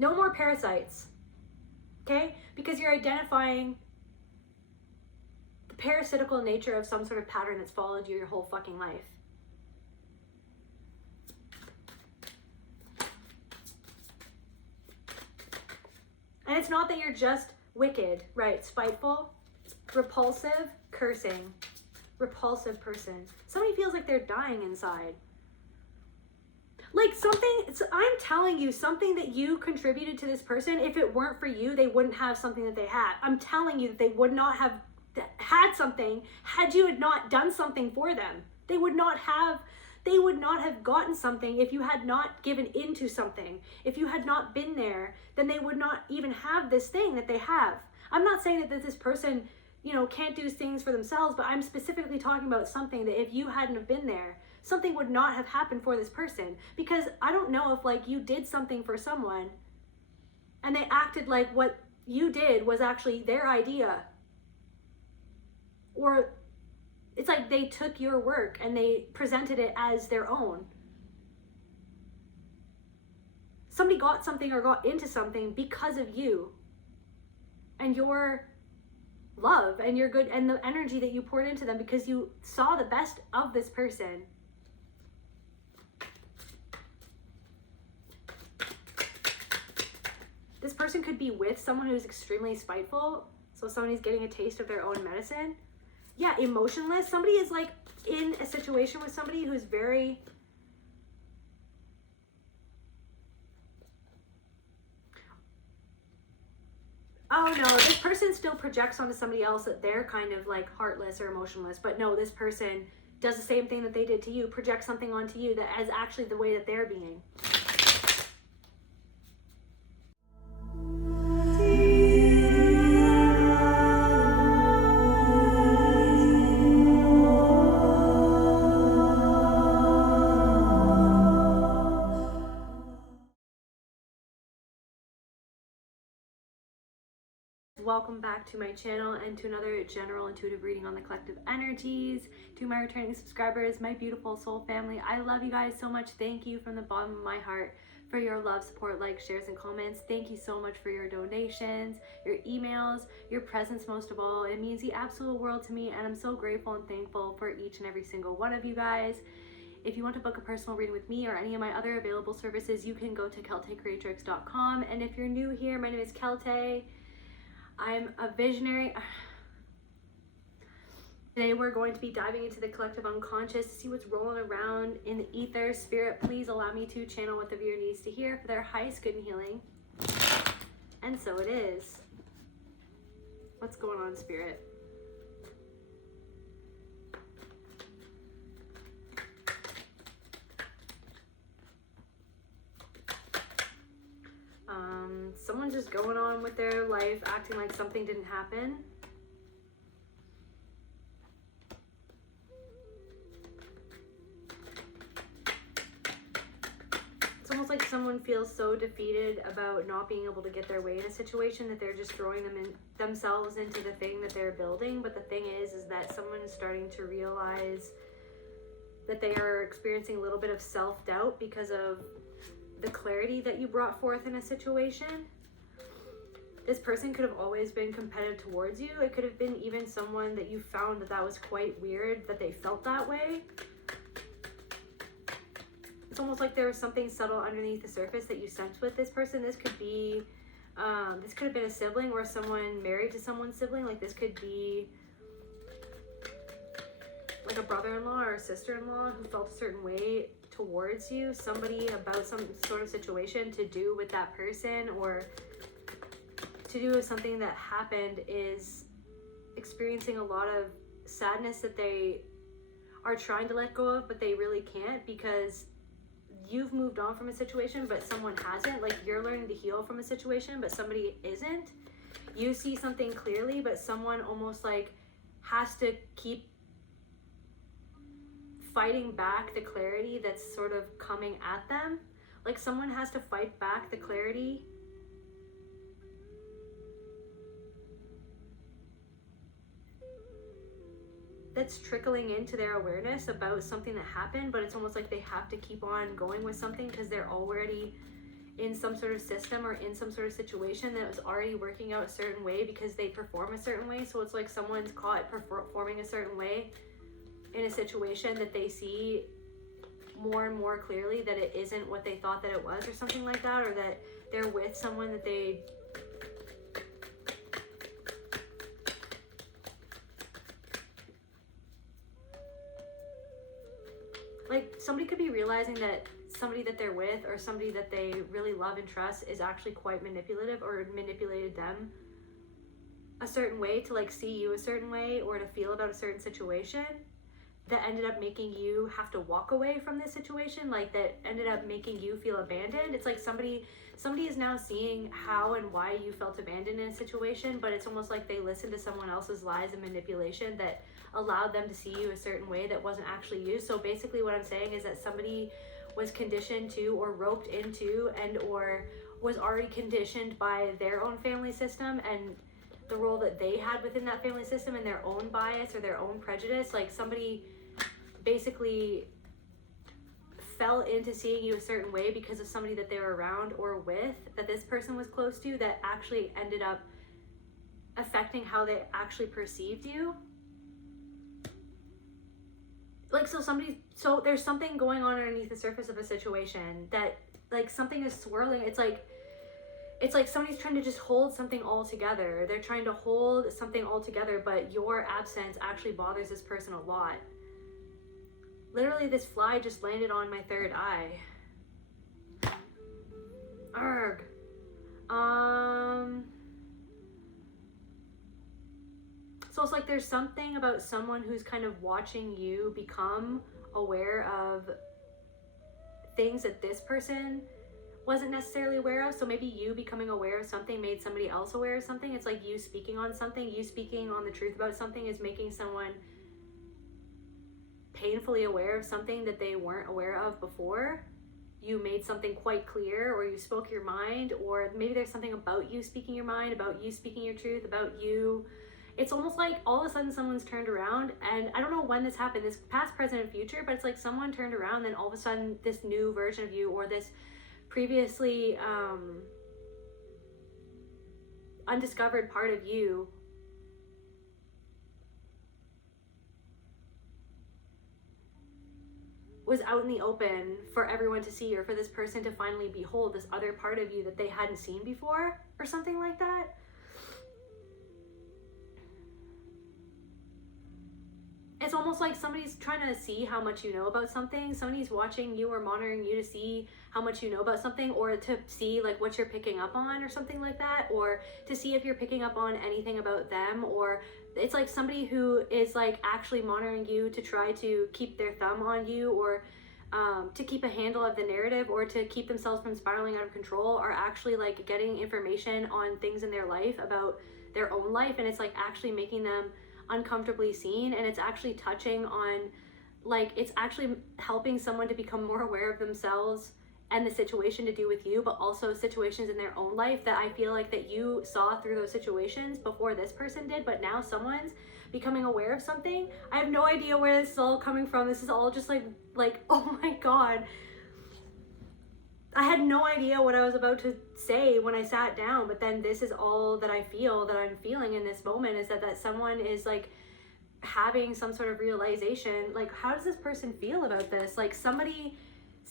No more parasites, okay? Because you're identifying the parasitical nature of some sort of pattern that's followed you your whole fucking life. And it's not that you're just wicked, right? Spiteful, repulsive, cursing, repulsive person. Somebody feels like they're dying inside. Like I'm telling you, something that you contributed to this person, if it weren't for you, they wouldn't have something that they had. I'm telling you that they would not have had something had you had not done something for them. They would not have gotten something if you had not given into something. If you had not been there, then they would not even have this thing that they have. I'm not saying that this person, can't do things for themselves, but I'm specifically talking about something that if you hadn't have been there, something would not have happened for this person. Because I don't know if you did something for someone and they acted like what you did was actually their idea. Or it's like they took your work and they presented it as their own. Somebody got something or got into something because of you and your love and your good and the energy that you poured into them, because you saw the best of this person. This person could be with someone who's extremely spiteful, so somebody's getting a taste of their own medicine. Yeah, emotionless. Somebody is in a situation with somebody who's very oh no, this person still projects onto somebody else that they're kind of heartless or emotionless, but no, this person does the same thing that they did to you, projects something onto you that is actually the way that they're being. Welcome back to my channel and to another general intuitive reading on the collective energies. To my returning subscribers, my beautiful soul family, I love you guys so much. Thank you from the bottom of my heart for your love, support, likes, shares, and comments. Thank you so much for your donations, your emails, your presence most of all. It means the absolute world to me, and I'm so grateful and thankful for each and every single one of you guys. If you want to book a personal reading with me or any of my other available services, you can go to keltecreatrix.com. And if you're new here, my name is Kelte. I'm a visionary. Today we're going to be diving into the collective unconscious to see what's rolling around in the ether. Spirit, please allow me to channel what the viewer needs to hear for their highest good and healing. And so it is. What's going on, Spirit? Someone's just going on with their life, acting like something didn't happen. It's almost like someone feels so defeated about not being able to get their way in a situation that they're just throwing themselves into the thing that they're building. But the thing is that someone is starting to realize that they are experiencing a little bit of self-doubt because of the clarity that you brought forth in a situation. This person could have always been competitive towards you. It could have been even someone that you found that was quite weird that they felt that way. It's almost like there was something subtle underneath the surface that you sensed with this person. This could be, this could have been a sibling or someone married to someone's sibling. This could be a brother-in-law or a sister-in-law who felt a certain way towards you, somebody about some sort of situation to do with that person or to do with something that happened, is experiencing a lot of sadness that they are trying to let go of, but they really can't because you've moved on from a situation, but someone hasn't. You're learning to heal from a situation, but somebody isn't. You see something clearly, but someone almost has to keep fighting back the clarity that's sort of coming at them. Someone has to fight back the clarity that's trickling into their awareness about something that happened, but it's almost like they have to keep on going with something because they're already in some sort of system or in some sort of situation that was already working out a certain way because they perform a certain way. So it's like someone's caught performing a certain way in a situation that they see more and more clearly that it isn't what they thought that it was, or something like that, or that they're with someone that they like, somebody could be realizing that somebody that they're with or somebody that they really love and trust is actually quite manipulative, or manipulated them a certain way to like see you a certain way or to feel about a certain situation, that ended up making you have to walk away from this situation, like that ended up making you feel abandoned. It's like somebody is now seeing how and why you felt abandoned in a situation, but it's almost like they listened to someone else's lies and manipulation that allowed them to see you a certain way that wasn't actually you. So basically what I'm saying is that somebody was conditioned to, or roped into, and or was already conditioned by their own family system and the role that they had within that family system and their own bias or their own prejudice. Like somebody basically fell into seeing you a certain way because of somebody that they were around or with, that this person was close to, that actually ended up affecting how they actually perceived you. Like, so there's something going on underneath the surface of a situation that, like, something is swirling. It's like somebody's trying to just hold something all together. They're trying to hold something all together, but your absence actually bothers this person a lot. Literally, this fly just landed on my third eye. Arg. So it's like there's something about someone who's kind of watching you become aware of things that this person wasn't necessarily aware of. So maybe you becoming aware of something made somebody else aware of something. It's like you speaking on something, you speaking on the truth about something is making someone painfully aware of something that they weren't aware of before. You made something quite clear, or you spoke your mind, or maybe there's something about you speaking your mind, about you speaking your truth, about you. It's almost like all of a sudden someone's turned around, and I don't know when this happened, this past, present, and future, but it's like someone turned around, then all of a sudden this new version of you, or this previously undiscovered part of you was out in the open for everyone to see, or for this person to finally behold this other part of you that they hadn't seen before, or something like that. It's almost like somebody's trying to see how much you know about something. Somebody's watching you or monitoring you to see how much you know about something, or to see like what you're picking up on or something like that, or to see if you're picking up on anything about them. Or it's like somebody who is like actually monitoring you to try to keep their thumb on you, or to keep a handle of the narrative, or to keep themselves from spiraling out of control, are actually like getting information on things in their life about their own life, and it's like actually making them uncomfortably seen, and it's actually touching on, like, it's actually helping someone to become more aware of themselves and the situation to do with you, but also situations in their own life that I feel like that you saw through those situations before this person did, but now someone's becoming aware of something. I have no idea where this is all coming from. This is all just like oh my god, I had no idea what I was about to say when I sat down, but then this is all that I feel, that I'm feeling in this moment, is that someone is like having some sort of realization. Like, how does this person feel about this? Like somebody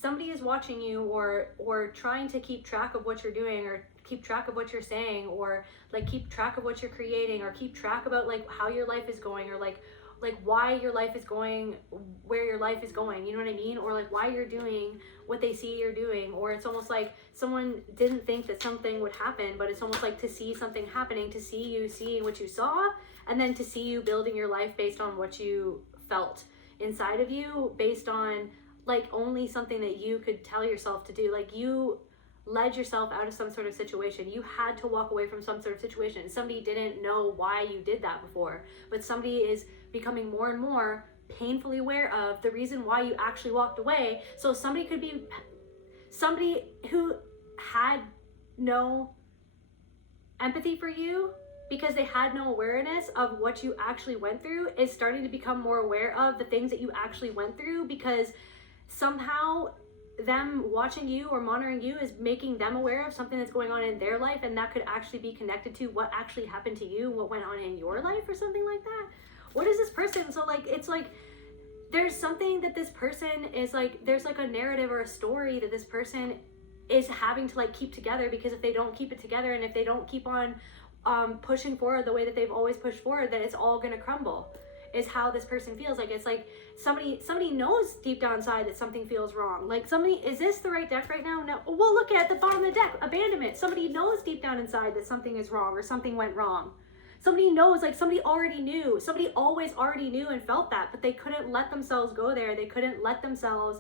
is watching you, or trying to keep track of what you're doing, or keep track of what you're saying, or like keep track of what you're creating, or keep track about like how your life is going, or like why your life is going where your life is going, you know what I mean? Or like why you're doing what they see you're doing. Or it's almost like someone didn't think that something would happen, but it's almost like to see something happening, to see you seeing what you saw, and then to see you building your life based on what you felt inside of you, based on like only something that you could tell yourself to do. Like you led yourself out of some sort of situation. You had to walk away from some sort of situation. Somebody didn't know why you did that before, but somebody is becoming more and more painfully aware of the reason why you actually walked away. So somebody could be somebody who had no empathy for you because they had no awareness of what you actually went through, is starting to become more aware of the things that you actually went through, because somehow them watching you or monitoring you is making them aware of something that's going on in their life, and that could actually be connected to what actually happened to you, what went on in your life or something like that. What is this person? So like, it's like, there's something that this person is like, there's like a narrative or a story that this person is having to like keep together, because if they don't keep it together and if they don't keep on pushing forward the way that they've always pushed forward, then it's all gonna crumble, is how this person feels. Like, it's like somebody knows deep down inside that something feels wrong. Like, somebody, is this the right deck right now? No. Well, look at the bottom of the deck, abandonment. Somebody knows deep down inside that something is wrong or something went wrong. Somebody knows, like somebody already knew. Somebody always already knew and felt that, but they couldn't let themselves go there. They couldn't let themselves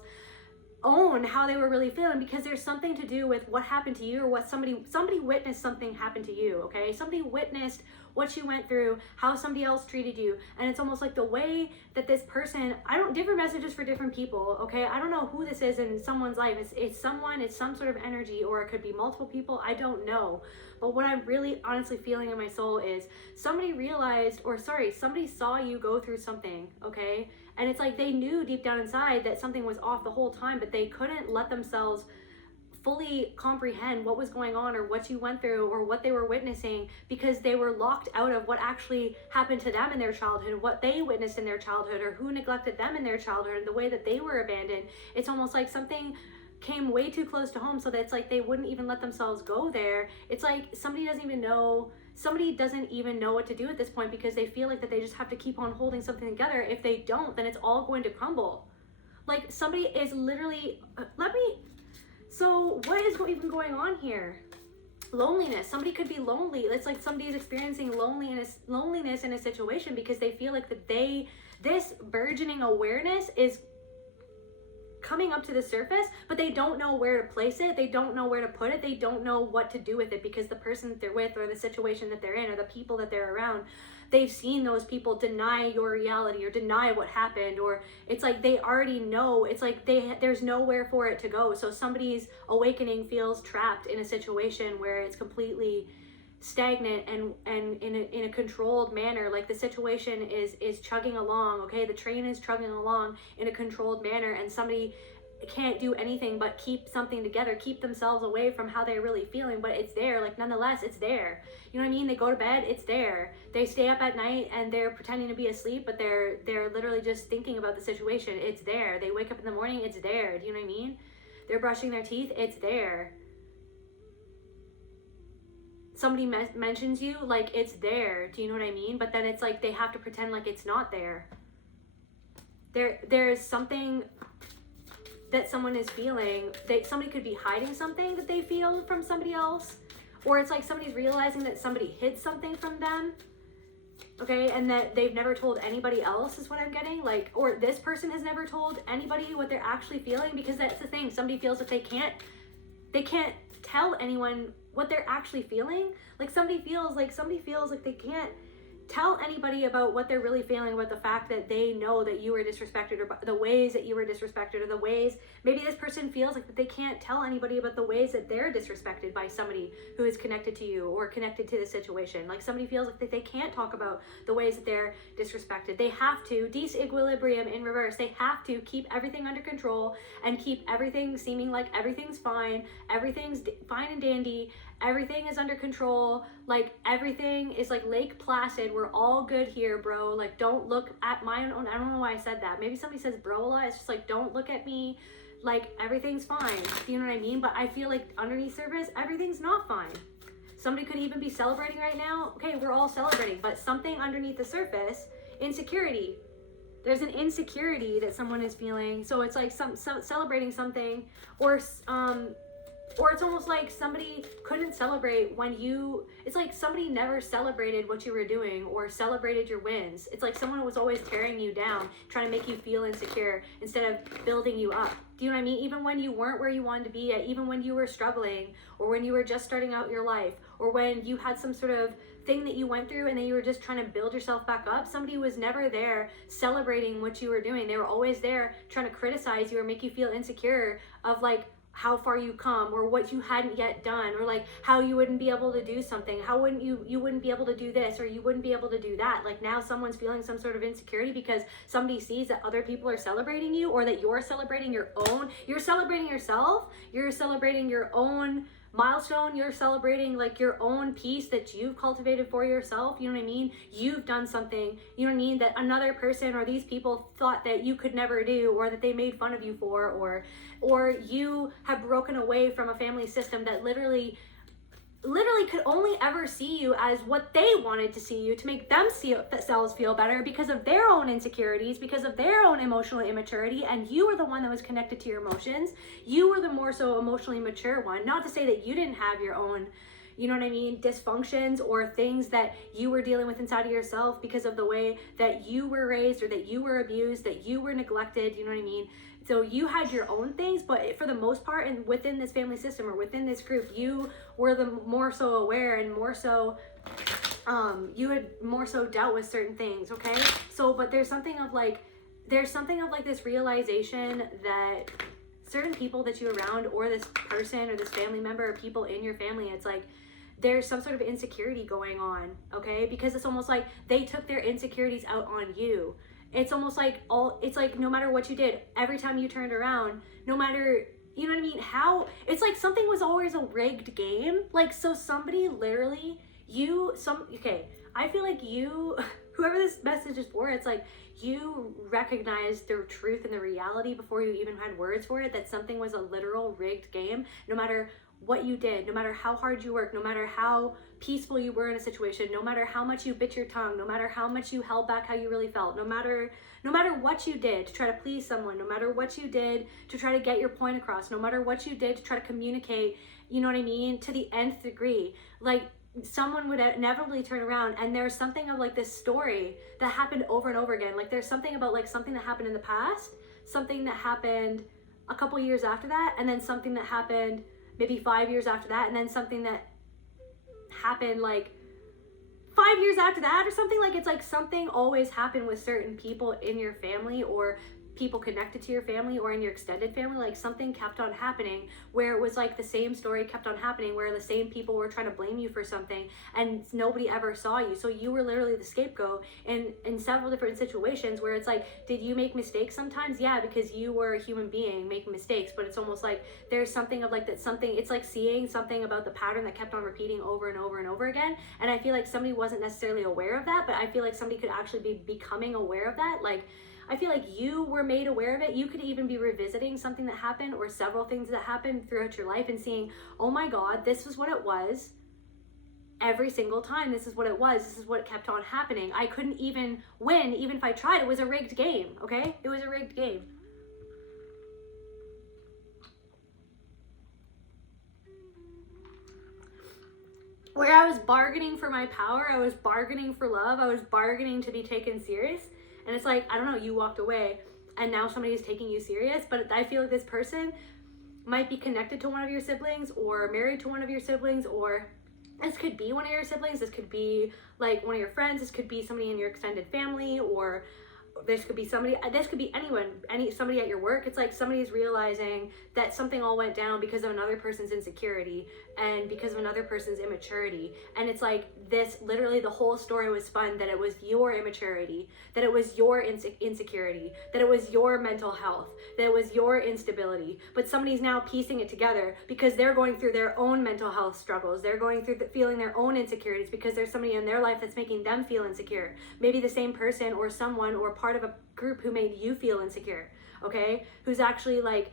own how they were really feeling, because there's something to do with what happened to you, or what somebody witnessed something happen to you. Okay, somebody witnessed what you went through, how somebody else treated you, and it's almost like the way that this person, different messages for different people. Okay, I don't know who this is in someone's life. It's someone, it's some sort of energy, or it could be multiple people, I don't know. But what I'm really honestly feeling in my soul is somebody saw you go through something, okay? And it's like they knew deep down inside that something was off the whole time, but they couldn't let themselves fully comprehend what was going on, or what you went through, or what they were witnessing, because they were locked out of what actually happened to them in their childhood, what they witnessed in their childhood, or who neglected them in their childhood, and the way that they were abandoned. It's almost like something came way too close to home, so that it's like they wouldn't even let themselves go there. It's like somebody doesn't even know what to do at this point, because they feel like that they just have to keep on holding something together. If they don't, then it's all going to crumble. Like, somebody is literally so what is even going on here? Loneliness. Somebody could be lonely. It's like somebody is experiencing loneliness in a situation, because they feel like that this burgeoning awareness is coming up to the surface, but they don't know where to place it. They don't know where to put it. They don't know what to do with it, because the person that they're with, or the situation that they're in, or the people that they're around, they've seen those people deny your reality, or deny what happened, or it's like they already know. It's like there's nowhere for it to go. So somebody's awakening feels trapped in a situation where it's completely stagnant and in a controlled manner. Like, the situation is chugging along, okay? The train is chugging along in a controlled manner, and somebody can't do anything but keep something together, keep themselves away from how they're really feeling, but it's there. Like, nonetheless, it's there. You know what I mean? They go to bed, it's there. They stay up at night and they're pretending to be asleep, but they're literally just thinking about the situation. It's there. They wake up in the morning, it's there. Do you know what I mean? They're brushing their teeth, it's there. Somebody mentions you, like, it's there. Do you know what I mean? But then it's like they have to pretend like it's not there. There is something that someone is feeling. Somebody could be hiding something that they feel from somebody else, or it's like somebody's realizing that somebody hid something from them, okay, and that they've never told anybody else, is what I'm getting. Like, or this person has never told anybody what they're actually feeling, because that's the thing. Somebody feels that they can't tell anyone what they're actually feeling. Like, somebody feels like they can't tell anybody about what they're really feeling, about the fact that they know that you were disrespected, or the ways that you were disrespected, or the ways maybe this person feels like that they can't tell anybody about the ways that they're disrespected by somebody who is connected to you or connected to the situation. Like, somebody feels like that they can't talk about the ways that they're disrespected. They have to disequilibrium in reverse. They have to keep everything under control and keep everything seeming like everything's fine, everything's fine and dandy, everything is under control, like everything is like Lake Placid, we're all good here, bro. Like, don't look at my own, I don't know why I said that. Maybe somebody says bro a lot. It's just like, don't look at me, like everything's fine. Do you know what I mean? But I feel like underneath surface, everything's not fine. Somebody could even be celebrating right now. Okay, we're all celebrating, but something underneath the surface, insecurity. There's an insecurity that someone is feeling. So it's like some celebrating something, or it's almost like somebody couldn't celebrate it's like somebody never celebrated what you were doing or celebrated your wins. It's like someone was always tearing you down, trying to make you feel insecure instead of building you up. Do you know what I mean? Even when you weren't where you wanted to be at, even when you were struggling, or when you were just starting out your life, or when you had some sort of thing that you went through and then you were just trying to build yourself back up, somebody was never there celebrating what you were doing. They were always there trying to criticize you or make you feel insecure of like, how far you come, or what you hadn't yet done, or like how you wouldn't be able to do something, how wouldn't you wouldn't be able to do this, or you wouldn't be able to do that. Like now someone's feeling some sort of insecurity because somebody sees that other people are celebrating you, or that you're celebrating you're celebrating yourself, you're celebrating your own milestone, you're celebrating like your own peace that you've cultivated for yourself. You know what I mean? You've done something, you know what I mean, that another person or these people thought that you could never do, or that they made fun of you for, or you have broken away from a family system that literally could only ever see you as what they wanted to see you, to make themselves feel better because of their own insecurities, because of their own emotional immaturity. And you were the one that was connected to your emotions. You were the more so emotionally mature one. Not to say that you didn't have your own, you know what I mean, dysfunctions or things that you were dealing with inside of yourself because of the way that you were raised, or that you were abused, that you were neglected, you know what I mean? So you had your own things, but for the most part, and within this family system or within this group, you were the more so aware, and more so, you had more so dealt with certain things, okay? So, but there's something of like this realization that certain people that you're around, or this person or this family member or people in your family, it's like there's some sort of insecurity going on, okay? Because it's almost like they took their insecurities out on you. It's almost like it's like no matter what you did, every time you turned around, no matter, you know what I mean, it's like something was always a rigged game. Like, so somebody literally, I feel like whoever this message is for, it's like you recognized the truth and the reality before you even had words for it, that something was a literal rigged game. No matter what you did, no matter how hard you worked, no matter how peaceful you were in a situation, no matter how much you bit your tongue, no matter how much you held back how you really felt, no matter what you did to try to please someone, no matter what you did to try to get your point across, no matter what you did to try to communicate, you know what I mean, to the nth degree, like someone would inevitably turn around, and there's something of like this story that happened over and over again. Like there's something about like something that happened in the past, something that happened a couple years after that, and then something that happened maybe 5 years after that, and then something that happened like 5 years after that or something. Like it's like something always happened with certain people in your family, or people connected to your family, or in your extended family. Like something kept on happening where it was like the same story kept on happening, where the same people were trying to blame you for something and nobody ever saw you. So you were literally the scapegoat in several different situations, where it's like, did you make mistakes sometimes? Yeah, because you were a human being making mistakes. But it's almost like there's something of like that something, it's like seeing something about the pattern that kept on repeating over and over and over again. And I feel like somebody wasn't necessarily aware of that, but I feel like somebody could actually be becoming aware of that. Like I feel like you were made aware of it. You could even be revisiting something that happened, or several things that happened throughout your life, and seeing, oh my God, this was what it was every single time. This is what it was. This is what kept on happening. I couldn't even win, even if I tried. It was a rigged game, okay? It was a rigged game. Where I was bargaining for my power, I was bargaining for love, I was bargaining to be taken serious. And it's like, I don't know, you walked away and now somebody is taking you serious. But I feel like this person might be connected to one of your siblings, or married to one of your siblings, or this could be one of your siblings. This could be like one of your friends. This could be somebody in your extended family, or this could be anyone, somebody at your work. It's like somebody's realizing that something all went down because of another person's insecurity and because of another person's immaturity. And it's like this, literally the whole story was spun that it was your immaturity, that it was your insecurity, that it was your mental health, that it was your instability. But somebody's now piecing it together because they're going through their own mental health struggles. They're going through feeling their own insecurities because there's somebody in their life that's making them feel insecure. Maybe the same person or someone or part of a group who made you feel insecure, okay? Who's actually like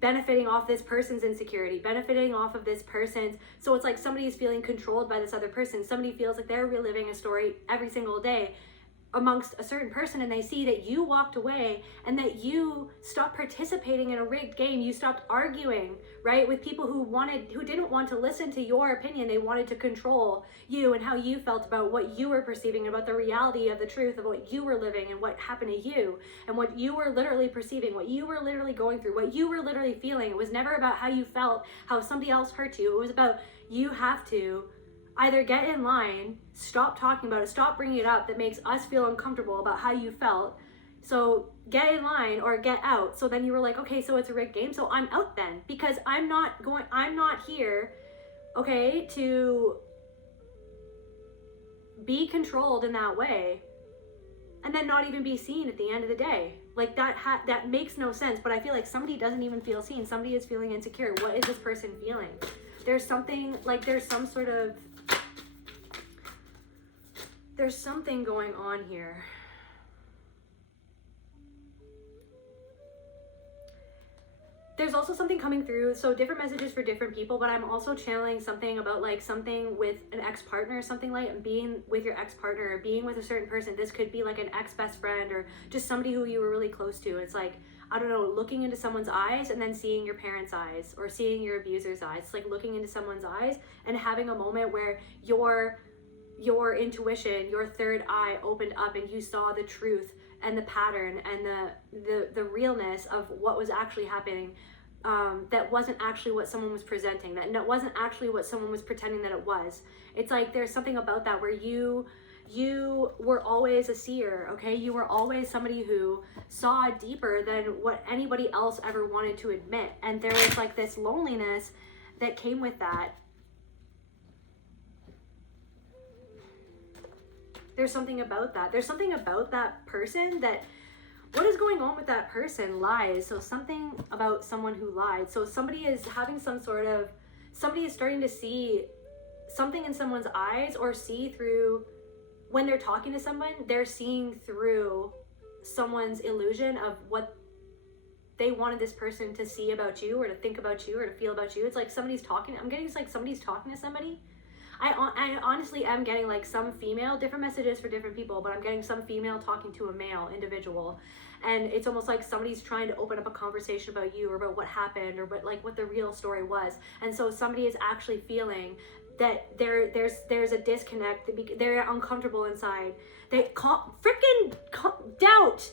benefiting off this person's insecurity, benefiting off of this person's. So it's like somebody's feeling controlled by this other person. Somebody feels like they're reliving a story every single day amongst a certain person, and they see that you walked away and that you stopped participating in a rigged game. You stopped arguing, right, with people who didn't want to listen to your opinion. They wanted to control you and how you felt about what you were perceiving, about the reality of the truth of what you were living and what happened to you and what you were literally perceiving, what you were literally going through, what you were literally feeling. It was never about how you felt, how somebody else hurt you. It was about, you have to either get in line, stop talking about it, stop bringing it up that makes us feel uncomfortable about how you felt. So get in line or get out. So then you were like, okay, so it's a rigged game, so I'm out then, because I'm not here, okay, to be controlled in that way and then not even be seen at the end of the day. Like that makes no sense. But I feel like somebody doesn't even feel seen. Somebody is feeling insecure. What is this person feeling? There's something, like there's something going on here. There's also something coming through, so different messages for different people, but I'm also channeling something about like something with an ex-partner, something like being with your ex-partner, or being with a certain person. This could be like an ex-best friend or just somebody who you were really close to. It's like, I don't know, looking into someone's eyes and then seeing your parents' eyes or seeing your abuser's eyes. It's like looking into someone's eyes and having a moment where your intuition, your third eye opened up and you saw the truth and the pattern and the realness of what was actually happening, that wasn't actually what someone was presenting, that wasn't actually what someone was pretending that it was. It's like there's something about that where you were always a seer, okay? You were always somebody who saw deeper than what anybody else ever wanted to admit, and there was like this loneliness that came with that. There's something about that. There's something about that person that, what is going on with that person? Lies. So something about someone who lied. So somebody is having somebody is starting to see something in someone's eyes, or see through, when they're talking to someone, they're seeing through someone's illusion of what they wanted this person to see about you, or to think about you, or to feel about you. It's like somebody's talking. I'm getting like somebody's talking to somebody. I honestly am getting like some female, different messages for different people, but I'm getting some female talking to a male individual, and it's almost like somebody's trying to open up a conversation about you, or about what happened, or what the real story was. And so somebody is actually feeling that there's a disconnect, they're uncomfortable inside, they freaking doubt,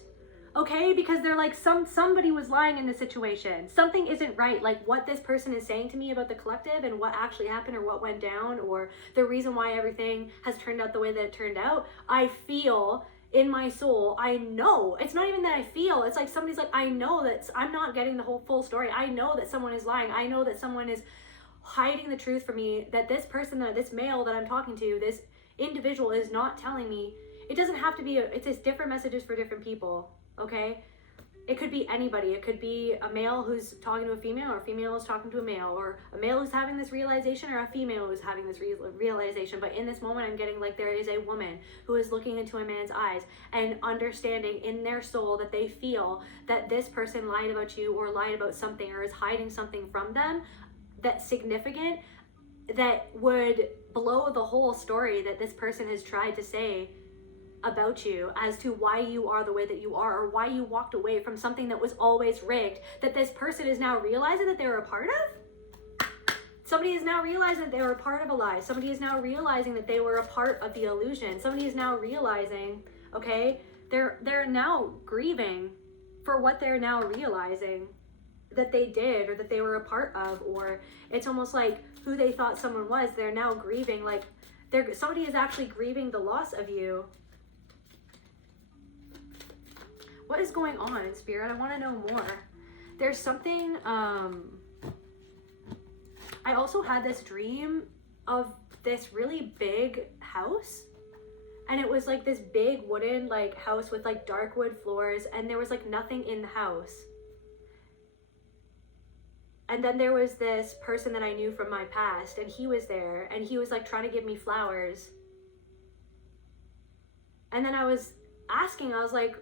okay, because they're like, somebody was lying in this situation, something isn't right, like what this person is saying to me about the collective and what actually happened, or what went down, or the reason why everything has turned out the way that it turned out. I feel in my soul, I know, it's not even that I feel, it's like somebody's like, I know that I'm not getting the whole full story, I know that someone is lying, I know that someone is hiding the truth from me, that this person, that this male that I'm talking to, this individual is not telling me. It doesn't have to be it's just different messages for different people, okay? It could be anybody. It could be a male who's talking to a female, or a female who's talking to a male, or a male who's having this realization, or a female who's having this realization. But in this moment, I'm getting like there is a woman who is looking into a man's eyes and understanding in their soul that they feel that this person lied about you, or lied about something, or is hiding something from them that's significant, that would blow the whole story that this person has tried to say about you as to why you are the way that you are, or why you walked away from something that was always rigged, that this person is now realizing that they were a part of. Somebody is now realizing that they were a part of a lie. Somebody is now realizing that they were a part of the illusion. Somebody is now realizing, okay, they're now grieving for what they're now realizing that they did, or that they were a part of, or it's almost like who they thought someone was, they're now grieving, like somebody is actually grieving the loss of you. What is going on in spirit? I want to know more. There's something, I also had this dream of this really big house, and it was like this big wooden like house with like dark wood floors, and there was like nothing in the house. And then there was this person that I knew from my past, and he was there, and he was like trying to give me flowers. And then I was asking, I was like,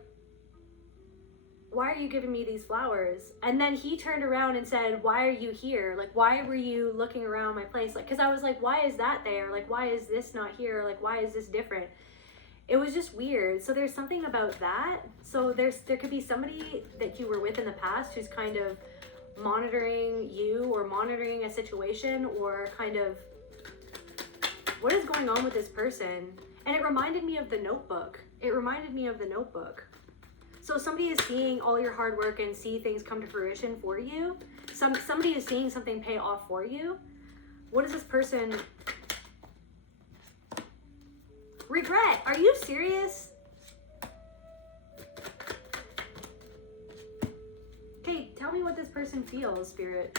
why are you giving me these flowers? And then he turned around and said, why are you here? Like, why were you looking around my place? Like, cause I was like, why is that there? Like, why is this not here? Like, why is this different? It was just weird. So there's something about that. So there could be somebody that you were with in the past who's kind of monitoring you, or monitoring a situation, or kind of what is going on with this person. And it reminded me of The Notebook. So somebody is seeing all your hard work and see things come to fruition for you. Somebody is seeing something pay off for you. What is this person? Regret. Are you serious? what this person feels, Spirit.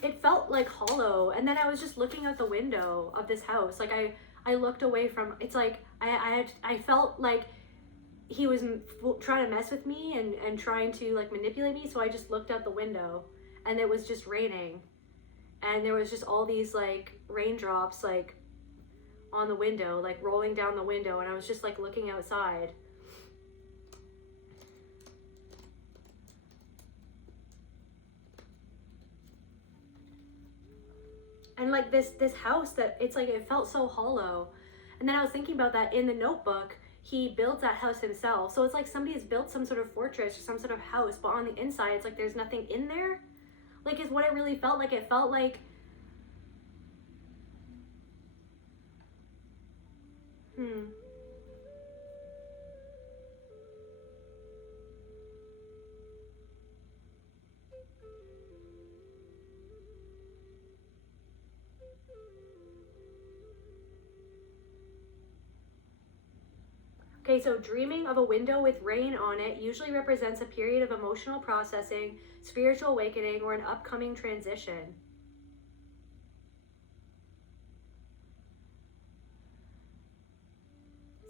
It felt like hollow, and then I was just looking out the window of this house. Like I looked away from, it's like I felt like he was trying to mess with me and trying to like manipulate me. So I just looked out the window, and it was just raining, and there was just all these like raindrops like on the window, like rolling down the window, and I was just like looking outside. And like this house, that it's like, it felt so hollow. And then I was thinking about that in the Notebook, he built that house himself. So it's like somebody has built some sort of fortress or some sort of house, but on the inside it's like there's nothing in there. Like, is what it really felt like. It felt like Okay, so dreaming of a window with rain on it usually represents a period of emotional processing, spiritual awakening, or an upcoming transition.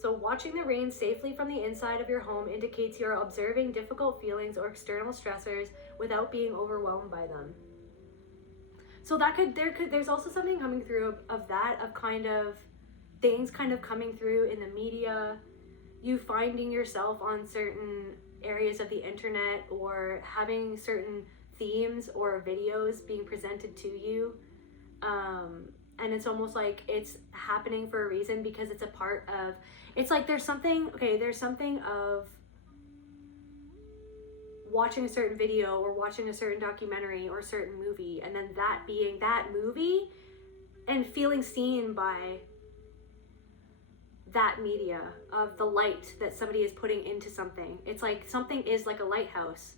So watching the rain safely from the inside of your home indicates you're observing difficult feelings or external stressors without being overwhelmed by them. So there's also something coming through of that, of kind of things kind of coming through in the media, you finding yourself on certain areas of the internet, or having certain themes or videos being presented to you. And it's almost like it's happening for a reason, because it's a part of, it's like there's something of watching a certain video or watching a certain documentary or a certain movie, and then that being that movie and feeling seen by that media, of the light that somebody is putting into something. It's like something is like a lighthouse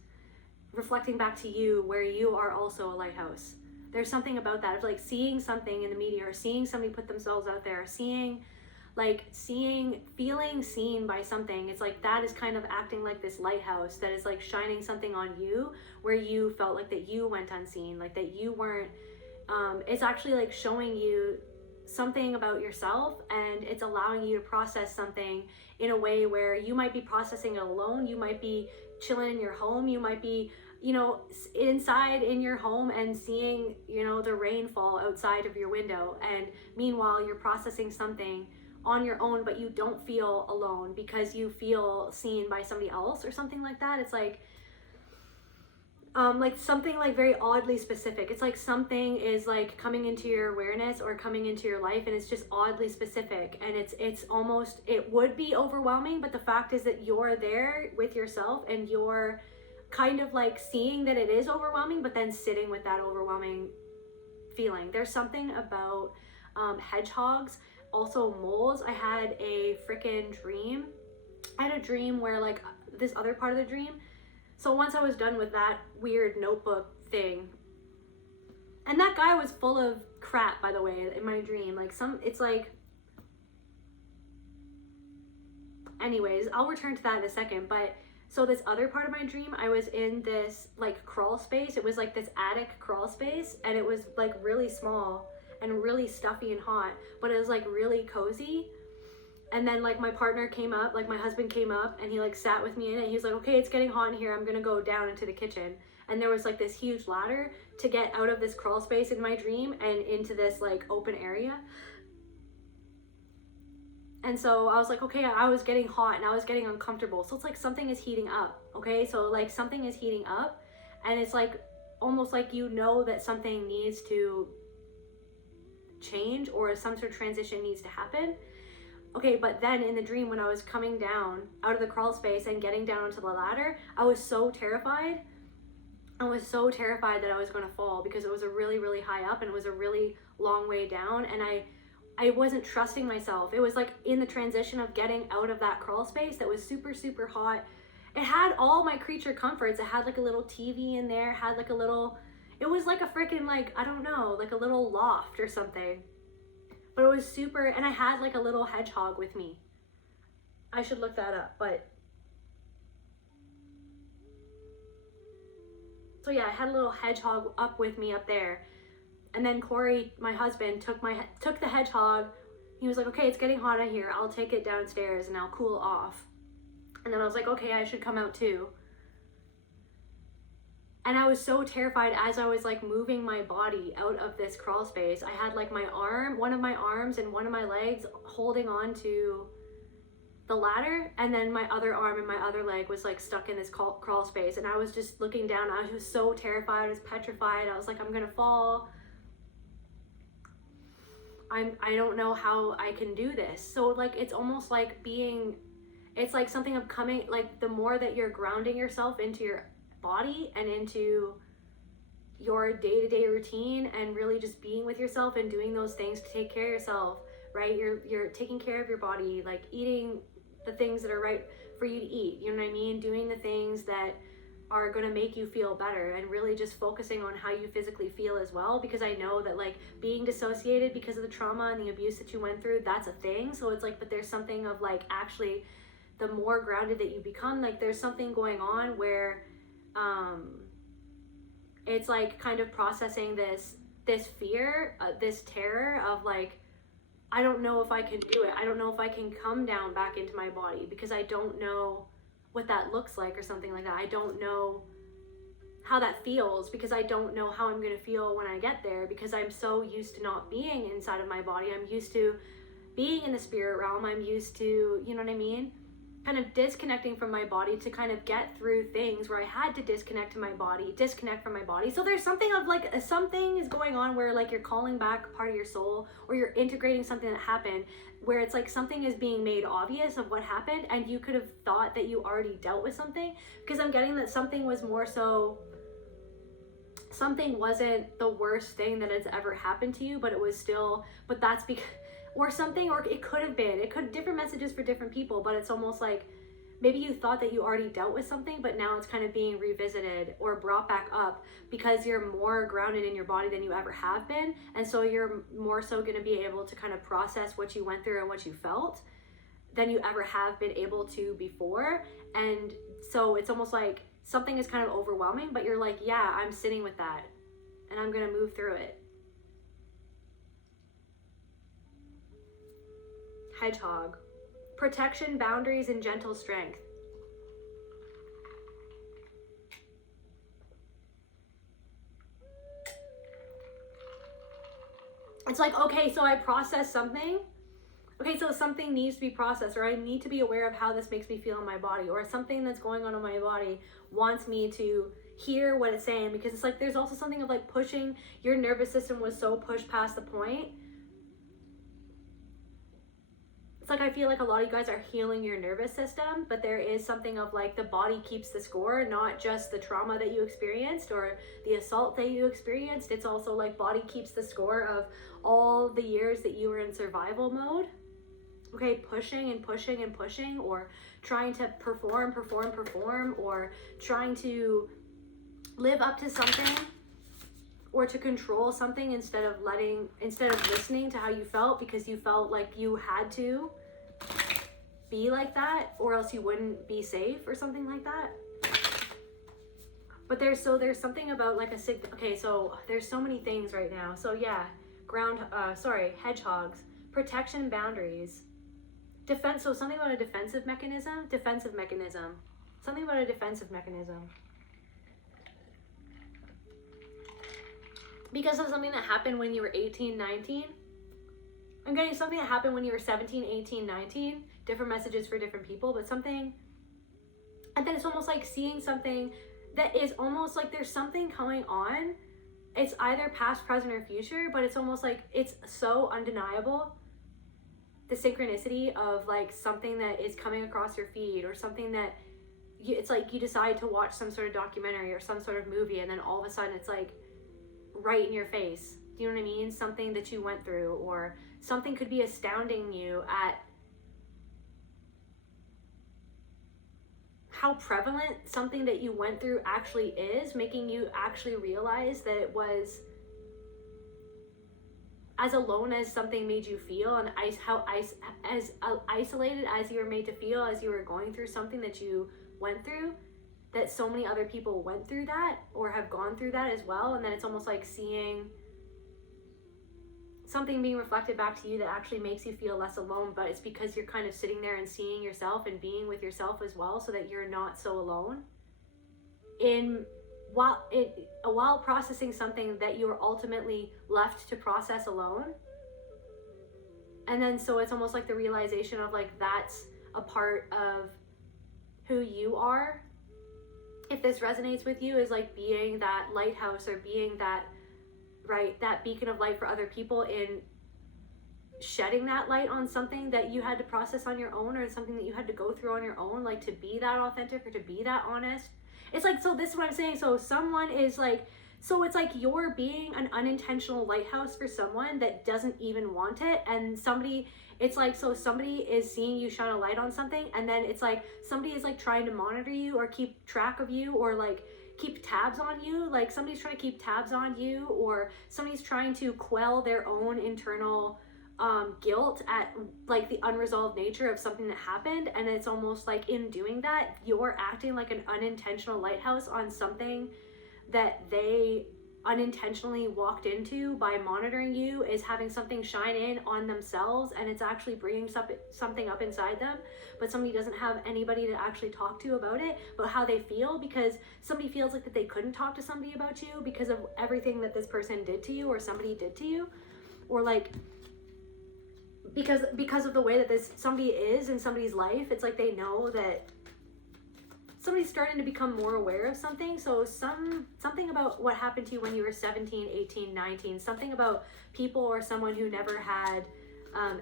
reflecting back to you, where you are also a lighthouse. There's something about that, of like seeing something in the media, or seeing somebody put themselves out there, feeling seen by something. It's like that is kind of acting like this lighthouse that is like shining something on you, where you felt like that you went unseen, like that you weren't, it's actually like showing you something about yourself, and it's allowing you to process something in a way where you might be processing it alone. You might be chilling in your home, you might be, inside in your home and seeing, the rain fall outside of your window, and meanwhile you're processing something on your own, but you don't feel alone because you feel seen by somebody else or something like that. It's like something like very oddly specific. It's like something is like coming into your awareness or coming into your life, and it's just oddly specific, and it's almost, it would be overwhelming, but the fact is that you're there with yourself, and you're kind of like seeing that it is overwhelming, but then sitting with that overwhelming feeling. There's something about hedgehogs, also moles. I had a freaking dream. I had a dream where like this other part of the dream, so once I was done with that weird notebook thing, and that guy was full of crap, by the way, in my dream. It's like, anyways, I'll return to that in a second. But so this other part of my dream, I was in this like crawl space. It was like this attic crawl space, and it was like really small and really stuffy and hot, but it was like really cozy. And then like my partner came up, like my husband came up, and he like sat with me in it. He was like, okay, it's getting hot in here, I'm gonna go down into the kitchen. And there was like this huge ladder to get out of this crawl space in my dream and into this like open area. And so I was like, okay, I was getting hot and I was getting uncomfortable. So it's like something is heating up, okay? So like something is heating up, and it's like almost like that something needs to change, or some sort of transition needs to happen. Okay, but then in the dream, when I was coming down out of the crawl space and getting down onto the ladder, I was so terrified. I was so terrified that I was going to fall, because it was a really, really high up, and it was a really long way down, and I wasn't trusting myself. It was like in the transition of getting out of that crawl space that was super, super hot. It had all my creature comforts. It had like a little TV in there, had like it was like a freaking like, I don't know, like a little loft or something. But it was super, and I had like a little hedgehog with me. I should look that up, but so yeah, I had a little hedgehog up with me up there. And then Corey, my husband, took the hedgehog. He was like, okay, it's getting hot in here. I'll take it downstairs and I'll cool off. And then I was like, okay, I should come out too. And I was so terrified as I was like moving my body out of this crawl space. I had like my arm, one of my arms and one of my legs holding on to the ladder, and then my other arm and my other leg was like stuck in this crawl space. And I was just looking down. I was so terrified. I was petrified. I was like, I'm gonna fall. I don't know how I can do this. So like it's almost like it's like something of coming, like the more that you're grounding yourself into your body and into your day-to-day routine and really just being with yourself and doing those things to take care of yourself, right? You're taking care of your body, like eating the things that are right for you to eat, you know what I mean? Doing the things that are going to make you feel better, and really just focusing on how you physically feel as well, because I know that like being dissociated because of the trauma and the abuse that you went through, that's a thing. So it's like, but there's something of like, actually the more grounded that you become, like there's something going on where it's like kind of processing this fear, this terror of like, I don't know if I can do it. I don't know if I can come down back into my body because I don't know what that looks like or something like that. I don't know how that feels because I don't know how I'm going to feel when I get there, because I'm so used to not being inside of my body. I'm used to being in the spirit realm. I'm used to, you know what I mean? Kind of disconnecting from my body to kind of get through things where I had to disconnect from my body. So there's something of like, something is going on where like you're calling back part of your soul, or you're integrating something that happened, where it's like something is being made obvious of what happened, and you could have thought that you already dealt with something, because I'm getting that something was more so, something wasn't the worst thing that has ever happened to you, but it was still, but that's because, or something, or it could have been, different messages for different people, but it's almost like maybe you thought that you already dealt with something, but now it's kind of being revisited or brought back up because you're more grounded in your body than you ever have been. And so you're more so going to be able to kind of process what you went through and what you felt than you ever have been able to before. And so it's almost like something is kind of overwhelming, but you're like, yeah, I'm sitting with that and I'm going to move through it. Hedgehog. Protection, boundaries, and gentle strength. It's like, okay, so I processed something. Okay, so something needs to be processed, or I need to be aware of how this makes me feel in my body, or something that's going on in my body wants me to hear what it's saying, because it's like there's also something of like pushing, your nervous system was so pushed past the point. It's like I feel like a lot of you guys are healing your nervous system, but there is something of like the body keeps the score, not just the trauma that you experienced or the assault that you experienced. It's also like body keeps the score of all the years that you were in survival mode. Okay, pushing and pushing and pushing, or trying to perform, or trying to live up to something, or to control something instead of listening to how you felt, because you felt like you had to be like that or else you wouldn't be safe or something like that. But there's something about like okay, so there's so many things right now. So yeah, hedgehogs, protection, boundaries, defense. So something about a defensive mechanism, something about a defensive mechanism. Because of something that happened when you were 18, 19. I'm getting something that happened when you were 17, 18, 19. Different messages for different people, but something. And then it's almost like seeing something that is almost like there's something going on. It's either past, present, or future, but it's almost like it's so undeniable. The synchronicity of like something that is coming across your feed, or something that it's like you decide to watch some sort of documentary or some sort of movie, and then all of a sudden it's like right in your face. Do you know what I mean? Something that you went through, or something could be astounding you at how prevalent something that you went through actually is, making you actually realize that it was as alone as something made you feel, and as isolated as you were made to feel as you were going through something that you went through, that so many other people went through that or have gone through that as well. And then it's almost like seeing something being reflected back to you that actually makes you feel less alone, but it's because you're kind of sitting there and seeing yourself and being with yourself as well, so that you're not so alone while processing something that you were ultimately left to process alone. And then so it's almost like the realization of like, that's a part of who you are. If this resonates with you, is like being that lighthouse, or being that, right, that beacon of light for other people, in shedding that light on something that you had to process on your own, or something that you had to go through on your own, like to be that authentic or to be that honest. It's like, so this is what I'm saying. So someone is like, so it's like you're being an unintentional lighthouse for someone that doesn't even want it. And somebody, it's like, so somebody is seeing you shine a light on something, and then it's like somebody is like trying to monitor you or keep track of you, or like keep tabs on you. Like somebody's trying to keep tabs on you, or somebody's trying to quell their own internal guilt at like the unresolved nature of something that happened. And it's almost like in doing that, you're acting like an unintentional lighthouse on something that they unintentionally walked into by monitoring you, is having something shine in on themselves, and it's actually bringing something up inside them, but somebody doesn't have anybody to actually talk to about it, but how they feel, because somebody feels like that they couldn't talk to somebody about you because of everything that this person did to you, or somebody did to you, or like because of the way that this somebody is in somebody's life. It's like they know that somebody's starting to become more aware of something. So something about what happened to you when you were 17, 18, 19, something about people or someone who never had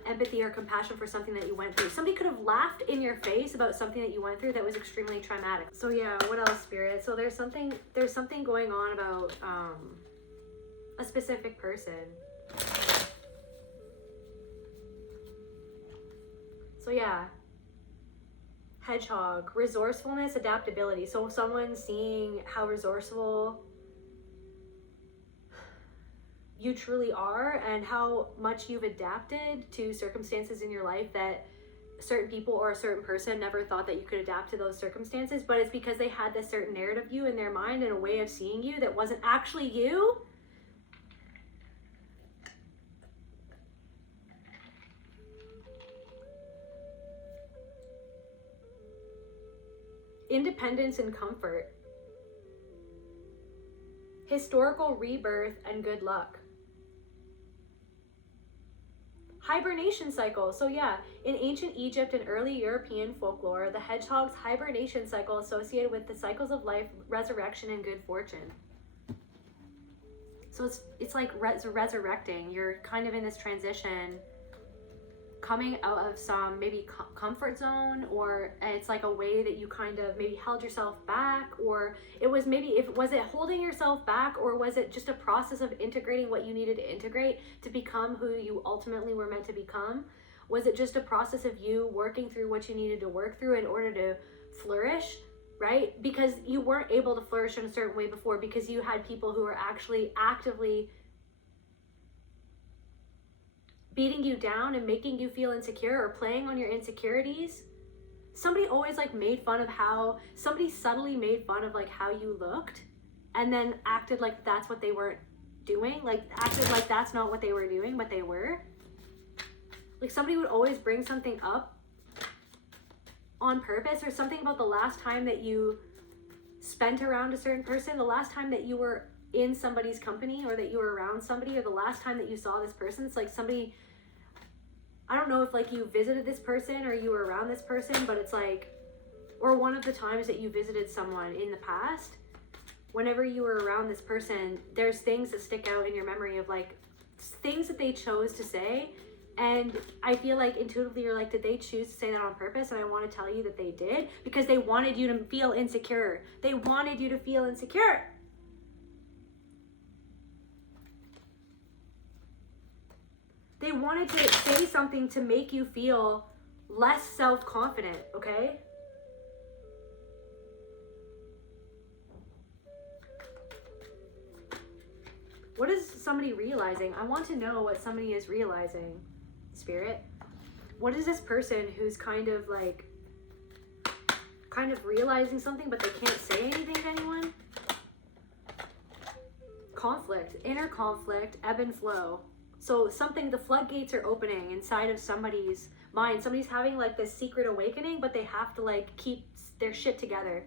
empathy or compassion for something that you went through. Somebody could have laughed in your face about something that you went through that was extremely traumatic. So yeah, what else, Spirit? So there's something going on about a specific person. So yeah, hedgehog, resourcefulness, adaptability. So someone seeing how resourceful you truly are, and how much you've adapted to circumstances in your life that certain people or a certain person never thought that you could adapt to those circumstances, but it's because they had this certain narrative of you in their mind and a way of seeing you that wasn't actually you. Independence and comfort, historical rebirth and good luck, hibernation cycle. So yeah, in ancient Egypt and early European folklore, the hedgehog's hibernation cycle associated with the cycles of life, resurrection, and good fortune. So it's like resurrecting. You're kind of in this transition, coming out of some maybe comfort zone, or it's like a way that you kind of maybe held yourself back, or it was maybe, was it holding yourself back, or was it just a process of integrating what you needed to integrate to become who you ultimately were meant to become? Was it just a process of you working through what you needed to work through in order to flourish, right? Because you weren't able to flourish in a certain way before, because you had people who were actually actively beating you down and making you feel insecure, or playing on your insecurities. Somebody always like made fun of how, somebody subtly made fun of like how you looked, and then acted like that's what they weren't doing, like acted like that's not what they were doing, but they were. Like somebody would always bring something up on purpose, or something about the last time that you spent around a certain person, the last time that you were in somebody's company, or that you were around somebody, or the last time that you saw this person. It's like somebody, I don't know if like you visited this person or you were around this person, but it's like, or one of the times that you visited someone in the past, whenever you were around this person, there's things that stick out in your memory of like things that they chose to say. And I feel like intuitively you're like, did they choose to say that on purpose? And I want to tell you that they did, because they wanted you to feel insecure. They wanted you to feel insecure. They wanted to say something to make you feel less self-confident, okay? What is somebody realizing? I want to know what somebody is realizing, Spirit. What is this person who's kind of realizing something, but they can't say anything to anyone? Conflict, inner conflict, ebb and flow. So the floodgates are opening inside of somebody's mind. Somebody's having like this secret awakening, but they have to like keep their shit together.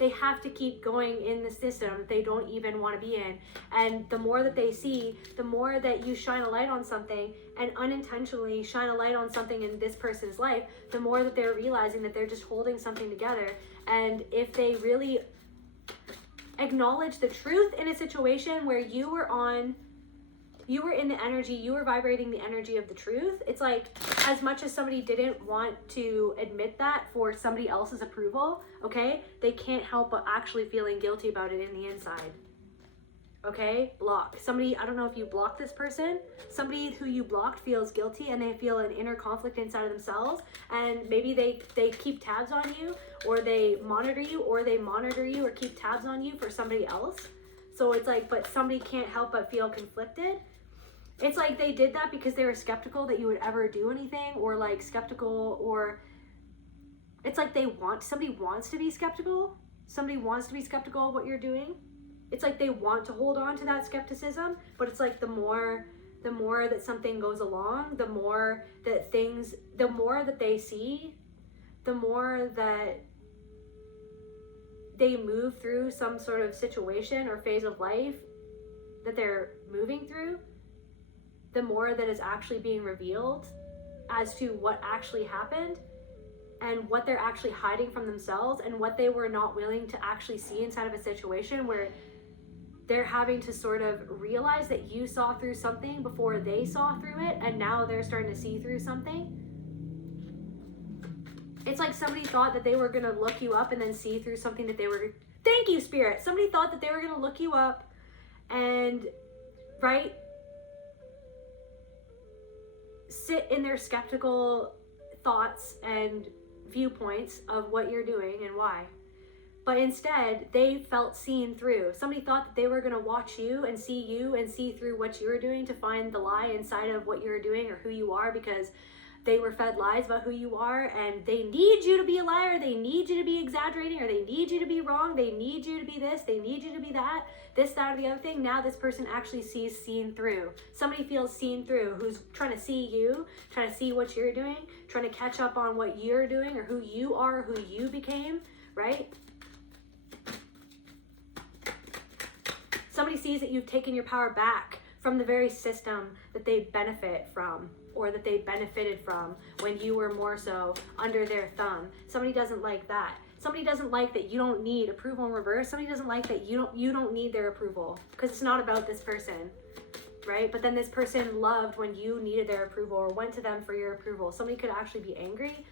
They have to keep going in the system that they don't even want to be in. And the more that they see, the more that you shine a light on something and unintentionally shine a light on something in this person's life, the more that they're realizing that they're just holding something together. And if they really acknowledge the truth in a situation where you were in the energy, you were vibrating the energy of the truth. It's like, as much as somebody didn't want to admit that for somebody else's approval, okay, they can't help but actually feeling guilty about it in the inside. Okay, block. Somebody, I don't know if you blocked this person, somebody who you blocked feels guilty and they feel an inner conflict inside of themselves, and maybe they keep tabs on you, or they monitor you, or keep tabs on you for somebody else. So it's like, but somebody can't help but feel conflicted. It's like they did that because they were skeptical that you would ever do anything, or like skeptical, or it's like somebody wants to be skeptical. Somebody wants to be skeptical of what you're doing. It's like they want to hold on to that skepticism, but it's like the more that something goes along, the more that they see, the more that they move through some sort of situation or phase of life that they're moving through, the more that is actually being revealed as to what actually happened and what they're actually hiding from themselves, and what they were not willing to actually see inside of a situation where they're having to sort of realize that you saw through something before they saw through it, and now they're starting to see through something. It's like somebody thought that they were going to look you up and then see through something that they were... Thank you, Spirit. Somebody thought that they were going to look you up and, right, sit in their skeptical thoughts and viewpoints of what you're doing and why. But instead, they felt seen through. Somebody thought that they were going to watch you and see through what you were doing to find the lie inside of what you're doing or who you are, because they were fed lies about who you are, and they need you to be a liar, they need you to be exaggerating, or they need you to be wrong, they need you to be this, they need you to be that, this, that, or the other thing. Now this person actually sees seen through. Somebody feels seen through, who's trying to see you, trying to see what you're doing, trying to catch up on what you're doing or who you are, who you became, right? Somebody sees that you've taken your power back from the very system that they benefit from, or that they benefited from when you were more so under their thumb. Somebody doesn't like that. Somebody doesn't like that you don't need approval in reverse. Somebody doesn't like that you don't need their approval, because it's not about this person, right? But then this person loved when you needed their approval or went to them for your approval. Somebody could actually be angry.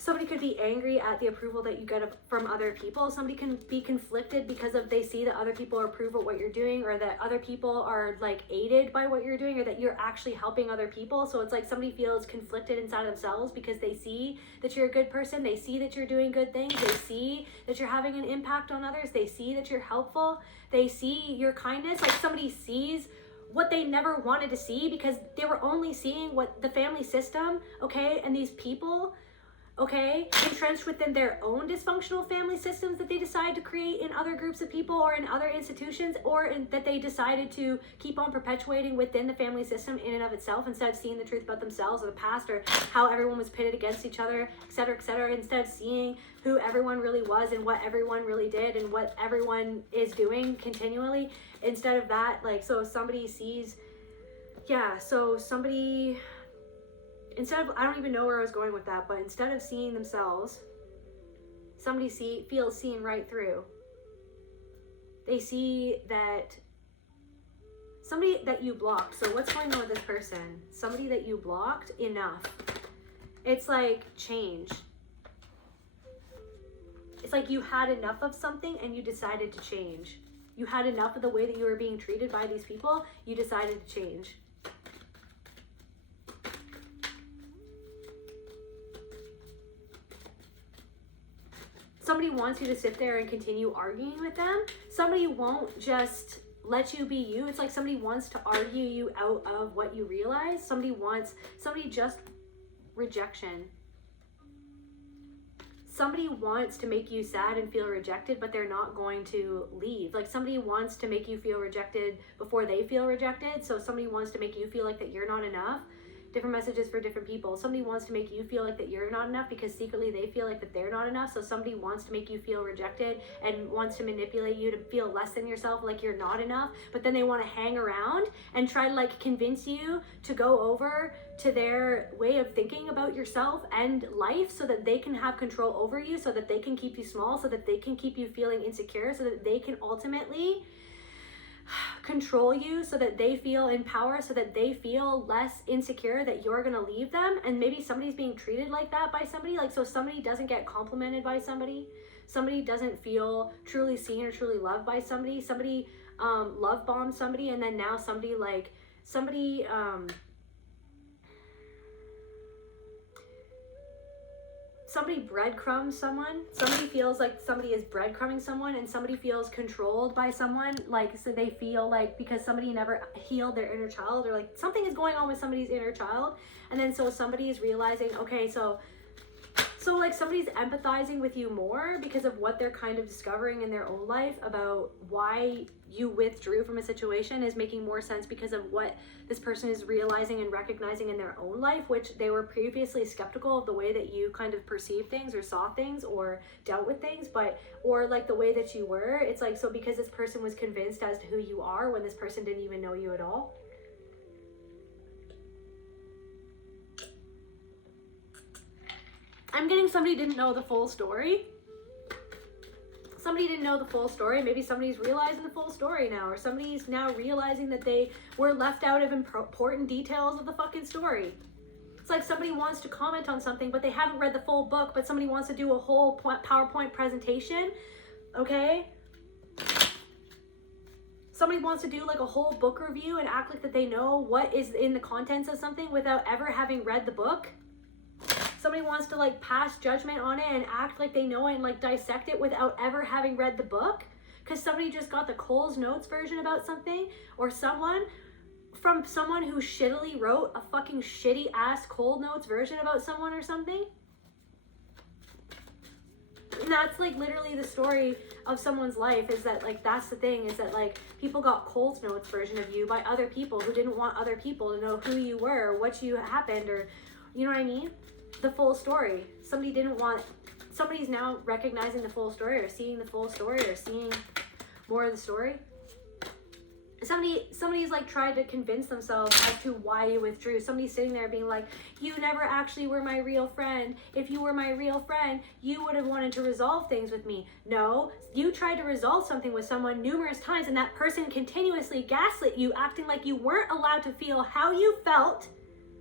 Somebody could be angry at the approval that you get from other people. Somebody can be conflicted because they see that other people approve of what you're doing, or that other people are like aided by what you're doing, or that you're actually helping other people. So it's like somebody feels conflicted inside themselves because they see that you're a good person. They see that you're doing good things. They see that you're having an impact on others. They see that you're helpful. They see your kindness. Like somebody sees what they never wanted to see because they were only seeing what the family system, okay, and these people, okay, entrenched within their own dysfunctional family systems that they decide to create in other groups of people or in other institutions, or that they decided to keep on perpetuating within the family system in and of itself, instead of seeing the truth about themselves or the past, or how everyone was pitted against each other, etc., instead of seeing who everyone really was and what everyone really did and what everyone is doing continually. Instead of that, like, so somebody sees, instead of, I don't even know where I was going with that, but instead of seeing themselves, somebody feels seen right through. They see that somebody that you blocked. So what's going on with this person? Somebody that you blocked, enough. It's like change. It's like you had enough of something and you decided to change. You had enough of the way that you were being treated by these people, you decided to change. Somebody wants you to sit there and continue arguing with them. Somebody won't just let you be you. It's like somebody wants to argue you out of what you realize. Somebody just rejection. Somebody wants to make you sad and feel rejected, but they're not going to leave. Like somebody wants to make you feel rejected before they feel rejected. So somebody wants to make you feel like that you're not enough. Different messages for different people. Somebody wants to make you feel like that you're not enough because secretly they feel like that they're not enough. So somebody wants to make you feel rejected and wants to manipulate you to feel less than yourself, like you're not enough. But then they want to hang around and try to like convince you to go over to their way of thinking about yourself and life so that they can have control over you, so that they can keep you small, so that they can keep you feeling insecure, so that they can ultimately control you, so that they feel in power, so that they feel less insecure that you're gonna leave them. And maybe somebody's being treated like that by somebody, like so somebody doesn't get complimented by somebody doesn't feel truly seen or truly loved by somebody love bombs somebody, and then now somebody breadcrumbs someone. Somebody feels like somebody is breadcrumbing someone, and somebody feels controlled by someone, like so they feel like because somebody never healed their inner child, or like something is going on with somebody's inner child, and then so somebody is realizing, okay, so like somebody's empathizing with you more because of what they're kind of discovering in their own life about why you withdrew from a situation is making more sense because of what this person is realizing and recognizing in their own life, which they were previously skeptical of the way that you kind of perceived things or saw things or dealt with things, or like the way that you were. It's like, so because this person was convinced as to who you are when this person didn't even know you at all. I'm getting somebody didn't know the full story. Somebody didn't know the full story. Maybe somebody's realizing the full story now, or somebody's now realizing that they were left out of important details of the fucking story. It's like somebody wants to comment on something, but they haven't read the full book, but somebody wants to do a whole PowerPoint presentation, okay? Somebody wants to do like a whole book review and act like that they know what is in the contents of something without ever having read the book. Somebody wants to like pass judgment on it and act like they know it and like dissect it without ever having read the book, because somebody just got the Coles Notes version about something, or someone who shittily wrote a fucking shitty ass Coles Notes version about someone or something. And that's like literally the story of someone's life, is that like that's the thing, is that like people got Coles Notes version of you by other people who didn't want other people to know who you were or what you happened, or you know what I mean? The full story. Somebody's now recognizing the full story, or seeing the full story, or seeing more of the story. Somebody's like tried to convince themselves as to why you withdrew. Somebody's sitting there being like, you never actually were my real friend. If you were my real friend, you would have wanted to resolve things with me. No, you tried to resolve something with someone numerous times, and that person continuously gaslit you, acting like you weren't allowed to feel how you felt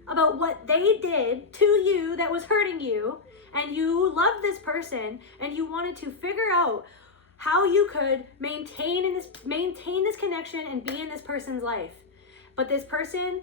about what they did to you that was hurting you, and you loved this person and you wanted to figure out how you could maintain this connection and be in this person's life. But this person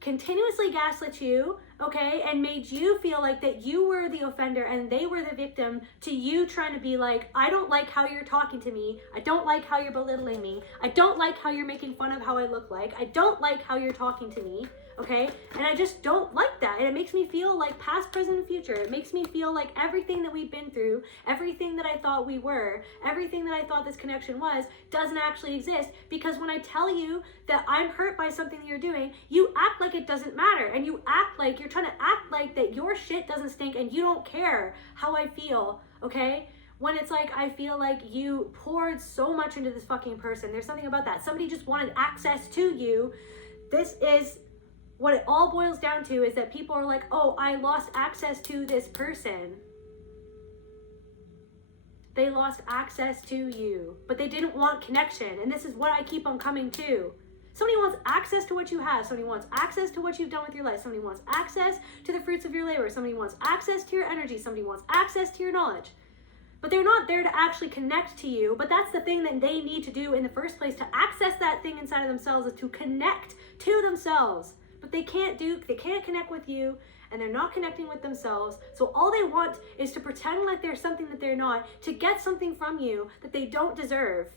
continuously gaslit you, okay, and made you feel like that you were the offender and they were the victim, to you trying to be like, I don't like how you're talking to me, I don't like how you're belittling me, I don't like how you're making fun of how I look like, I don't like how you're talking to me, okay? And I just don't like that, and it makes me feel like past, present, and future. It makes me feel like everything that we've been through, everything that I thought we were, everything that I thought this connection was, doesn't actually exist, because when I tell you that I'm hurt by something that you're doing, you act like it doesn't matter, and you act like you're trying to act like that your shit doesn't stink and you don't care how I feel, okay? When it's like, I feel like you poured so much into this fucking person. There's something about that. Somebody just wanted access to you. This is what it all boils down to, is that people are like, oh, I lost access to this person. They lost access to you, but they didn't want connection. And this is what I keep on coming to. Somebody wants access to what you have. Somebody wants access to what you've done with your life. Somebody wants access to the fruits of your labor. Somebody wants access to your energy. Somebody wants access to your knowledge. But they're not there to actually connect to you. But that's the thing that they need to do in the first place, to access that thing inside of themselves, is to connect to themselves. But they can't connect with you, and they're not connecting with themselves. So all they want is to pretend like they're something that they're not, to get something from you that they don't deserve.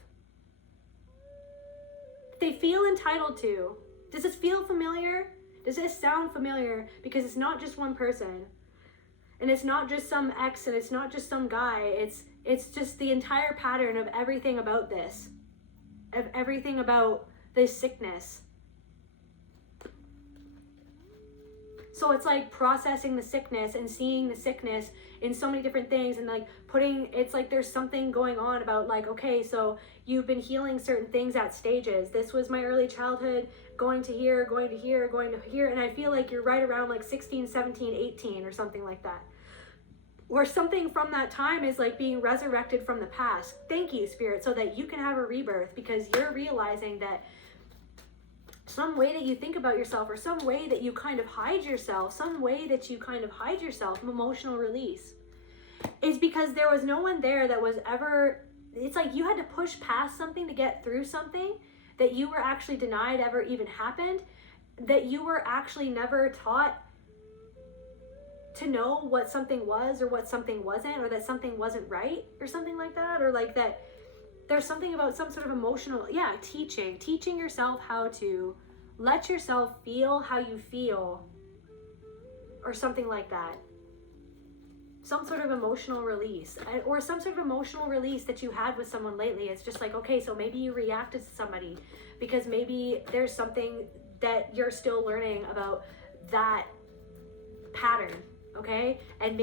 they feel entitled to. Does this feel familiar? Does this sound familiar? Because it's not just one person. And it's not just some ex, and it's not just some guy. It's just the entire pattern of everything about this. Of everything about this sickness. So it's like processing the sickness and seeing the sickness in so many different things, and like it's like there's something going on about like, okay, so you've been healing certain things at stages. This was my early childhood, going to here, going to here, going to here, and I feel like you're right around like 16, 17, 18 or something like that. Or something from that time is like being resurrected from the past. Thank you, Spirit, so that you can have a rebirth, because you're realizing that some way that you think about yourself, or some way that you kind of hide yourself, emotional release, is because there was no one there that was ever, it's like you had to push past something to get through something that you were actually denied ever even happened, that you were actually never taught to know what something was or what something wasn't, or that something wasn't right or something like that, or like that there's something about some sort of emotional, teaching yourself how to let yourself feel how you feel, or something like that. Some sort of emotional release, or some sort of emotional release that you had with someone lately. It's just like, okay, so maybe you reacted to somebody because maybe there's something that you're still learning about that pattern, okay? And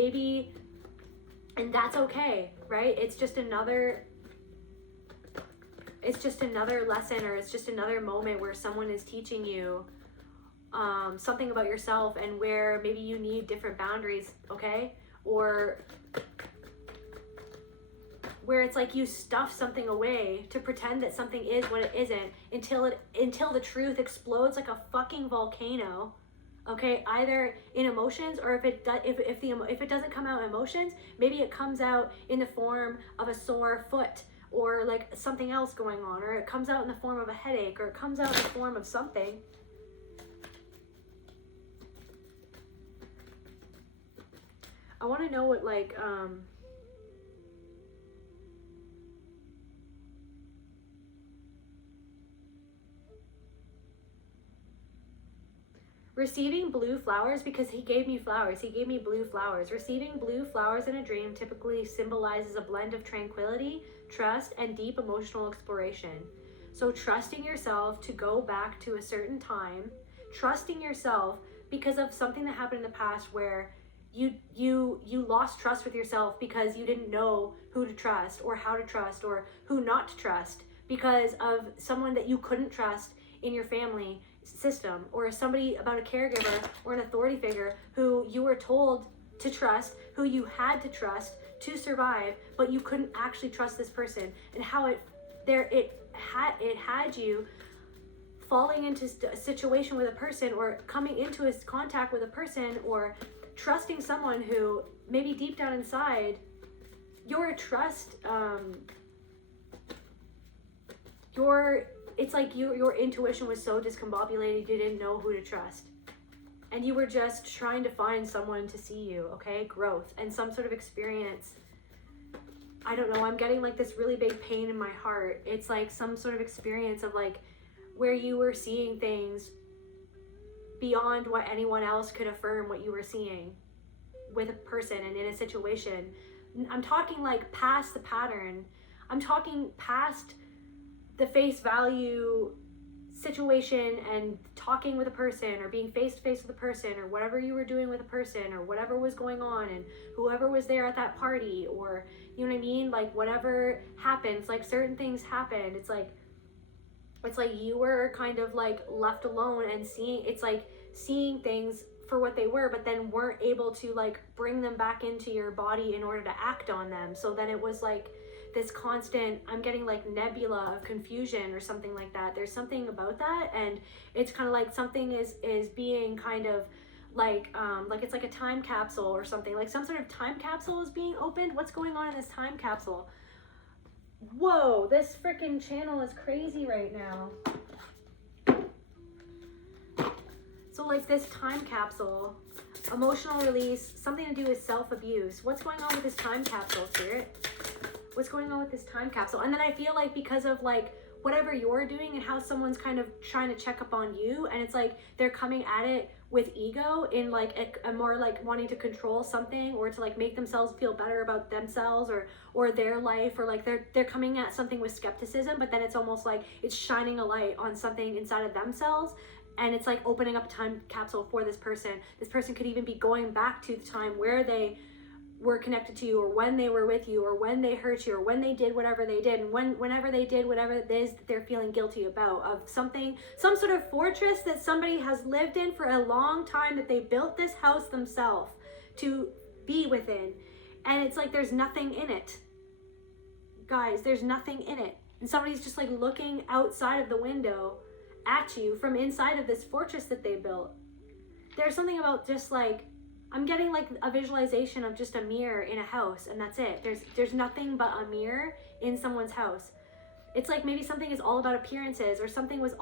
that's okay, right? It's just another lesson, or it's just another moment where someone is teaching you something about yourself, and where maybe you need different boundaries, okay? Or where it's like you stuff something away to pretend that something is what it isn't, until the truth explodes like a fucking volcano, okay? Either in emotions, or if it doesn't come out in emotions, maybe it comes out in the form of a sore foot, or like something else going on, or it comes out in the form of a headache, or it comes out in the form of something. I want to know what receiving blue flowers, because he gave me flowers. He gave me blue flowers. Receiving blue flowers in a dream typically symbolizes a blend of tranquility, trust, and deep emotional exploration. So trusting yourself to go back to a certain time, trusting yourself because of something that happened in the past where you lost trust with yourself because you didn't know who to trust, or how to trust, or who not to trust, because of someone that you couldn't trust in your family system, or somebody about a caregiver or an authority figure who you were told to trust, who you had to trust to survive, but you couldn't actually trust this person, and how it had you falling into a situation with a person, or coming into a contact with a person, or trusting someone who maybe deep down inside your trust, it's like your intuition was so discombobulated you didn't know who to trust, and you were just trying to find someone to see you, okay? Growth and some sort of experience. I don't know, I'm getting like this really big pain in my heart. It's like some sort of experience of like where you were seeing things beyond what anyone else could affirm what you were seeing with a person and in a situation. I'm talking like past the pattern. I'm talking past the face value situation and talking with a person, or being face to face with a person, or whatever you were doing with a person, or whatever was going on, and whoever was there at that party, or you know what I mean? Like whatever happens, like certain things happened. It's like you were kind of like left alone and seeing things for what they were, but then weren't able to like bring them back into your body in order to act on them. So then it was like this constant, I'm getting like nebula of confusion or something like that. There's something about that, and it's kind of like something is being kind of like it's like a time capsule or something, like some sort of time capsule is being opened. What's going on in this time capsule? Whoa, this freaking channel is crazy right now. So like this time capsule, emotional release, something to do with self-abuse. What's going on with this time capsule, Spirit? What's going on with this time capsule? And then I feel like because of like whatever you're doing and how someone's kind of trying to check up on you, and it's like they're coming at it with ego in like a more like wanting to control something or to like make themselves feel better about themselves or their life, or like they're coming at something with skepticism, but then it's almost like it's shining a light on something inside of themselves, and it's like opening up a time capsule for this person. This person could even be going back to the time where they were connected to you, or when they were with you, or when they hurt you, or when they did whatever they did, and whenever they did whatever it is that they're feeling guilty about, of something, some sort of fortress that somebody has lived in for a long time, that they built this house themselves to be within, and it's like there's nothing in it, guys. There's nothing in it, and somebody's just like looking outside of the window at you from inside of this fortress that they built. There's something about just like, I'm getting like a visualization of just a mirror in a house, and that's it. There's nothing but a mirror in someone's house. It's like maybe something is all about appearances, or something was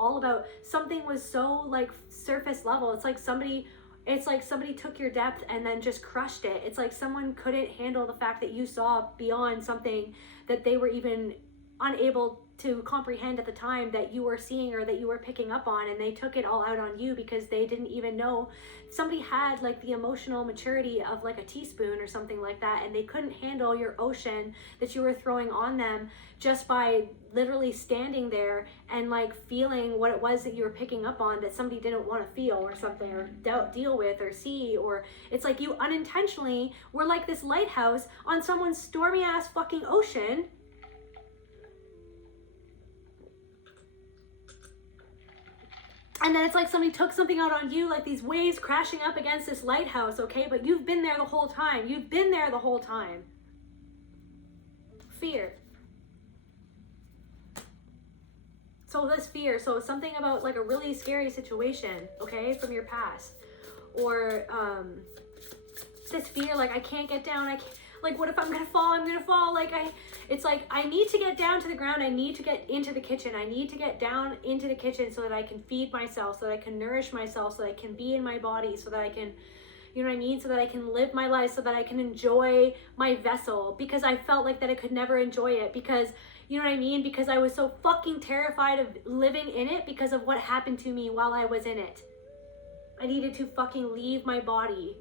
so like surface level. It's like somebody took your depth and then just crushed it. It's like someone couldn't handle the fact that you saw beyond something that they were even unable to comprehend at the time that you were seeing or that you were picking up on, and they took it all out on you because they didn't even know. Somebody had like the emotional maturity of like a teaspoon or something like that, and they couldn't handle your ocean that you were throwing on them just by literally standing there and like feeling what it was that you were picking up on that somebody didn't want to feel or something, or deal with or see. Or it's like you unintentionally were like this lighthouse on someone's stormy ass fucking ocean. And then it's like somebody took something out on you, like these waves crashing up against this lighthouse, okay? But you've been there the whole time. You've been there the whole time. Fear. So this fear, so something about like a really scary situation, okay, from your past. Or this fear, like I can't get down, I can't, like what if I'm gonna fall, like it's like I need to get down to the ground, I need to get into the kitchen, I need to get down into the kitchen so that I can feed myself, so that I can nourish myself, so that I can be in my body, so that I can, you know what I mean, so that I can live my life, so that I can enjoy my vessel, because I felt like that I could never enjoy it, because, you know what I mean, because I was so fucking terrified of living in it because of what happened to me while I was in it. I needed to fucking leave my body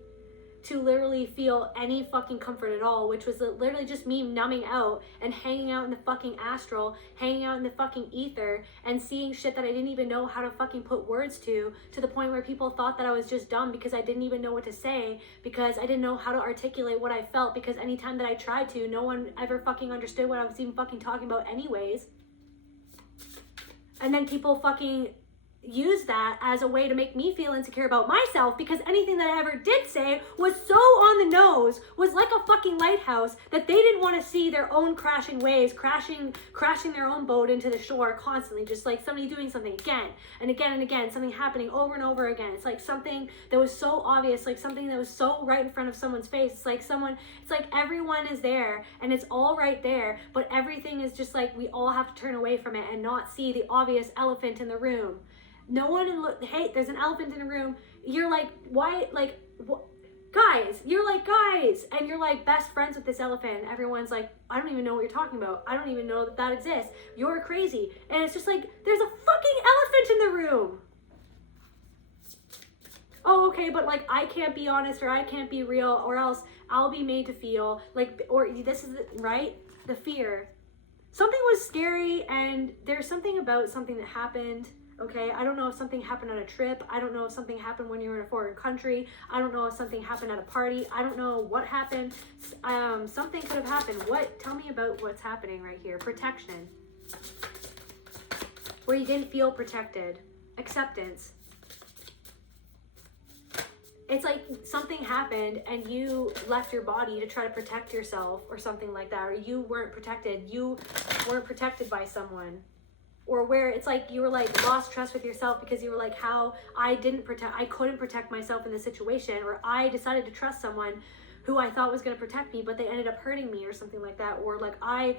to literally feel any fucking comfort at all, which was literally just me numbing out and hanging out in the fucking astral, hanging out in the fucking ether, and seeing shit that I didn't even know how to fucking put words to the point where people thought that I was just dumb because I didn't even know what to say, because I didn't know how to articulate what I felt, because anytime that I tried to, no one ever fucking understood what I was even fucking talking about anyways. And then people fucking use that as a way to make me feel insecure about myself, because anything that I ever did say was so on the nose, was like a fucking lighthouse, that they didn't want to see their own crashing waves, crashing their own boat into the shore constantly, just like somebody doing something again and again and again, something happening over and over again. It's like something that was so obvious, like something that was so right in front of someone's face. It's like everyone is there and it's all right there, but everything is just like, we all have to turn away from it and not see the obvious elephant in the room. No one, hey, there's an elephant in the room. You're like, why, like, guys, you're like, guys, and you're like best friends with this elephant. Everyone's like, I don't even know what you're talking about. I don't even know that exists. You're crazy. And it's just like, there's a fucking elephant in the room. Oh, okay, but like, I can't be honest, or I can't be real, or else I'll be made to feel like, or this is, right? The fear. Something was scary, and there's something about something that happened. Okay, I don't know if something happened on a trip. I don't know if something happened when you were in a foreign country. I don't know if something happened at a party. I don't know what happened. Something could have happened. Tell me about what's happening right here. Protection. Where you didn't feel protected. Acceptance. It's like something happened and you left your body to try to protect yourself or something like that. Or you weren't protected. You weren't protected by someone. Or where it's like you were like lost trust with yourself because you were like, how I couldn't protect myself in this situation, or I decided to trust someone who I thought was going to protect me, but they ended up hurting me or something like that. Or like I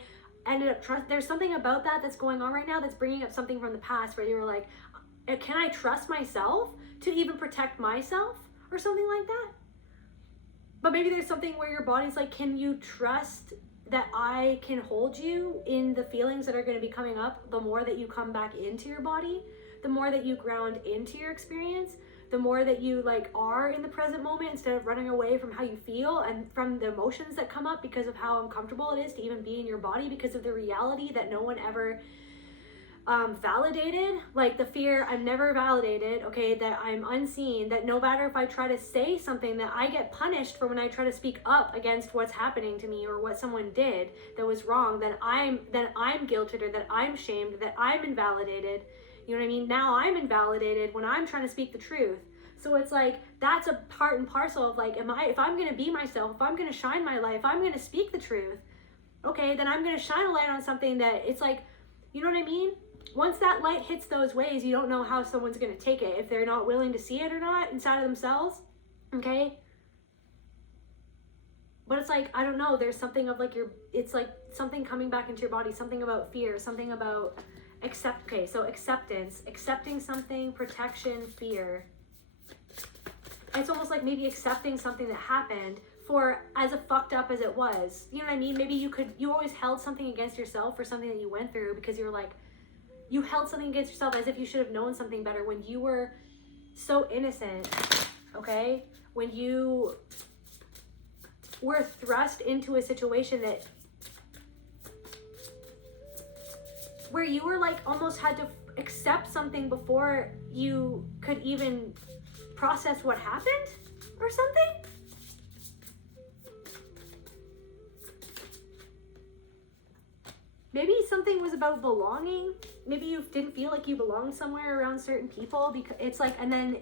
ended up there's something about that that's going on right now that's bringing up something from the past where you were like, can I trust myself to even protect myself or something like that? But maybe there's something where your body's like, can you trust that I can hold you in the feelings that are going to be coming up, the more that you come back into your body, the more that you ground into your experience, the more that you like are in the present moment instead of running away from how you feel and from the emotions that come up because of how uncomfortable it is to even be in your body because of the reality that no one ever validated, like the fear I'm never validated, okay, that I'm unseen, that no matter if I try to say something that I get punished for when I try to speak up against what's happening to me or what someone did that was wrong, then I'm guilted or that I'm shamed, that I'm invalidated. You know what I mean? Now I'm invalidated when I'm trying to speak the truth. So it's like, that's a part and parcel of like, if I'm going to be myself, if I'm going to shine my light, if I'm going to speak the truth, okay, then I'm going to shine a light on something that it's like, you know what I mean? Once that light hits those waves, you don't know how someone's going to take it, if they're not willing to see it or not inside of themselves, okay? But it's like, I don't know, there's something of like it's like something coming back into your body, something about fear, something about acceptance, accepting something, protection, fear. It's almost like maybe accepting something that happened for as fucked up as it was. You know what I mean? Maybe you always held something against yourself for something that you went through because you were like, you held something against yourself as if you should have known something better when you were so innocent, okay? When you were thrust into a situation where you were like almost had to accept something before you could even process what happened or something. Maybe something was about belonging. Maybe you didn't feel like you belonged somewhere around certain people because it's like, and then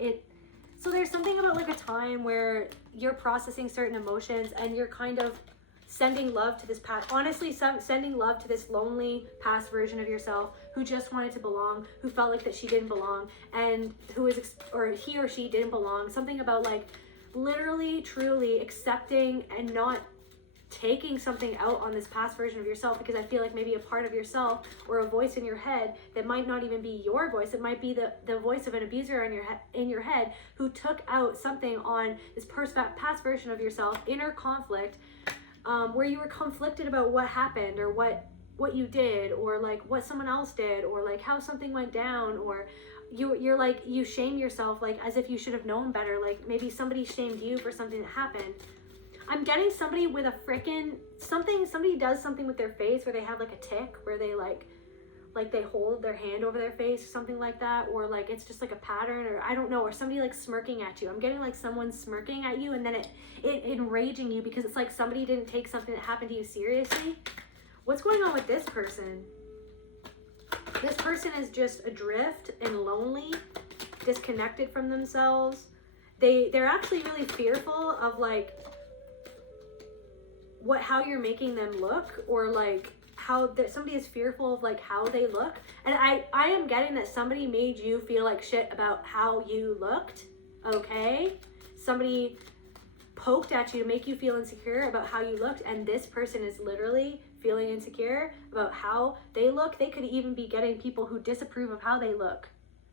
so there's something about like a time where you're processing certain emotions and you're kind of sending love to this past, honestly, sending love to this lonely past version of yourself who just wanted to belong, who felt like that she didn't belong, and or he or she didn't belong. Something about like literally, truly accepting and not taking something out on this past version of yourself, because I feel like maybe a part of yourself or a voice in your head that might not even be your voice, it might be the voice of an abuser in your head who took out something on this past version of yourself, inner conflict, where you were conflicted about what happened or what you did or like what someone else did or like how something went down, or you're like, you shame yourself like as if you should have known better, like maybe somebody shamed you for something that happened. I'm getting somebody with a freaking somebody does something with their face where they have like a tick where they like they hold their hand over their face or something like that, or like it's just like a pattern, or I don't know, or somebody like smirking at you. I'm getting like someone smirking at you and then it enraging you because it's like somebody didn't take something that happened to you seriously. What's going on with this person? This person is just adrift and lonely, disconnected from themselves. They're actually really fearful of like how you're making them look, or like how somebody is fearful of like how they look. And I am getting that somebody made you feel like shit about how you looked, okay? Somebody poked at you to make you feel insecure about how you looked, and this person is literally feeling insecure about how they look. They could even be getting people who disapprove of how they look.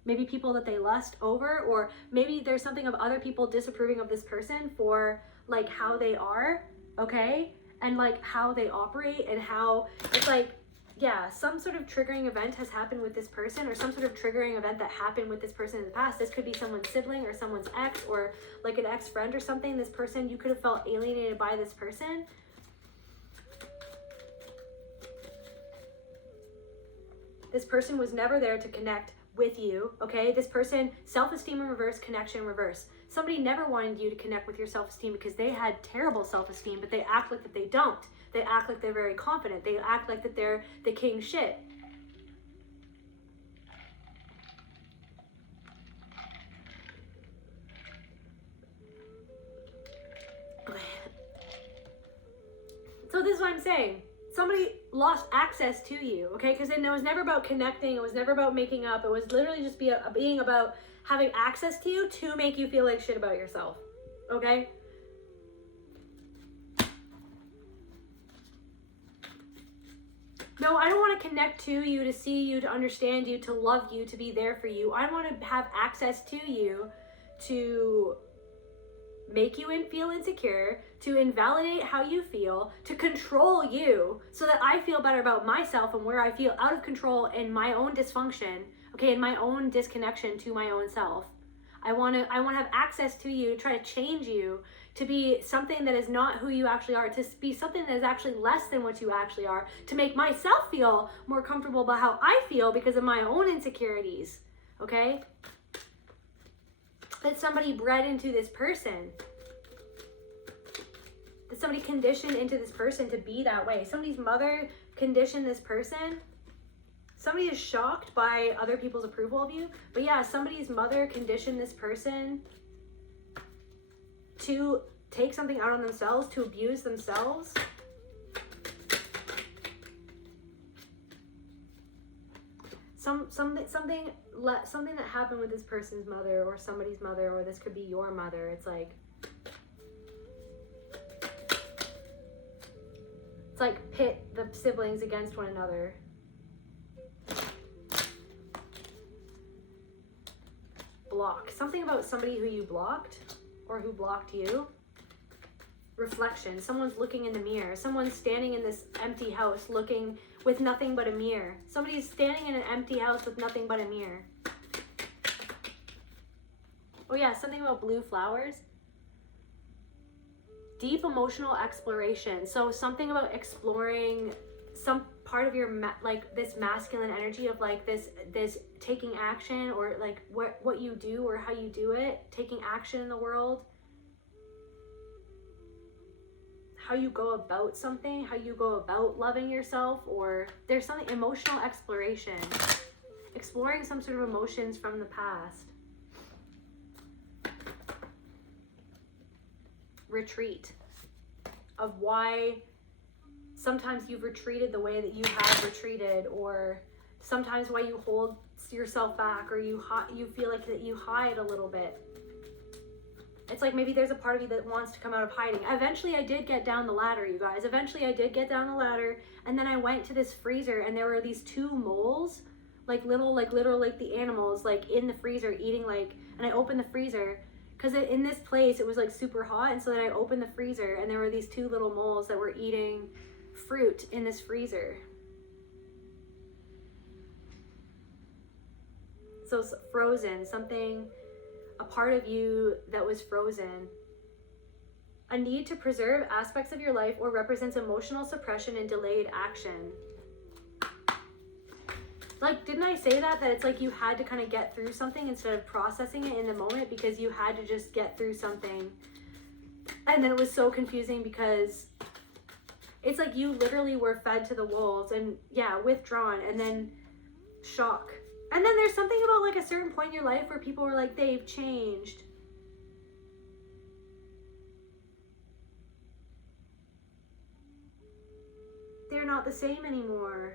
Maybe people that they lust over, or maybe there's something of other people disapproving of this person for like how they are, okay? And like how they operate, and how it's like, yeah, some sort of triggering event has happened with this person, or some sort of triggering event that happened with this person in the past. This could be someone's sibling or someone's ex, or like an ex-friend or something. This person, you could have felt alienated by this person. This person was never there to connect with you, okay? This person, self-esteem in reverse, connection in reverse. Somebody never wanted you to connect with your self-esteem because they had terrible self-esteem, but they act like that they don't. They act like they're very confident. They act like that they're the king shit. So this is what I'm saying. Somebody lost access to you, okay? Because it was never about connecting. It was never about making up. It was literally just being about having access to you to make you feel like shit about yourself, okay? No, I don't want to connect to you, to see you, to understand you, to love you, to be there for you. I want to have access to you to make you feel insecure, to invalidate how you feel, to control you so that I feel better about myself and where I feel out of control in my own dysfunction, okay, in my own disconnection to my own self. I want to have access to you, try to change you to be something that is not who you actually are, to be something that is actually less than what you actually are, to make myself feel more comfortable about how I feel because of my own insecurities, okay? That somebody bred into this person. That somebody conditioned into this person to be that way. Somebody's mother conditioned this person. Somebody is shocked by other people's approval of you. But yeah, somebody's mother conditioned this person to take something out on themselves, to abuse themselves. Something that happened with this person's mother or somebody's mother, or this could be your mother. It's like pit the siblings against one another. Block. Something about somebody who you blocked or who blocked you. Reflection. Someone's looking in the mirror. Someone's standing in this empty house looking with nothing but a mirror. Somebody's standing in an empty house with nothing but a mirror. Oh yeah, something about blue flowers. Deep emotional exploration. So something about exploring some part of your like this masculine energy of like this taking action, or like what you do or how you do it, taking action in the world, how you go about something, how you go about loving yourself, or there's something emotional exploration, exploring some sort of emotions from the past. Retreat, of why sometimes you've retreated the way that you have retreated, or sometimes why you hold yourself back, or you feel like that you hide a little bit. It's like maybe there's a part of you that wants to come out of hiding. Eventually I did get down the ladder, you guys. Eventually I did get down the ladder, and then I went to this freezer, and there were these two moles, like little, like literal, like the animals, like in the freezer eating, like, and I opened the freezer because in this place it was like super hot, and so then I opened the freezer and there were these two little moles that were eating fruit in this freezer. So frozen, something, a part of you that was frozen. A need to preserve aspects of your life or represents emotional suppression and delayed action. Like, didn't I say that it's like you had to kind of get through something instead of processing it in the moment, because you had to just get through something. And then it was so confusing because it's like you literally were fed to the wolves, and yeah, withdrawn, and then shock. And then there's something about like a certain point in your life where people were like, they've changed. They're not the same anymore.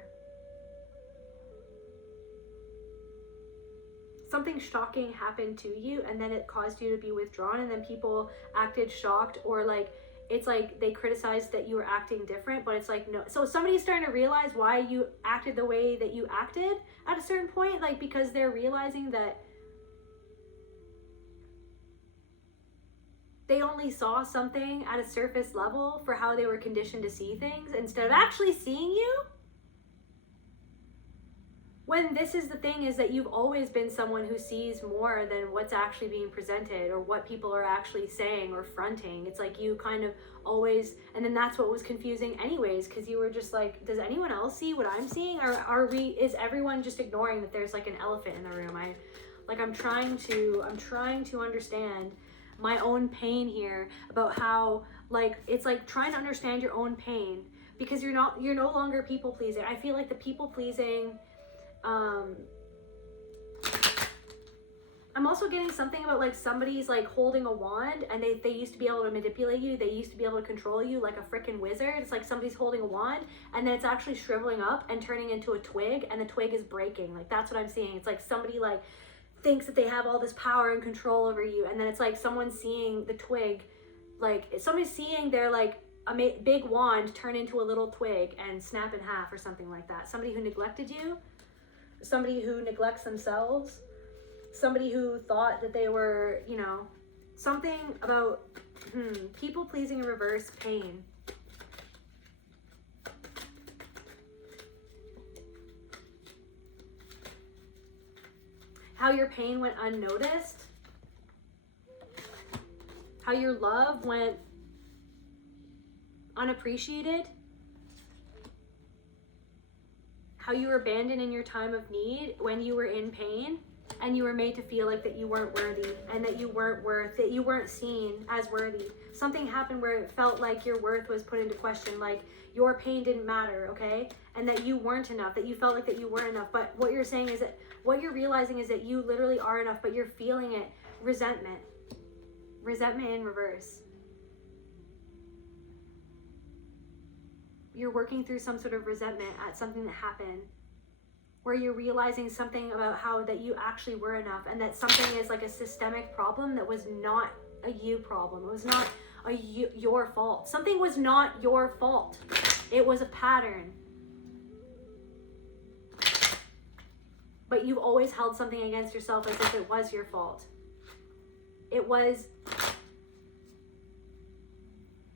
Something shocking happened to you, and then it caused you to be withdrawn, and then people acted shocked, or like it's like they criticized that you were acting different, but it's like no. So somebody's starting to realize why you acted the way that you acted at a certain point, like because they're realizing that they only saw something at a surface level for how they were conditioned to see things instead of actually seeing you. When this is the thing, is that you've always been someone who sees more than what's actually being presented or what people are actually saying or fronting. It's like you kind of always, and then that's what was confusing anyways, because you were just like, does anyone else see what I'm seeing? Or is everyone just ignoring that there's like an elephant in the room? I'm trying to understand my own pain here, about how like it's like trying to understand your own pain, because you're no longer people pleasing. I feel like the people pleasing, I'm also getting something about like somebody's like holding a wand, and they used to be able to manipulate you. They used to be able to control you like a freaking wizard. It's like somebody's holding a wand, and then it's actually shriveling up and turning into a twig, and the twig is breaking. Like that's what I'm seeing. It's like somebody like thinks that they have all this power and control over you, and then it's like someone seeing the twig, like somebody's seeing their like a big wand turn into a little twig and snap in half or something like that. Somebody who neglected you. Somebody who neglects themselves, somebody who thought that they were, something about People pleasing in reverse, pain. How your pain went unnoticed. How your love went unappreciated. How you were abandoned in your time of need when you were in pain, and you were made to feel like that you weren't worthy, and that you weren't seen as worthy. Something happened where it felt like your worth was put into question, like your pain didn't matter, okay? And that you weren't enough, that you felt like that you weren't enough. But what you're saying is that, what you're realizing is that you literally are enough, but you're feeling it. Resentment. Resentment in reverse. You're working through some sort of resentment at something that happened, where you're realizing something about how that you actually were enough, and that something is like a systemic problem that was not a you problem. It was not your fault. Something was not your fault. It was a pattern. But you've always held something against yourself as if it was your fault. It was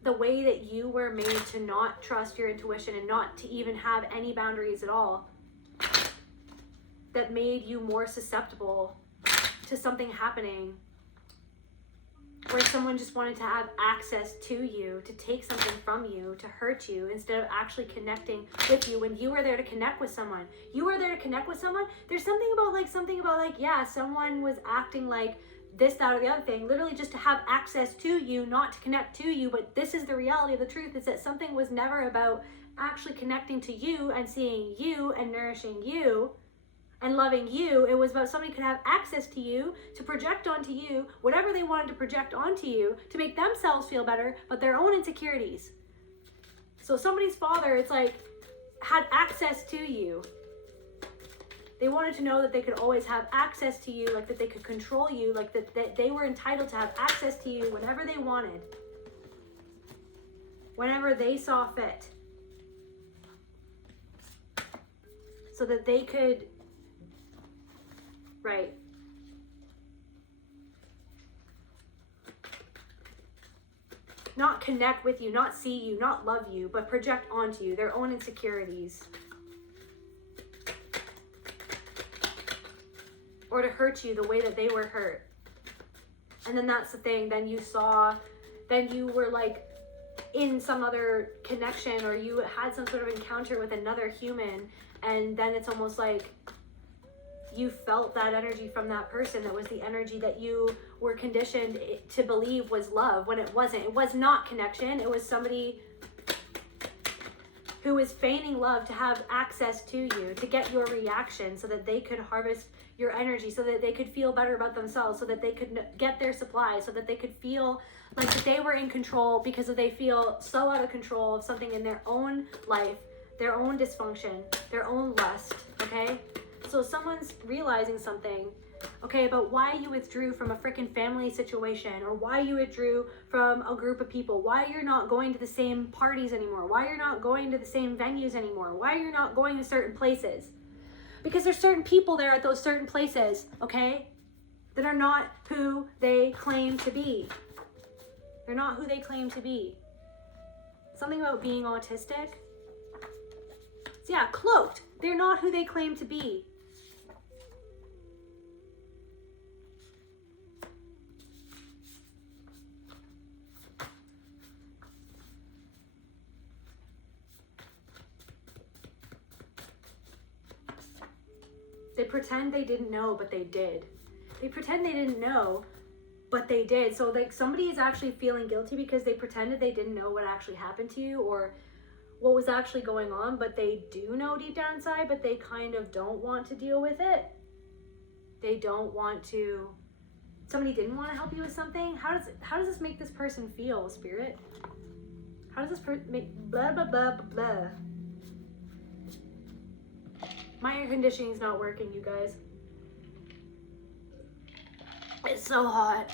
the way that you were made to not trust your intuition and not to even have any boundaries at all, that made you more susceptible to something happening where someone just wanted to have access to you, to take something from you, to hurt you, instead of actually connecting with you when you were there to connect with someone. You were there to connect with someone. There's something about yeah, someone was acting like this, that, or the other thing, literally just to have access to you, not to connect to you. But this is the reality of the truth, is that something was never about actually connecting to you and seeing you and nourishing you and loving you. It was about somebody could have access to you, to project onto you whatever they wanted to project onto you, to make themselves feel better, but their own insecurities. So somebody's father, it's like, had access to you. They wanted to know that they could always have access to you, like that they could control you, like that they were entitled to have access to you whenever they wanted, whenever they saw fit, so that they could, right, not connect with you, not see you, not love you, but project onto you their own insecurities. Or to hurt you the way that they were hurt. And then that's the thing, then you were like in some other connection, or you had some sort of encounter with another human, and then it's almost like you felt that energy from that person that was the energy that you were conditioned to believe was love, when it wasn't. It was not connection. It was somebody who was feigning love to have access to you, to get your reaction, so that they could harvest your energy, so that they could feel better about themselves, so that they could get their supply, so that they could feel like that they were in control, because they feel so out of control of something in their own life, their own dysfunction, their own lust, okay? So someone's realizing something, okay, about why you withdrew from a freaking family situation, or why you withdrew from a group of people, why you're not going to the same parties anymore, why you're not going to the same venues anymore, why you're not going to certain places. Because there's certain people there at those certain places, okay, that are not who they claim to be. They're not who they claim to be. Something about being autistic. So yeah, cloaked. They're not who they claim to be. They pretend they didn't know, but they did. They pretend they didn't know, but they did. So like somebody is actually feeling guilty because they pretended they didn't know what actually happened to you, or what was actually going on, but they do know deep down inside, but they kind of don't want to deal with it. They don't want to. Somebody didn't want to help you with something. How does this make this person feel, Spirit? How does this make blah blah blah blah blah? My air conditioning is not working, you guys. It's so hot.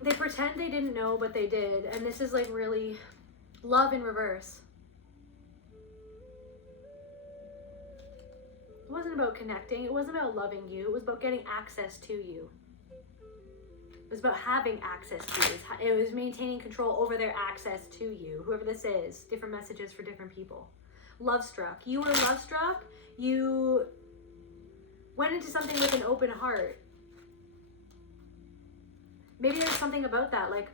They pretend they didn't know, but they did. And this is like really love in reverse. It wasn't about connecting. It wasn't about loving you. It was about getting access to you. It was about having access to you. It was maintaining control over their access to you, whoever this is. Different messages for different people. Love struck. You were love struck. You went into something with an open heart. Maybe there's something about that, like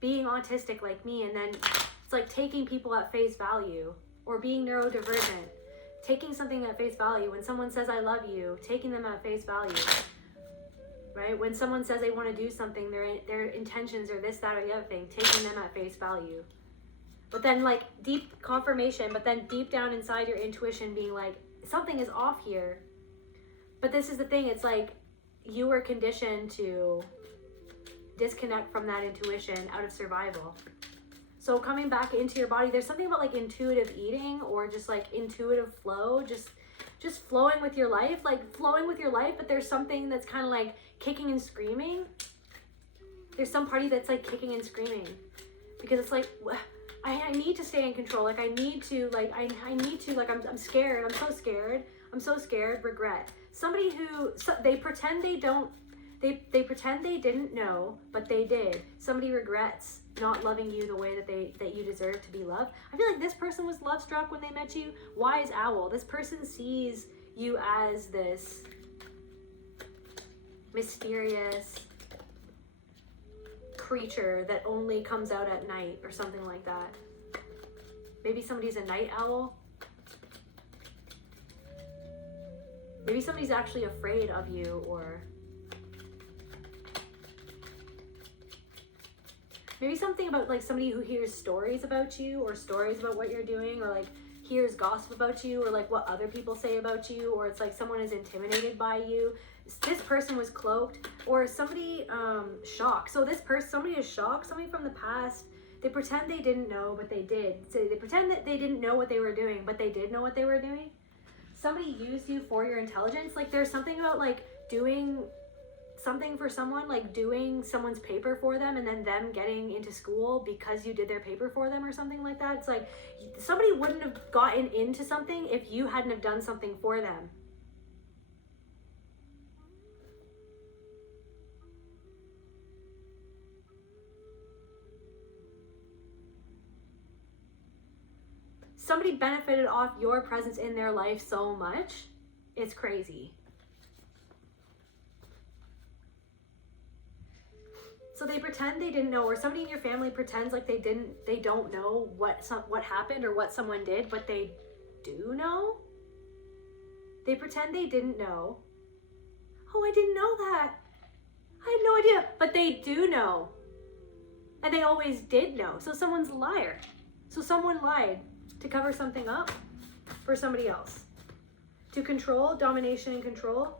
being autistic like me, and then it's like taking people at face value, or being neurodivergent, taking something at face value. When someone says I love you, taking them at face value, right? When someone says they want to do something, their intentions are this, that, or the other thing, taking them at face value. But then like deep confirmation, but then deep down inside your intuition being like, something is off here. But this is the thing, it's like you were conditioned to disconnect from that intuition out of survival. So coming back into your body, there's something about like intuitive eating, or just like intuitive flow, just flowing with your life, but there's something that's kind of like kicking and screaming. There's some party that's like kicking and screaming because it's like, I need to stay in control. Like I need to, I'm scared. I'm so scared. Regret. Somebody who, they pretend they don't, they pretend they didn't know, but they did. Somebody regrets not loving you the way that you deserve to be loved. I feel like this person was love struck when they met you. Wise owl. This person sees you as this mysterious creature that only comes out at night or something like that. Maybe somebody's a night owl. Maybe somebody's actually afraid of you, or maybe something about like somebody who hears stories about you, or stories about what you're doing, or like hears gossip about you, or like what other people say about you, or it's like someone is intimidated by you. This person was cloaked, or somebody shocked. So this person, somebody is shocked, somebody from the past. They pretend they didn't know, but they did. So they pretend that they didn't know what they were doing, but they did know what they were doing. Somebody used you for your intelligence. Like there's something about like doing something for someone, like doing someone's paper for them and then them getting into school because you did their paper for them or something like that. It's like somebody wouldn't have gotten into something if you hadn't have done something for them. Somebody benefited off your presence in their life so much, it's crazy. So they pretend they didn't know, or somebody in your family pretends like they don't know what happened or what someone did, but they do know. They pretend they didn't know. Oh, I didn't know that. I had no idea, but they do know. And they always did know. So someone's a liar. So someone lied to cover something up for somebody else. To control, domination and control.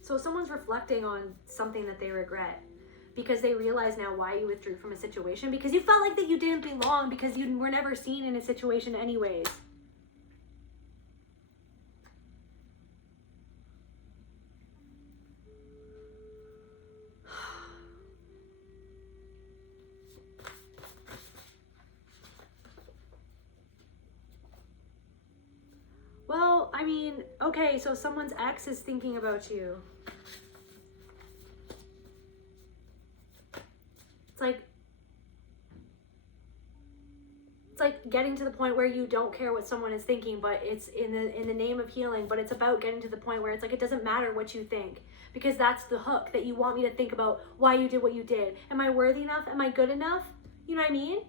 So someone's reflecting on something that they regret because they realize now why you withdrew from a situation, because you felt like that you didn't belong, because you were never seen in a situation anyways. Well, I mean, okay, so someone's ex is thinking about you. It's like getting to the point where you don't care what someone is thinking, but it's in the name of healing, but it's about getting to the point where it's like it doesn't matter what you think, because that's the hook, that you want me to think about why you did what you did. Am I worthy enough? Am I good enough? You know what I mean?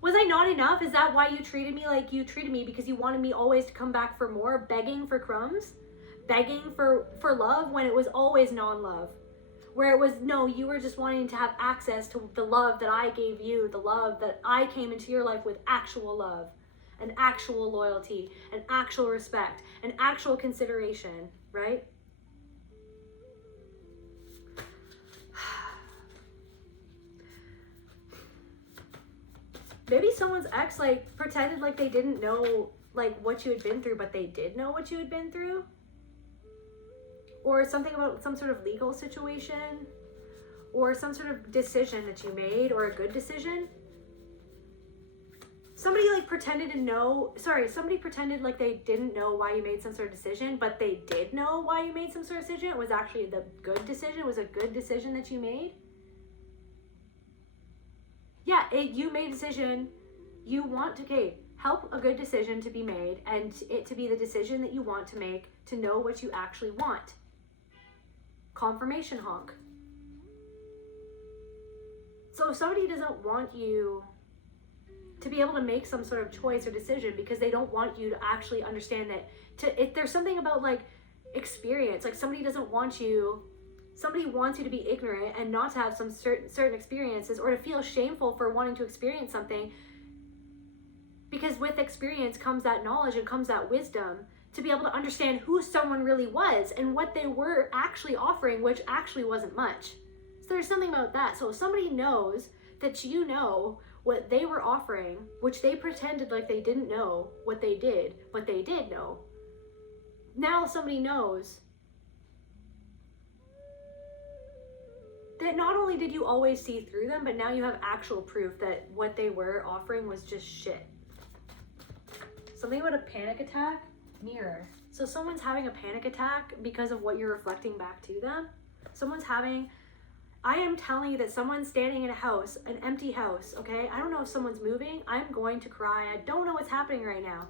Was I not enough? Is that why you treated me like you treated me? Because you wanted me always to come back for more, begging for crumbs, begging for love, when it was always non-love. Where it was, no, you were just wanting to have access to the love that I gave you, the love that I came into your life with, actual love, and actual loyalty, and actual respect, and actual consideration, right? Maybe someone's ex like pretended like they didn't know like what you had been through, but they did know what you had been through. Or something about some sort of legal situation, or some sort of decision that you made, or a good decision. somebody like pretended to know, somebody pretended like they didn't know why you made some sort of decision, but they did know why you made some sort of decision. It was actually the good decision. It was a good decision that you made. Yeah, you made a decision. You want to, okay, help a good decision to be made and it to be the decision that you want to make, to know what you actually want. Confirmation honk. So if somebody doesn't want you to be able to make some sort of choice or decision because they don't want you to actually understand that, there's something about like experience, like somebody wants you to be ignorant and not to have some certain experiences, or to feel shameful for wanting to experience something, because with experience comes that knowledge and comes that wisdom to be able to understand who someone really was and what they were actually offering, which actually wasn't much. So there's something about that. So if somebody knows that you know what they were offering, which they pretended like they didn't know what they did, but they did know. Now somebody knows that not only did you always see through them, but now you have actual proof that what they were offering was just shit. Something about a panic attack, mirror. So someone's having a panic attack because of what you're reflecting back to them. I am telling you that someone's standing in a house, an empty house, okay? I don't know if someone's moving. I'm going to cry. I don't know what's happening right now.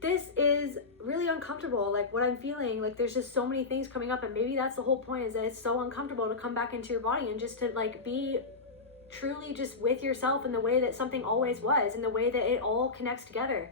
This is really uncomfortable, like what I'm feeling, like there's just so many things coming up, and maybe that's the whole point, is that it's so uncomfortable to come back into your body and just to like be truly just with yourself in the way that something always was, in the way that it all connects together.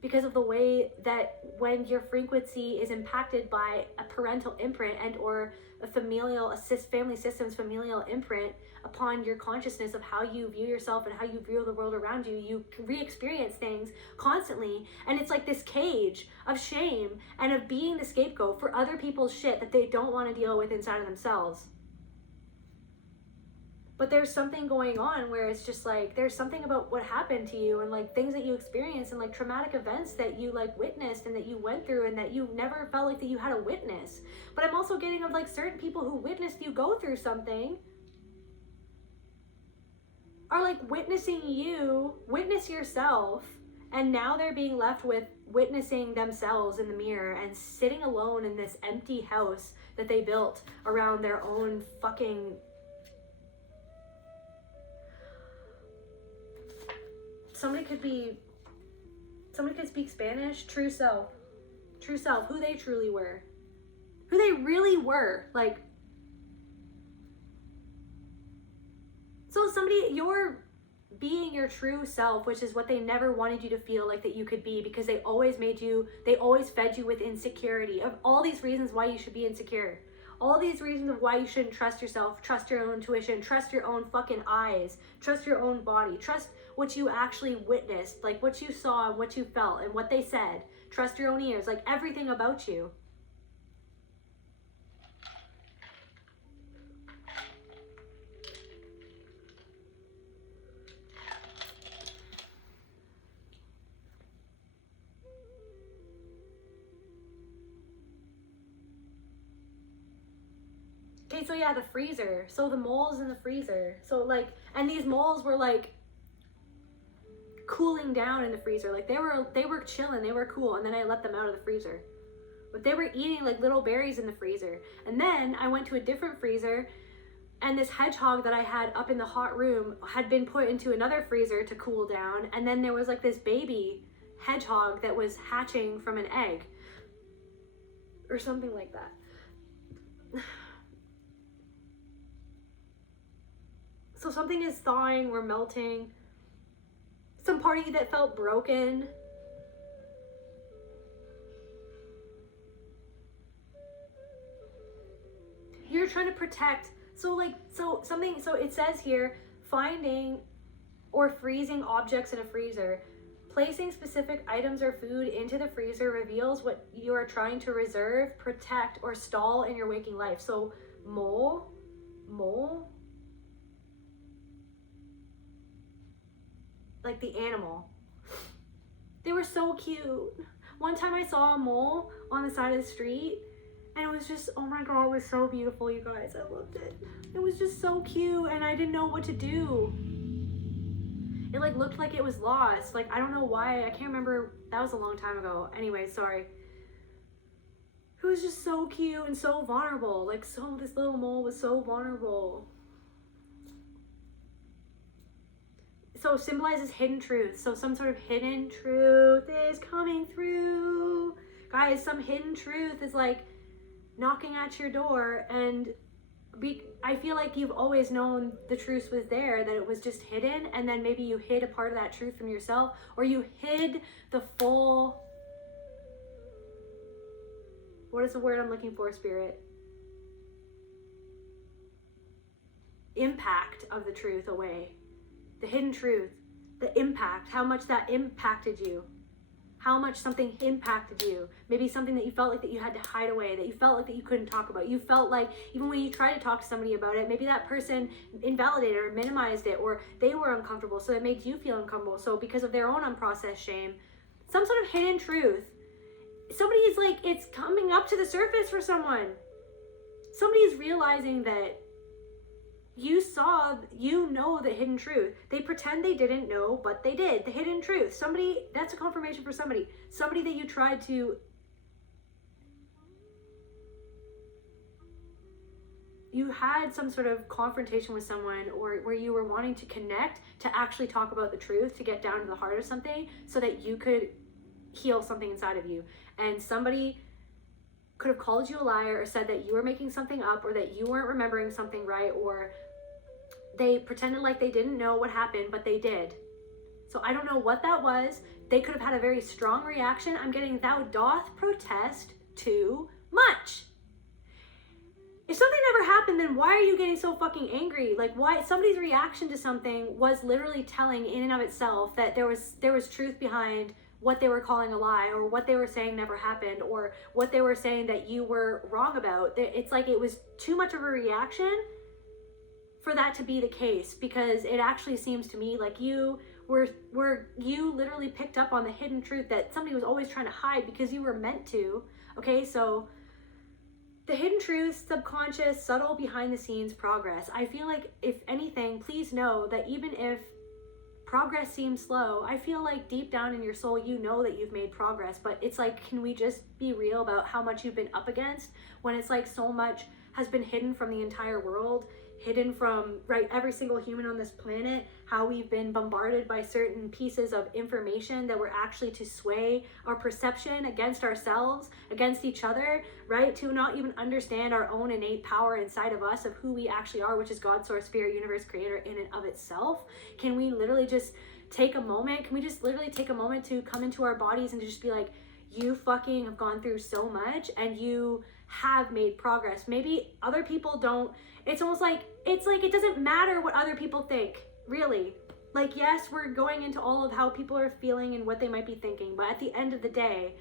Because of the way that when your frequency is impacted by a parental imprint and or a family system's familial imprint upon your consciousness of how you view yourself and how you view the world around you, you re-experience things constantly. And it's like this cage of shame and of being the scapegoat for other people's shit that they don't want to deal with inside of themselves. But there's something going on where it's just like, there's something about what happened to you and like things that you experienced and like traumatic events that you like witnessed and that you went through and that you never felt like that you had a witness. But I'm also getting of like certain people who witnessed you go through something are like witness yourself, and now they're being left with witnessing themselves in the mirror and sitting alone in this empty house that they built around their own fucking... Somebody could speak Spanish. True self, who they truly were, who they really were. Like, so you're being your true self, which is what they never wanted you to feel like that you could be, because they always fed you with insecurity of all these reasons why you should be insecure. All these reasons of why you shouldn't trust yourself, trust your own intuition, trust your own fucking eyes, trust your own body, trust what you actually witnessed, like what you saw and what you felt and what they said. Trust your own ears, like everything about you. Okay, so yeah, the freezer. So the moles in the freezer. So like, and these moles were like cooling down in the freezer. Like they were chilling, they were cool, and then I let them out of the freezer. But they were eating like little berries in the freezer. And then I went to a different freezer, and this hedgehog that I had up in the hot room had been put into another freezer to cool down. And then there was like this baby hedgehog that was hatching from an egg or something like that. So something is thawing or melting. Some part of you that felt broken. You're trying to protect. So it says here, finding or freezing objects in a freezer. Placing specific items or food into the freezer reveals what you are trying to reserve, protect, or stall in your waking life. So mole. Like the animal. They were so cute. One time I saw a mole on the side of the street, and it was just, oh my god, it was so beautiful, you guys. I loved it. It was just so cute, and I didn't know what to do. It like looked like it was lost. Like, I don't know why. I can't remember. That was a long time ago. Anyway, sorry. It was just so cute and so vulnerable. Like, this little mole was so vulnerable. So symbolizes hidden truth. So some sort of hidden truth is coming through. Guys, some hidden truth is like knocking at your door, and I feel like you've always known the truth was there, that it was just hidden, and then maybe you hid a part of that truth from yourself, or you hid the full, what is the word I'm looking for, Spirit? Impact of the truth away. The hidden truth, the impact, how much that impacted you. How much something impacted you. Maybe something that you felt like that you had to hide away, that you felt like that you couldn't talk about. You felt like even when you tried to talk to somebody about it, maybe that person invalidated or minimized it, or they were uncomfortable, so it made you feel uncomfortable. So because of their own unprocessed shame, some sort of hidden truth. Somebody's like, it's coming up to the surface for someone. Somebody's realizing that you know the hidden truth. They pretend they didn't know, but they did. The hidden truth. Somebody, that's a confirmation for somebody. Somebody that you tried to, you had some sort of confrontation with someone, or where you were wanting to connect, to actually talk about the truth, to get down to the heart of something, so that you could heal something inside of you. And somebody could have called you a liar, or said that you were making something up, or that you weren't remembering something right, or they pretended like they didn't know what happened, but they did. So I don't know what that was. They could have had a very strong reaction. I'm getting, thou doth protest too much. If something never happened, then why are you getting so fucking angry? Like, why? Somebody's reaction to something was literally telling in and of itself that there was truth behind what they were calling a lie, or what they were saying never happened, or what they were saying that you were wrong about. It's like it was too much of a reaction for that to be the case, because it actually seems to me like you literally picked up on the hidden truth that somebody was always trying to hide, because you were meant to. Okay, so the hidden truth, subconscious, subtle, behind the scenes progress. I feel like, if anything, please know that even if progress seems slow, I feel like deep down in your soul, you know that you've made progress. But it's like, can we just be real about how much you've been up against, when it's like so much has been hidden from the entire world, hidden from, right, every single human on this planet, how we've been bombarded by certain pieces of information that were actually to sway our perception against ourselves, against each other, right, to not even understand our own innate power inside of us of who we actually are, which is God, source, spirit, universe, creator in and of itself. Can we literally just take a moment? Can we just literally take a moment to come into our bodies and to just be like, you fucking have gone through so much, and you have made progress. Maybe other people don't. It's almost like, it doesn't matter what other people think, really. Like, yes, we're going into all of how people are feeling and what they might be thinking, but at the end of the day,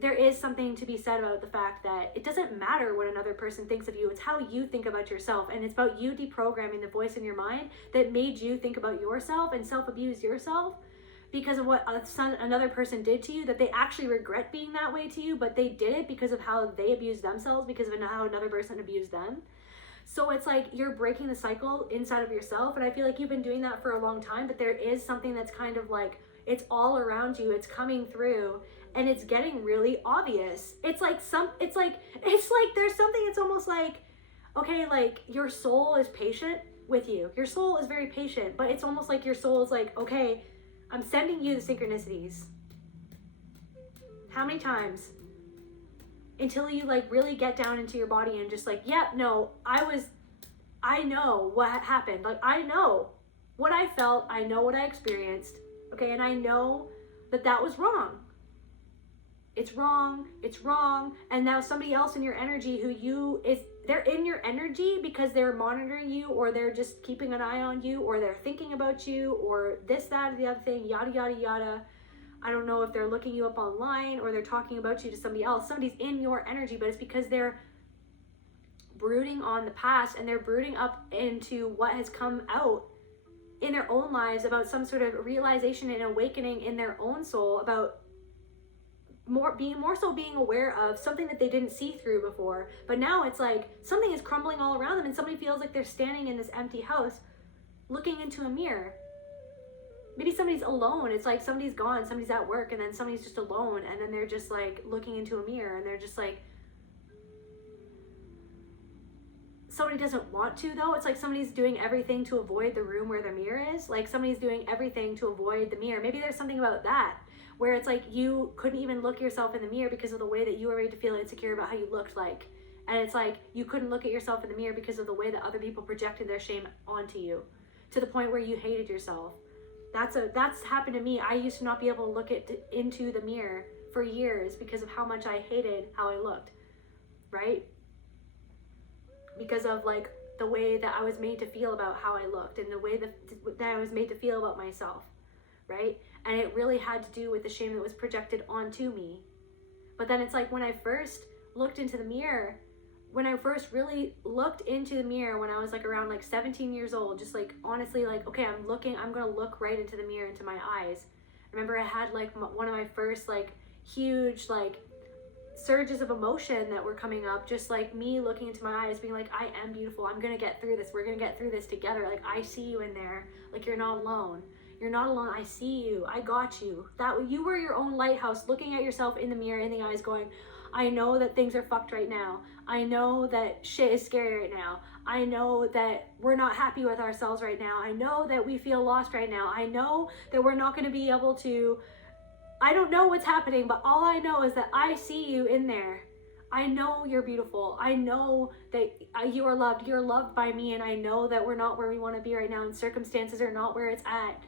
there is something to be said about the fact that it doesn't matter what another person thinks of you. It's how you think about yourself, and it's about you deprogramming the voice in your mind that made you think about yourself and self-abuse yourself because of what another person did to you, that they actually regret being that way to you, but they did it because of how they abused themselves, because of how another person abused them. So it's like you're breaking the cycle inside of yourself, and I feel like you've been doing that for a long time, but there is something that's kind of like, it's all around you, it's coming through, and it's getting really obvious. It's like there's something, it's almost like, okay, like your soul is patient with you. Your soul is very patient, but it's almost like your soul is like, okay, I'm sending you the synchronicities. How many times? Until you like really get down into your body and just like, yeah, no, I know what happened. Like, I know what I felt. I know what I experienced. Okay. And I know that was wrong. It's wrong. It's wrong. And now somebody else in your energy they're in your energy because they're monitoring you, or they're just keeping an eye on you, or they're thinking about you, or this, that, or the other thing, yada, yada, yada. I don't know if they're looking you up online, or they're talking about you to somebody else. Somebody's in your energy, but it's because they're brooding on the past, and they're brooding up into what has come out in their own lives about some sort of realization and awakening in their own soul about being aware of something that they didn't see through before. But now it's like something is crumbling all around them, and somebody feels like they're standing in this empty house looking into a mirror. maybe somebody's alone. It's like somebody's gone, somebody's at work, and then somebody's just alone, and then they're just like looking into a mirror, and they're just like, somebody doesn't want to though. It's like somebody's doing everything to avoid the room where the mirror is. Like somebody's doing everything to avoid the mirror. Maybe there's something about that where it's like you couldn't even look yourself in the mirror because of the way that you were made to feel insecure about how you looked like. And it's like you couldn't look at yourself in the mirror because of the way that other people projected their shame onto you, to the point where you hated yourself. That's happened to me. I used to not be able to look into the mirror for years because of how much I hated how I looked, right? Because of like the way that I was made to feel about how I looked and the way that I was made to feel about myself, right? And it really had to do with the shame that was projected onto me. But then it's like when I first looked into the mirror, when I first really looked into the mirror when I was like around like 17 years old, just like honestly like, okay, I'm gonna look right into the mirror, into my eyes. I remember I had like one of my first like huge like surges of emotion that were coming up, just like me looking into my eyes being like, I am beautiful, I'm gonna get through this, we're gonna get through this together, like I see you in there, like you're not alone, I see you, I got you. That you were your own lighthouse, looking at yourself in the mirror, in the eyes, going, I know that things are fucked right now, I know that shit is scary right now, I know that we're not happy with ourselves right now, I know that we feel lost right now, I know that we're not going to be able to, I don't know what's happening, but all I know is that I see you in there. I know you're beautiful. I know that you are loved. You're loved by me, and I know that we're not where we want to be right now, and circumstances are not where it's at.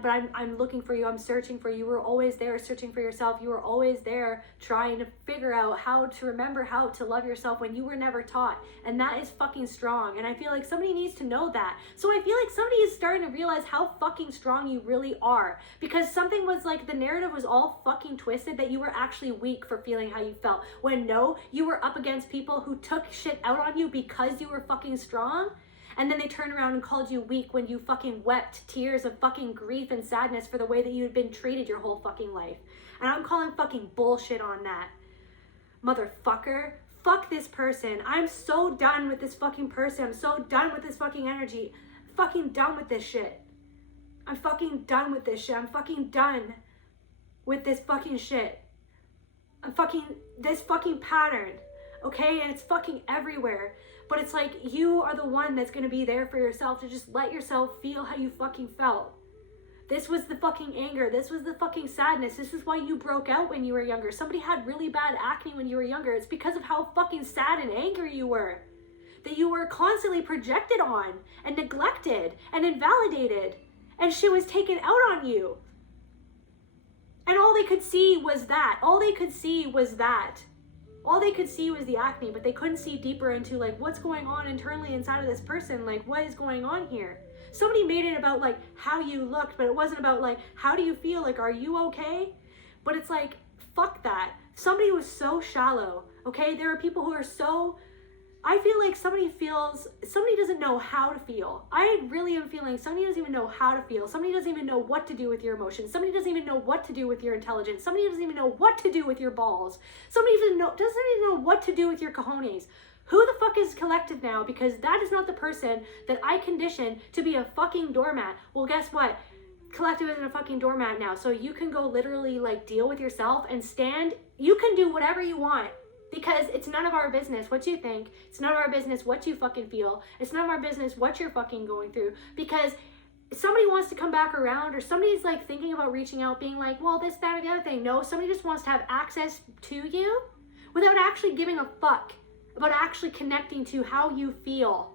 But I'm looking for you. I'm searching for you. You were always there searching for yourself. You were always there trying to figure out how to remember how to love yourself when you were never taught. And that is fucking strong. And I feel like somebody needs to know that. So I feel like somebody is starting to realize how fucking strong you really are. Because something was like, the narrative was all fucking twisted that you were actually weak for feeling how you felt. When no, you were up against people who took shit out on you because you were fucking strong. And then they turned around and called you weak when you fucking wept tears of fucking grief and sadness for the way that you had been treated your whole fucking life. And I'm calling fucking bullshit on that. Motherfucker. Fuck this person. I'm so done with this fucking person. I'm so done with this fucking energy. Fucking done with this shit. I'm fucking done with this shit. I'm fucking done with this fucking shit. This fucking pattern. Okay? And it's fucking everywhere. But it's like you are the one that's going to be there for yourself to just let yourself feel how you fucking felt. This was the fucking anger. This was the fucking sadness. This is why you broke out when you were younger. Somebody had really bad acne when you were younger. It's because of how fucking sad and angry you were. That you were constantly projected on and neglected and invalidated. And shit was taken out on you. And all they could see was that. All they could see was that. All they could see was the acne, but they couldn't see deeper into like what's going on internally inside of this person, like what is going on here. Somebody made it about like how you looked, but it wasn't about like how do you feel, like are you okay? But it's like fuck that. Somebody was so shallow, okay? There are people who are so, I feel like somebody doesn't know how to feel. I really am feeling somebody doesn't even know how to feel. Somebody doesn't even know what to do with your emotions. Somebody doesn't even know what to do with your intelligence. Somebody doesn't even know what to do with your balls. Somebody doesn't even know what to do with your cojones. Who the fuck is collective now? Because that is not the person that I conditioned to be a fucking doormat. Well, guess what? Collective isn't a fucking doormat now. So you can go literally like deal with yourself and stand. You can do whatever you want. Because it's none of our business what you think. It's none of our business what you fucking feel. It's none of our business what you're fucking going through. Because somebody wants to come back around, or somebody's like thinking about reaching out, being like, well, this, that, or the other thing. No, somebody just wants to have access to you without actually giving a fuck about actually connecting to how you feel,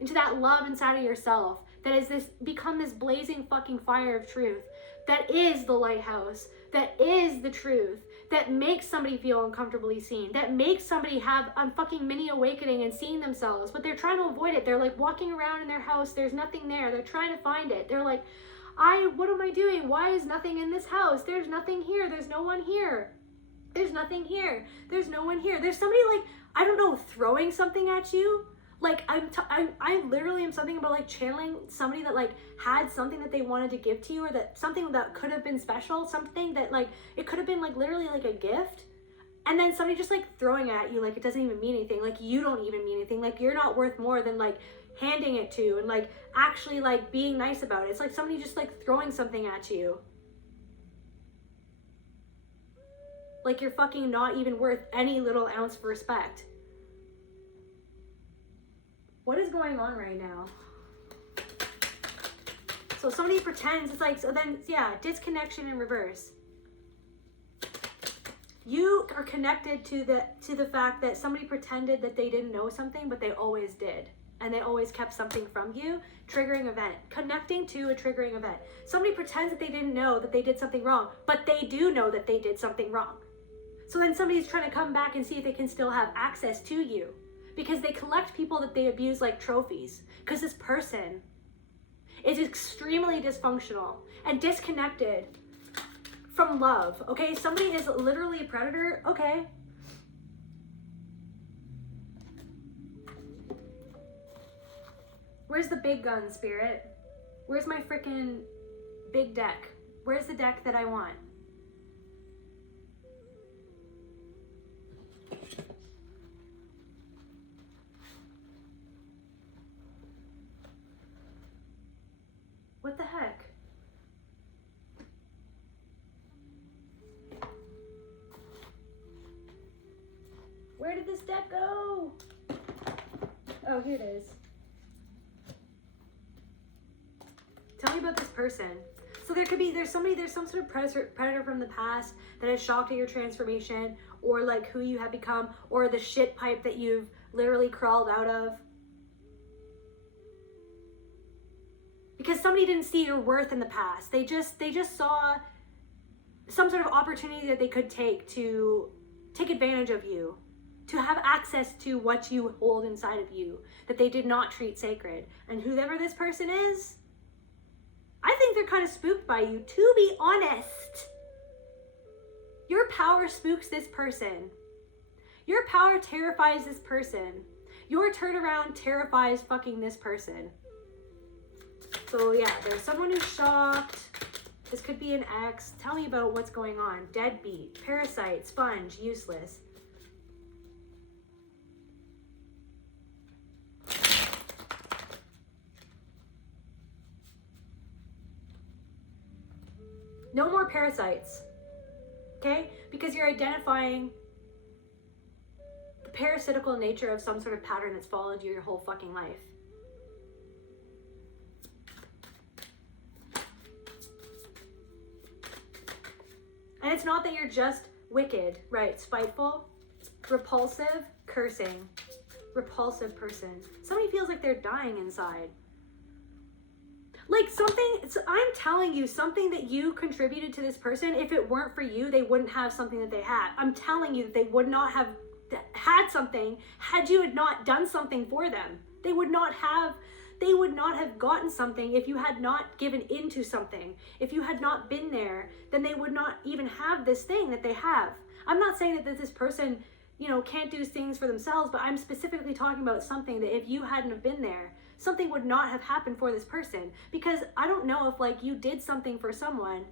into that love inside of yourself that is become this blazing fucking fire of truth. That is the lighthouse. That is the truth. That makes somebody feel uncomfortably seen, that makes somebody have a fucking mini awakening and seeing themselves, but they're trying to avoid it. They're like walking around in their house, there's nothing there, they're trying to find it. They're like, what am I doing? Why is nothing in this house? There's nothing here, there's no one here. There's nothing here, there's no one here. There's somebody like, I don't know, throwing something at you. Like I literally am something about like channeling somebody that like had something that they wanted to give to you, or that something that could have been special, something that like it could have been like literally like a gift, and then somebody just like throwing it at you like it doesn't even mean anything, like you don't even mean anything, like you're not worth more than like handing it to and like actually like being nice about it. It's like somebody just like throwing something at you. Like you're fucking not even worth any little ounce of respect. What is going on right now? So somebody pretends, it's like, so then, yeah, disconnection in reverse. You are connected to the fact that somebody pretended that they didn't know something, but they always did. And they always kept something from you. Triggering event. Connecting to a triggering event. Somebody pretends that they didn't know that they did something wrong, but they do know that they did something wrong. So then somebody's trying to come back and see if they can still have access to you. Because they collect people that they abuse like trophies. Because this person is extremely dysfunctional and disconnected from love, okay? Somebody is literally a predator, okay? Where's the big gun, Spirit? Where's my freaking big deck? Where's the deck that I want? What the heck? Where did this deck go? Oh, here it is. Tell me about this person. So there's some sort of predator from the past that is shocked at your transformation, or like who you have become, or the shit pipe that you've literally crawled out of. Because somebody didn't see your worth in the past. They just saw some sort of opportunity that they could take to take advantage of you, to have access to what you hold inside of you that they did not treat sacred. And whoever this person is, I think they're kind of spooked by you, to be honest. Your power spooks this person. Your power terrifies this person. Your turnaround terrifies fucking this person. So yeah, there's someone who's shocked. This could be an ex. Tell me about what's going on. Deadbeat, parasite, sponge, useless. No more parasites, okay? Because you're identifying the parasitical nature of some sort of pattern that's followed you your whole fucking life. And it's not that you're just wicked, right? Spiteful, repulsive, cursing, repulsive person. Somebody feels like they're dying inside. Like I'm telling you, something that you contributed to this person, if it weren't for you, they wouldn't have something that they had. I'm telling you that they would not have had something had you had not done something for them. They would not have gotten something if you had not given into something. If you had not been there, then they would not even have this thing that they have. I'm not saying that this person, can't do things for themselves, but I'm specifically talking about something that if you hadn't have been there, something would not have happened for this person. Because I don't know if like you did something for someone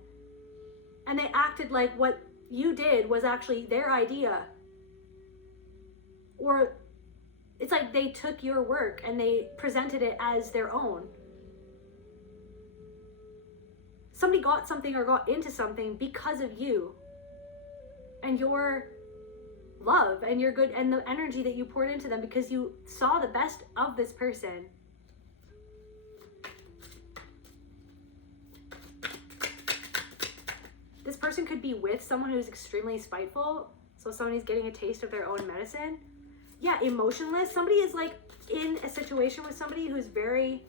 and they acted like what you did was actually their idea. Or it's like they took your work and they presented it as their own. Somebody got something or got into something because of you and your love and your good and the energy that you poured into them, because you saw the best of this person. This person could be with someone who's extremely spiteful. So somebody's getting a taste of their own medicine. Yeah, emotionless. Somebody is like in a situation with somebody who's very...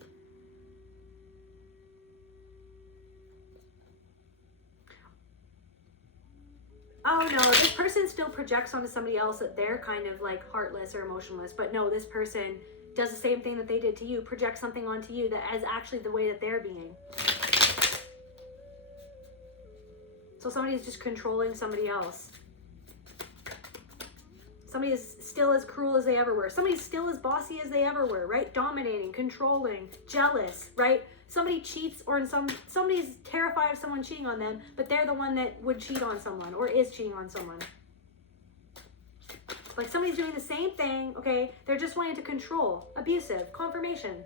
Oh no, this person still projects onto somebody else that they're kind of like heartless or emotionless. But no, this person does the same thing that they did to you, projects something onto you that is actually the way that they're being. So somebody is just controlling somebody else. Somebody is still as cruel as they ever were. Somebody's still as bossy as they ever were, right? Dominating, controlling, jealous, right? Somebody cheats, or somebody's terrified of someone cheating on them, but they're the one that would cheat on someone or is cheating on someone. Like somebody's doing the same thing, okay? They're just wanting to control. Abusive. Confirmation.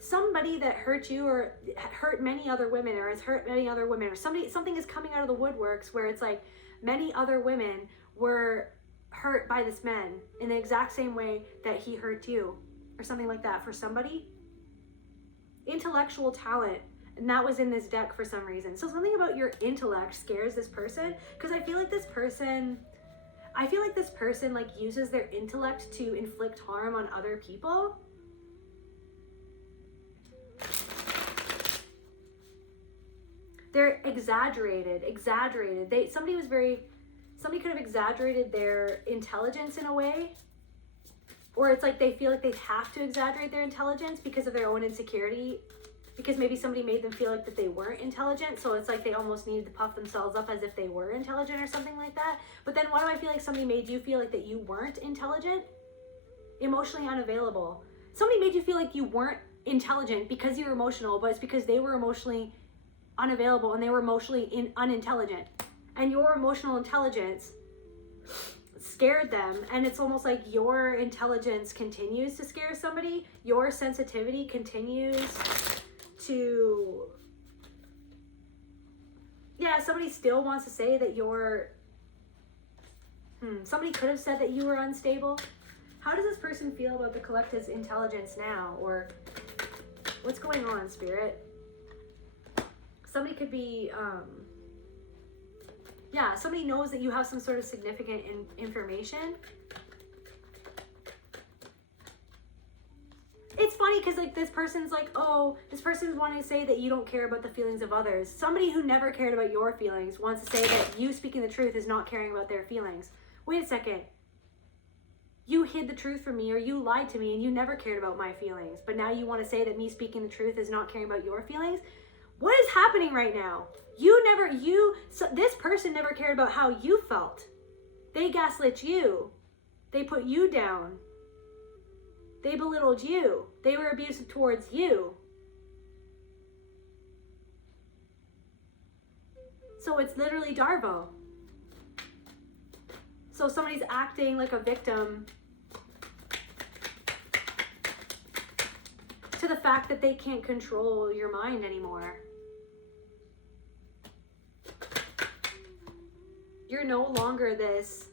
Somebody that hurt you or hurt many other women or has hurt many other women, or something is coming out of the woodworks where it's like many other women were hurt by this man in the exact same way that he hurt you, or something like that for somebody. Intellectual talent, and that was in this deck for some reason. So something about your intellect scares this person, because I feel like this person like uses their intellect to inflict harm on other people. They're exaggerated. Somebody could have exaggerated their intelligence in a way, or it's like they feel like they have to exaggerate their intelligence because of their own insecurity, because maybe somebody made them feel like that they weren't intelligent, so it's like they almost needed to puff themselves up as if they were intelligent or something like that. But then why do I feel like somebody made you feel like that you weren't intelligent? Emotionally unavailable. Somebody made you feel like you weren't intelligent because you were emotional, but it's because they were emotionally unavailable and they were emotionally unintelligent, and your emotional intelligence scared them. And it's almost like your intelligence continues to scare somebody, your sensitivity continues to, somebody still wants to say that you're somebody could have said that you were unstable. How does this person feel about the collective's intelligence now, or what's going on, Spirit? Somebody could be, somebody knows that you have some sort of significant information. It's funny because like this person's like, oh, this person's wanting to say that you don't care about the feelings of others. Somebody who never cared about your feelings wants to say that you speaking the truth is not caring about their feelings. Wait a second. You hid the truth from me, or you lied to me and you never cared about my feelings. But now you want to say that me speaking the truth is not caring about your feelings? What is happening right now? This person never cared about how you felt. They gaslit you. They put you down. They belittled you. They were abusive towards you. So it's literally Darvo. So somebody's acting like a victim to the fact that they can't control your mind anymore. You're no longer this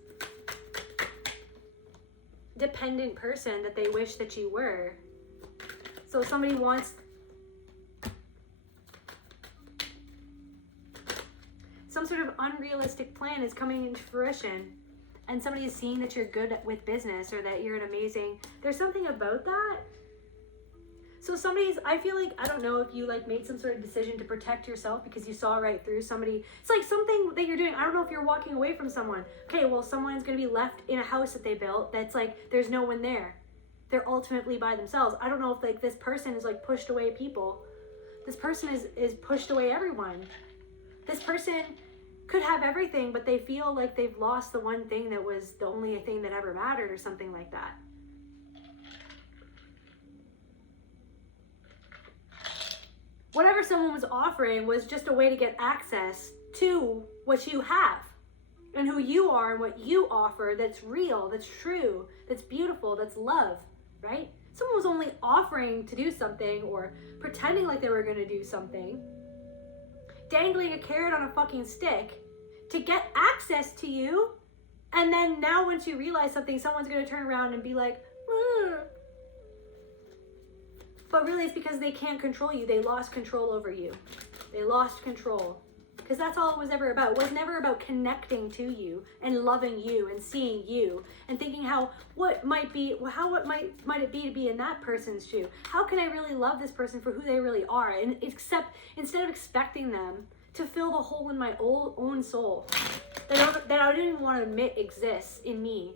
dependent person that they wish that you were. So somebody wants, some sort of unrealistic plan is coming into fruition, and somebody is seeing that you're good with business, or that you're an amazing, there's something about that. So I feel like, I don't know if you like made some sort of decision to protect yourself because you saw right through somebody. It's like something that you're doing. I don't know if you're walking away from someone. Okay, well, someone's going to be left in a house that they built that's like, there's no one there. They're ultimately by themselves. I don't know if like this person is like pushed away people. This person is pushed away everyone. This person could have everything, but they feel like they've lost the one thing that was the only thing that ever mattered, or something like that. Whatever someone was offering was just a way to get access to what you have and who you are and what you offer that's real, that's true, that's beautiful, that's love, right? Someone was only offering to do something or pretending like they were going to do something, dangling a carrot on a fucking stick to get access to you. And then now once you realize something, someone's going to turn around and be like, but really it's because they can't control you. They lost control over you. They lost control. Because that's all it was ever about. It was never about connecting to you and loving you and seeing you and thinking what it might be to be in that person's shoe. How can I really love this person for who they really are? And instead of expecting them to fill the hole in my own soul that I don't even want to admit exists in me,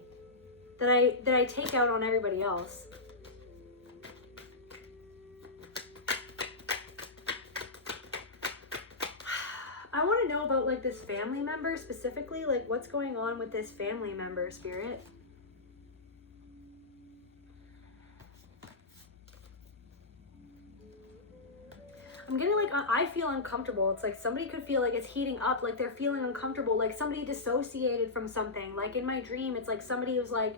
that I take out on everybody else. I want to know about like this family member specifically, like what's going on with this family member, Spirit. I'm I'm getting like, I feel uncomfortable. It's like somebody could feel like it's heating up, like they're feeling uncomfortable, like somebody dissociated from something. Like in my dream, it's like somebody was like,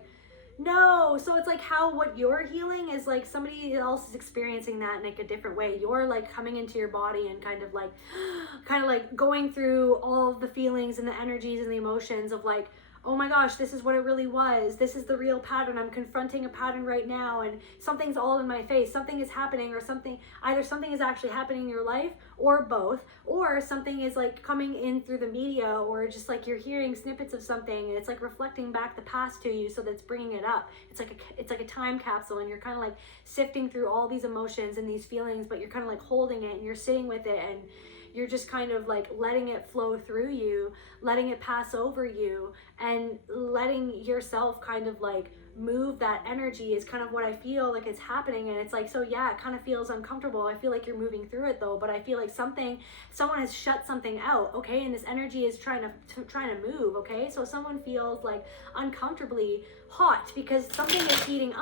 no. So it's like how what you're healing is like somebody else is experiencing that in like a different way. You're like coming into your body and kind of like going through all of the feelings and the energies and the emotions of like, oh my gosh, this is what it really was. This is the real pattern. I'm confronting a pattern right now and something's all in my face. Something is happening, or either something is actually happening in your life, or both, or something is like coming in through the media, or just like you're hearing snippets of something and it's like reflecting back the past to you, so that's bringing it up. It's like a time capsule, and you're kind of like sifting through all these emotions and these feelings, but you're kind of like holding it and you're sitting with it, and you're just kind of like letting it flow through you, letting it pass over you, and letting yourself kind of like move that energy is kind of what I feel like is happening. And it's like, so yeah, it kind of feels uncomfortable. I feel like you're moving through it though, but I feel like someone has shut something out, okay? And this energy is trying to move, okay? So someone feels like uncomfortably hot because something is heating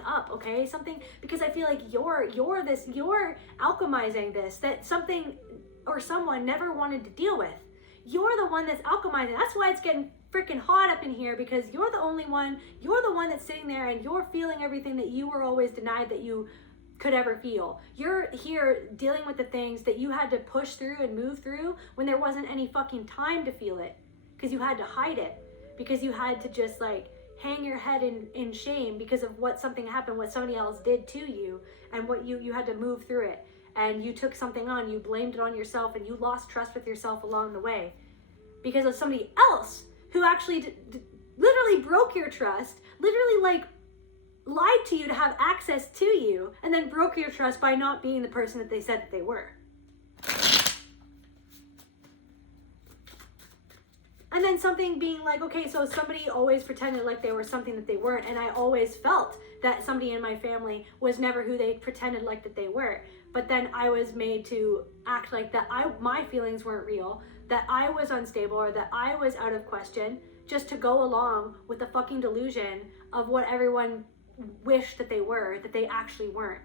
up, okay? Because I feel like you're alchemizing this, that something or someone never wanted to deal with. You're the one that's alchemizing. That's why it's getting freaking hot up in here, because you're the one that's sitting there and you're feeling everything that you were always denied that you could ever feel. You're here dealing with the things that you had to push through and move through when there wasn't any fucking time to feel it, because you had to hide it, because you had to just like hang your head in shame because of what something happened, what somebody else did to you, and what you had to move through it. And you took something on, you blamed it on yourself, and you lost trust with yourself along the way because of somebody else who actually literally broke your trust, literally like lied to you to have access to you, and then broke your trust by not being the person that they said that they were. And then something being like, okay, so somebody always pretended like they were something that they weren't, and I always felt that somebody in my family was never who they pretended like that they were. But then I was made to act like that my feelings weren't real, that I was unstable, or that I was out of question, just to go along with the fucking delusion of what everyone wished that they were, that they actually weren't.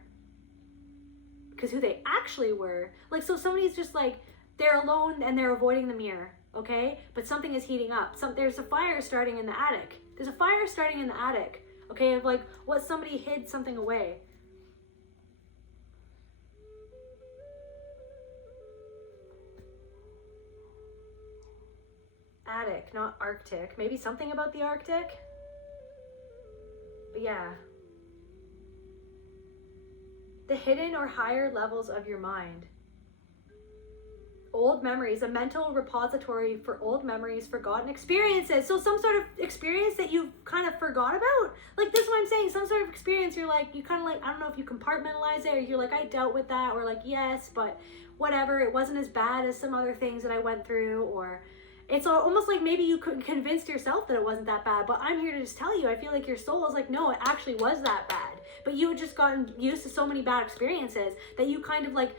Because who they actually were, like, so somebody's just like, they're alone and they're avoiding the mirror, okay? But something is heating up. There's a fire starting in the attic. Okay, of like what somebody hid something away. Attic, not Arctic. Maybe something about the Arctic? But yeah. The hidden or higher levels of your mind. Old memories, a mental repository for old memories, forgotten experiences. So some sort of experience that you kind of forgot about. Like, this is what I'm saying. Some sort of experience you're like, you kind of like, I don't know if you compartmentalize it, or you're like, I dealt with that, or like, yes, but whatever. It wasn't as bad as some other things that I went through, or it's almost like maybe you convinced yourself that it wasn't that bad. But I'm here to just tell you, I feel like your soul is like, no, it actually was that bad. But you had just gotten used to so many bad experiences that you kind of like,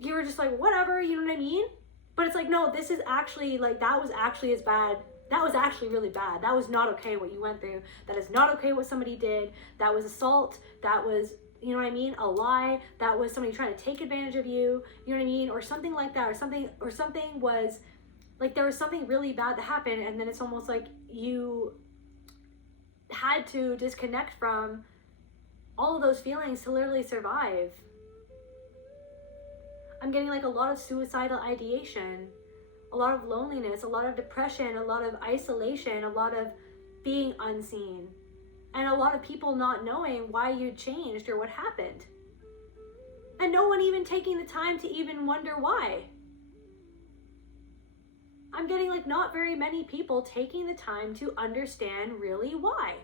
you were just like, whatever, you know what I mean? But it's like, no, this is actually like, that was actually as bad. That was actually really bad. That was not okay what you went through. That is not okay what somebody did. That was assault. That was, you know what I mean? A lie. That was somebody trying to take advantage of you. You know what I mean? Or something like that. Or something was like, there was something really bad that happened. And then it's almost like you had to disconnect from all of those feelings to literally survive. I'm getting like a lot of suicidal ideation, a lot of loneliness, a lot of depression, a lot of isolation, a lot of being unseen, and a lot of people not knowing why you changed or what happened. And no one even taking the time to even wonder why. I'm getting like not very many people taking the time to understand really why.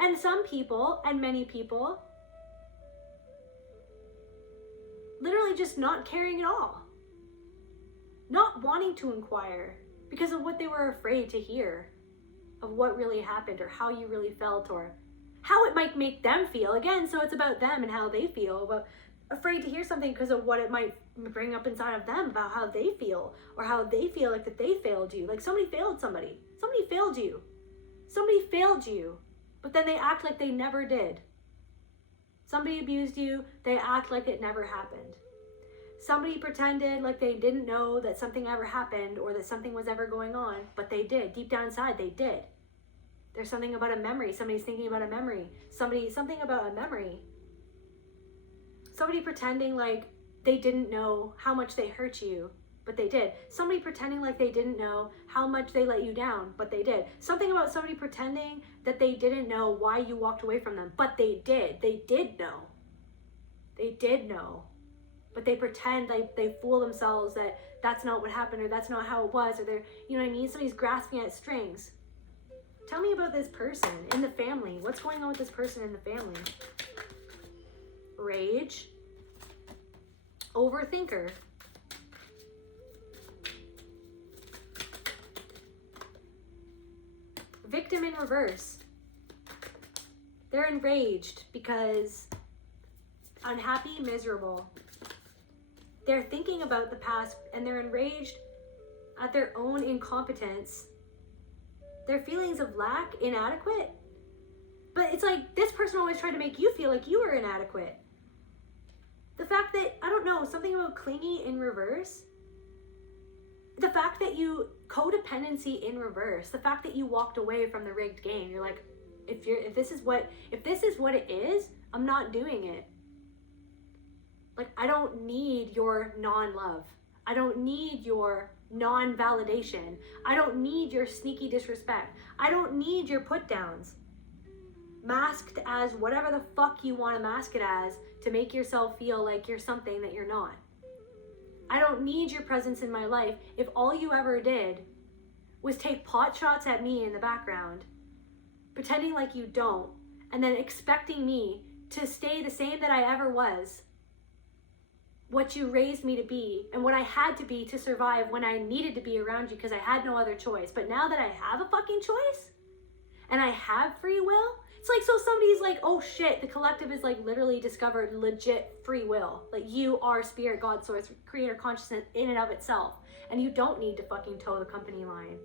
And some people, and many people, literally just not caring at all. Not wanting to inquire because of what they were afraid to hear of what really happened, or how you really felt, or how it might make them feel. Again, so it's about them and how they feel, but afraid to hear something because of what it might bring up inside of them about how they feel, or how they feel like that they failed you. Like somebody failed somebody. Somebody failed you. Somebody failed you, but then they act like they never did. Somebody abused you, they act like it never happened. Somebody pretended like they didn't know that something ever happened or that something was ever going on, but they did. Deep down inside, they did. There's something about a memory. Somebody's thinking about a memory. Something about a memory. Somebody pretending like they didn't know how much they hurt you, but they did. Somebody pretending like they didn't know how much they let you down, but they did. Something about somebody pretending that they didn't know why you walked away from them, but they did. They did know. They did know. But they pretend like they fool themselves that that's not what happened or that's not how it was, or they're, you know what I mean? Somebody's grasping at strings. Tell me about this person in the family. What's going on with this person in the family? Rage. Overthinker. Victim in reverse. They're enraged because unhappy, miserable. They're thinking about the past and they're enraged at their own incompetence. Their feelings of lack, inadequate. But it's like this person always tried to make you feel like you were inadequate. The fact that, I don't know, something about clingy in reverse. The fact that you, codependency in reverse. The fact that you walked away from the rigged game. You're like, if this is what it is, I'm not doing it. Like, I don't need your non-love. I don't need your non-validation. I don't need your sneaky disrespect. I don't need your put-downs. Masked as whatever the fuck you want to mask it as to make yourself feel like you're something that you're not. I don't need your presence in my life if all you ever did was take pot shots at me in the background, pretending like you don't, and then expecting me to stay the same that I ever was. What you raised me to be and what I had to be to survive when I needed to be around you because I had no other choice. But now that I have a fucking choice and I have free will, it's like, so somebody's like, oh shit, the collective is like literally discovered legit free will. Like you are spirit, God, source, creator, consciousness in and of itself. And you don't need to fucking toe the company line.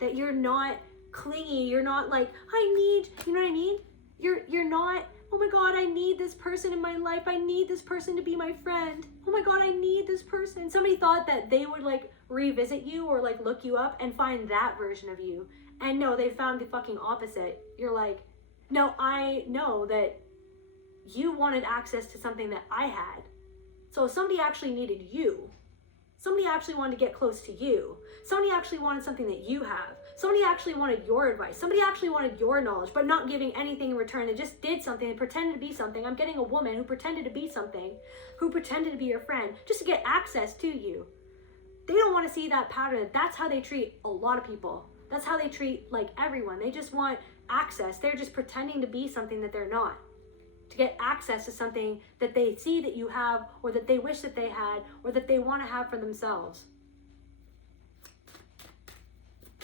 That you're not clingy. You're not like, I need, you know what I mean? You're not, oh my God, I need this person in my life. I need this person to be my friend. Oh my God, I need this person. Somebody thought that they would like revisit you or like look you up and find that version of you. And no, they found the fucking opposite. You're like, no, I know that you wanted access to something that I had. So somebody actually needed you. Somebody actually wanted to get close to you. Somebody actually wanted something that you have. Somebody actually wanted your advice. Somebody actually wanted your knowledge, but not giving anything in return. They just did something and pretended to be something. I'm getting a woman who pretended to be something, who pretended to be your friend, just to get access to you. They don't want to see that pattern. That's how they treat a lot of people. That's how they treat like everyone. They just want access. They're just pretending to be something that they're not. To get access to something that they see that you have, or that they wish that they had, or that they want to have for themselves.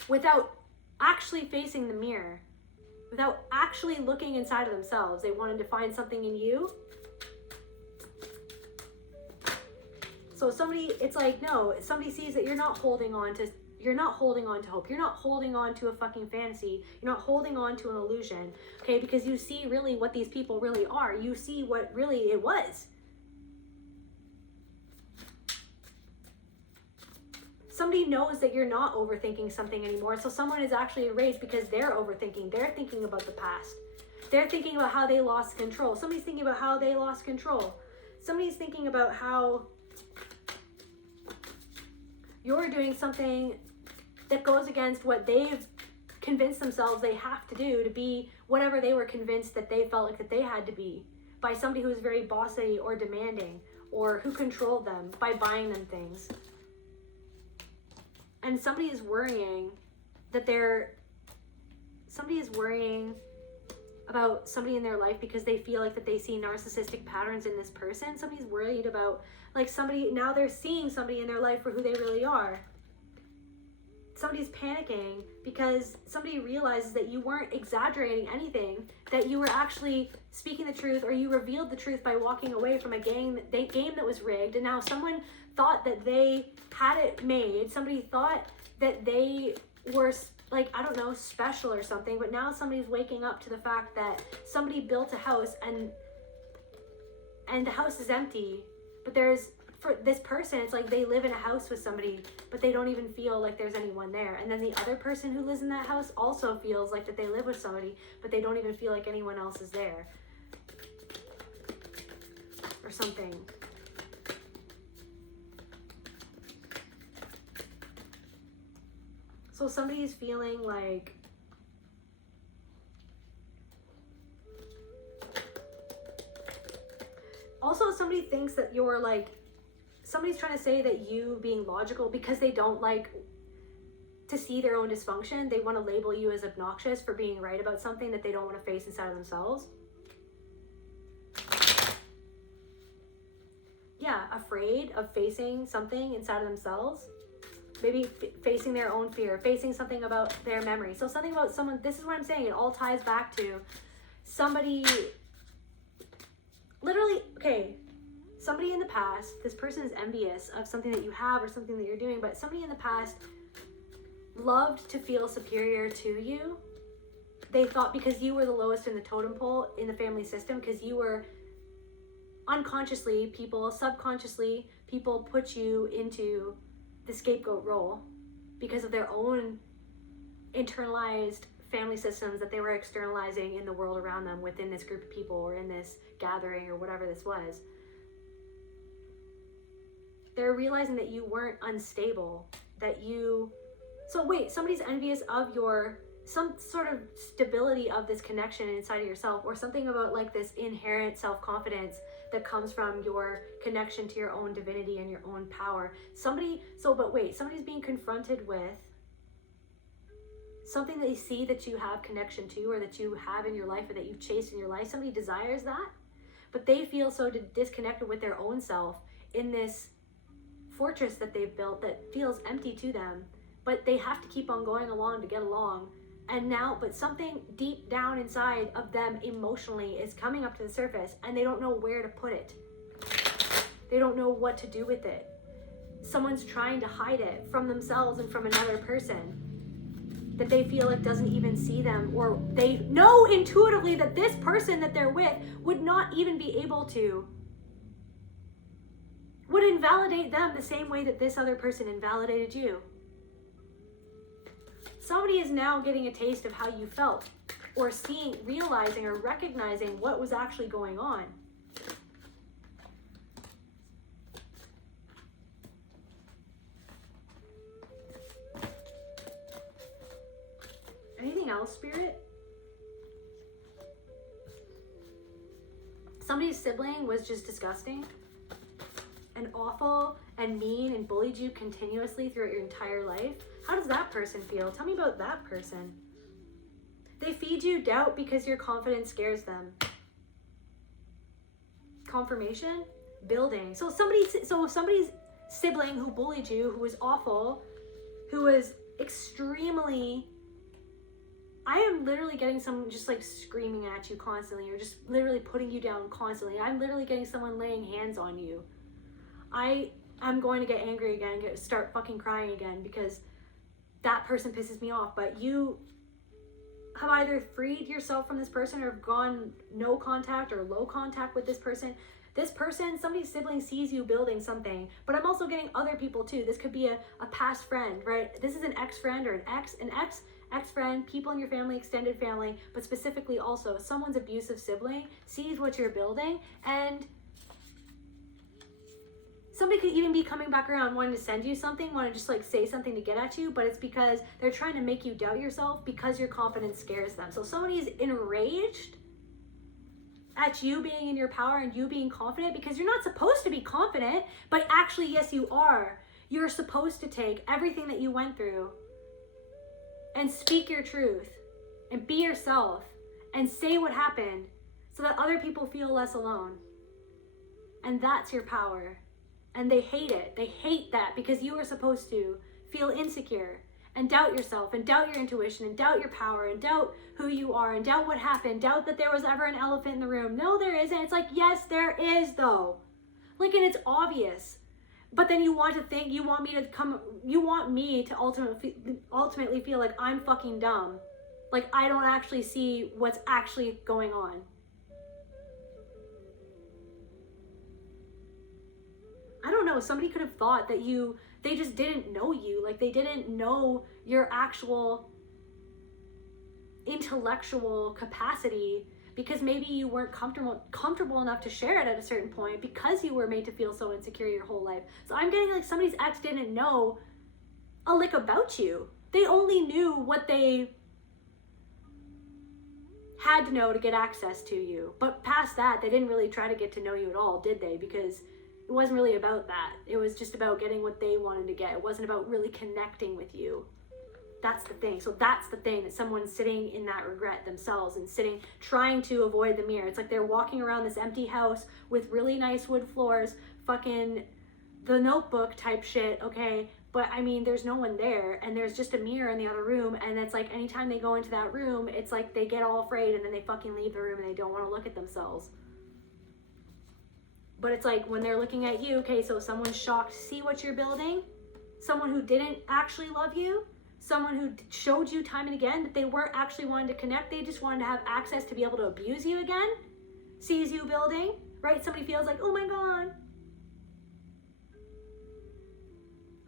Without actually facing the mirror, without actually looking inside of themselves, they wanted to find something in you. So somebody, it's like, no, somebody sees that you're not holding on to hope. You're not holding on to a fucking fantasy. You're not holding on to an illusion, okay? Because you see really what these people really are. You see what really it was. Somebody knows that you're not overthinking something anymore. So someone is actually enraged because they're overthinking. They're thinking about the past. They're thinking about how they lost control. Somebody's thinking about how they lost control. Somebody's thinking about how you're doing something that goes against what they've convinced themselves they have to do to be whatever they were convinced that they felt like that they had to be, by somebody who's very bossy or demanding, or who controlled them by buying them things. And somebody is worrying about somebody in their life because they feel like that they see narcissistic patterns in this person. Somebody's worried about like somebody, now they're seeing somebody in their life for who they really are. Somebody's panicking because somebody realizes that you weren't exaggerating anything, that you were actually speaking the truth, or you revealed the truth by walking away from a game that was rigged. And now someone thought that they had it made. Somebody thought that they were like, I don't know, special or something. But now somebody's waking up to the fact that somebody built a house and the house is empty, but there's for this person, it's like they live in a house with somebody, but they don't even feel like there's anyone there. And then the other person who lives in that house also feels like that they live with somebody, but they don't even feel like anyone else is there. Or something. So somebody is feeling like also somebody thinks that you're like, somebody's trying to say that you being logical, because they don't like to see their own dysfunction, they want to label you as obnoxious for being right about something that they don't want to face inside of themselves. Yeah, afraid of facing something inside of themselves. Maybe facing their own fear, facing something about their memory. So something about someone, this is what I'm saying, it all ties back to somebody, literally, okay, somebody in the past, this person is envious of something that you have or something that you're doing, but somebody in the past loved to feel superior to you. They thought because you were the lowest in the totem pole in the family system, because you were unconsciously, people, subconsciously, people put you into the scapegoat role because of their own internalized family systems that they were externalizing in the world around them, within this group of people or in this gathering or whatever this was. They're realizing that you weren't unstable, that you, so wait, somebody's envious of your, some sort of stability of this connection inside of yourself, or something about like this inherent self-confidence that comes from your connection to your own divinity and your own power. Somebody, so, but wait, somebody's being confronted with something they see that you have connection to, or that you have in your life, or that you've chased in your life. Somebody desires that, but they feel so disconnected with their own self in this fortress that they've built that feels empty to them, but they have to keep on going along to get along. And now, but something deep down inside of them emotionally is coming up to the surface, and they don't know where to put it. They don't know what to do with it. Someone's trying to hide it from themselves and from another person that they feel like doesn't even see them, or they know intuitively that this person that they're with would not even be able to, would invalidate them the same way that this other person invalidated you. Somebody is now getting a taste of how you felt, or seeing, realizing, or recognizing what was actually going on. Anything else, Spirit? Somebody's sibling was just disgusting and awful and mean and bullied you continuously throughout your entire life. How does that person feel? Tell me about that person. They feed you doubt because your confidence scares them. Confirmation? Building. So somebody's sibling who bullied you, who was awful, who was extremely, I am literally getting someone just like screaming at you constantly, or just literally putting you down constantly. I'm literally getting someone laying hands on you. I'm going to get angry again, start fucking crying again, because that person pisses me off. But you have either freed yourself from this person, or have gone no contact or low contact with this person. This person, somebody's sibling sees you building something, but I'm also getting other people too. This could be a past friend, right? This is an ex-friend or an ex-friend, people in your family, extended family, but specifically also someone's abusive sibling sees what you're building, and somebody could even be coming back around wanting to send you something, want to just like say something to get at you, but it's because they're trying to make you doubt yourself because your confidence scares them. So somebody is enraged at you being in your power and you being confident, because you're not supposed to be confident, but actually, yes, you are. You're supposed to take everything that you went through and speak your truth and be yourself and say what happened so that other people feel less alone. And that's your power. And they hate it. They hate that, because you are supposed to feel insecure and doubt yourself and doubt your intuition and doubt your power and doubt who you are and doubt what happened, doubt that there was ever an elephant in the room. No, there isn't. It's like, yes, there is though. Like, and it's obvious. But then you want to think, you want me to ultimately feel like I'm fucking dumb. Like I don't actually see what's actually going on. I don't know, somebody could have thought that they just didn't know you. Like, they didn't know your actual intellectual capacity, because maybe you weren't comfortable enough to share it at a certain point because you were made to feel so insecure your whole life. So I'm getting like somebody's ex didn't know a lick about you. They only knew what they had to know to get access to you. But past that, they didn't really try to get to know you at all, did they? Because it wasn't really about that. It was just about getting what they wanted to get. It wasn't about really connecting with you. That's the thing. So that's the thing, that someone's sitting in that regret themselves and trying to avoid the mirror. It's like they're walking around this empty house with really nice wood floors, fucking The Notebook type shit, okay? But I mean, there's no one there, and there's just a mirror in the other room, and it's like anytime they go into that room, it's like they get all afraid and then they fucking leave the room and they don't want to look at themselves. But it's like when they're looking at you, okay, so someone's shocked to see what you're building, someone who didn't actually love you, someone who showed you time and again that they weren't actually wanting to connect, they just wanted to have access to be able to abuse you again, sees you building, right? Somebody feels like, oh my God.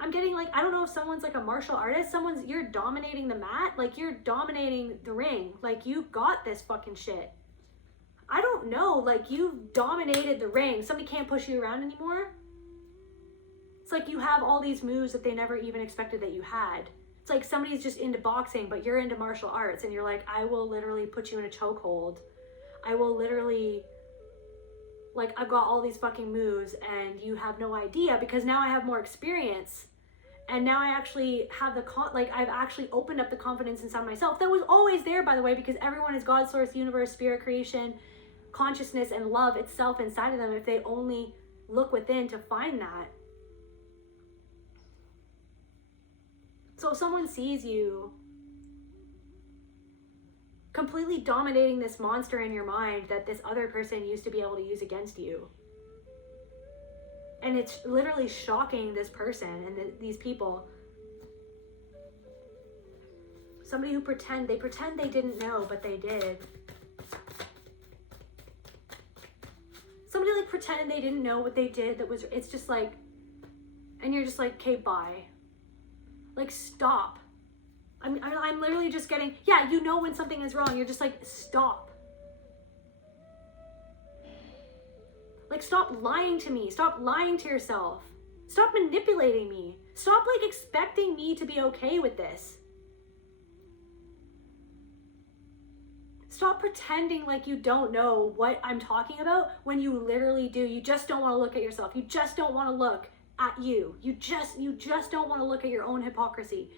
I'm getting like, I don't know if someone's like a martial artist, you're dominating the mat, like you're dominating the ring, like you got this fucking shit. I don't know, like you've dominated the ring, somebody can't push you around anymore. It's like you have all these moves that they never even expected that you had. It's like somebody's just into boxing, but you're into martial arts, and you're like, I will literally put you in a chokehold. I will literally, like, I've got all these fucking moves, and you have no idea, because now I have more experience, and now I actually have I've actually opened up the confidence inside myself that was always there, by the way, because everyone is God, source, universe, spirit, creation, consciousness, and love itself inside of them if they only look within to find that. So if someone sees you completely dominating this monster in your mind that this other person used to be able to use against you, and it's literally shocking this person and these people, somebody who pretend they didn't know, but they did. Somebody like pretended they didn't know what they did, it's just like, and you're just like, okay, bye. Like, stop. I'm literally just getting, yeah, you know when something is wrong. You're just like, stop. Like, stop lying to me. Stop lying to yourself. Stop manipulating me. Stop, like, expecting me to be okay with this. Stop pretending like you don't know what I'm talking about when you literally do. You just don't want to look at yourself. You just don't want to look at you. You just don't want to look at your own hypocrisy.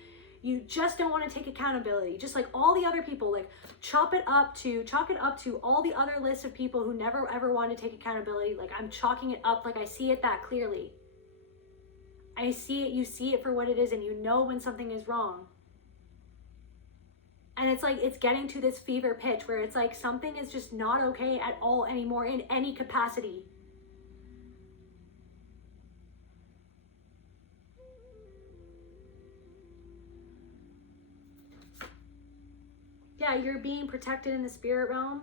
You just don't want to take accountability. Just like all the other people, like chalk it up to all the other lists of people who never ever want to take accountability. Like, I'm chalking it up, like I see it that clearly. I see it, you see it for what it is, and you know when something is wrong. And it's like, it's getting to this fever pitch where it's like something is just not okay at all anymore in any capacity. Yeah, you're being protected in the spirit realm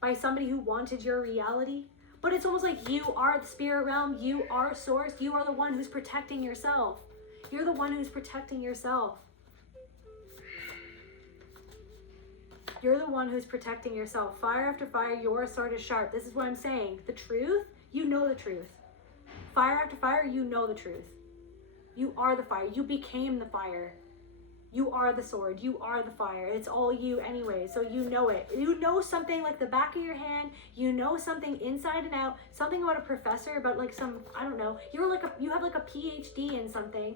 by somebody who wanted your reality. But it's almost like you are the spirit realm, you are source, you are the one who's protecting yourself. You're the one who's protecting yourself. You're the one who's protecting yourself. Fire after fire, your sword is sharp. This is what I'm saying. The truth, you know the truth. Fire after fire, you know the truth. You are the fire. You became the fire. You are the sword. You are the fire. It's all you anyway, so you know it. You know something like the back of your hand. You know something inside and out. Something about a professor, about like some, I don't know. You have like a PhD in something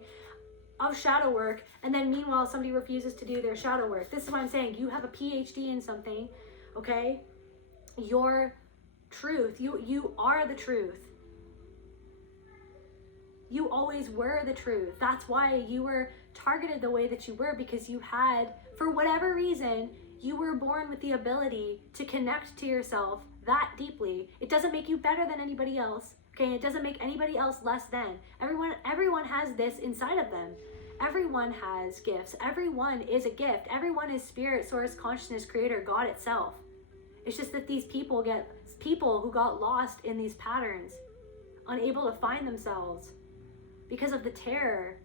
of shadow work, and then meanwhile somebody refuses to do their shadow work. This is what I'm saying. You have a PhD in something, okay? Your truth. You are the truth. You always were the truth. That's why you were targeted the way that you were, because you had, for whatever reason, you were born with the ability to connect to yourself that deeply. It doesn't make you better than anybody else, okay? It doesn't make anybody else less than. Everyone has this inside of them. Everyone has gifts. Everyone is a gift. Everyone is spirit, source, consciousness, creator, God itself. It's just that these people who got lost in these patterns unable to find themselves because of the terror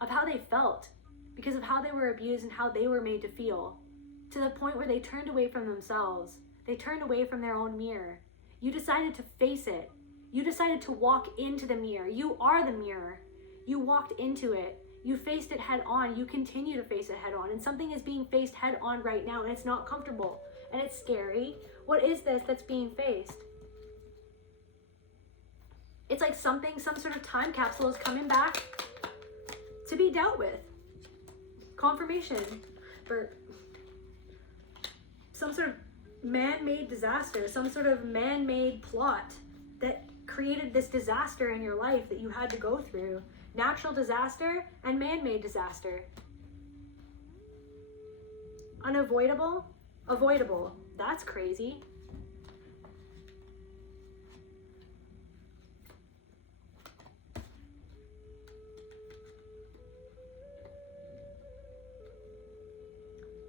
of how they felt, because of how they were abused and how they were made to feel, to the point where they turned away from themselves. They turned away from their own mirror. You decided to face it. You decided to walk into the mirror. You are the mirror. You walked into it. You faced it head on. You continue to face it head on. And something is being faced head on right now, and it's not comfortable. And it's scary. What is this that's being faced? It's like some sort of time capsule is coming back to be dealt with. Confirmation for some sort of man-made disaster, some sort of man-made plot that created this disaster in your life that you had to go through. Natural disaster and man-made disaster. Unavoidable? Avoidable. That's crazy.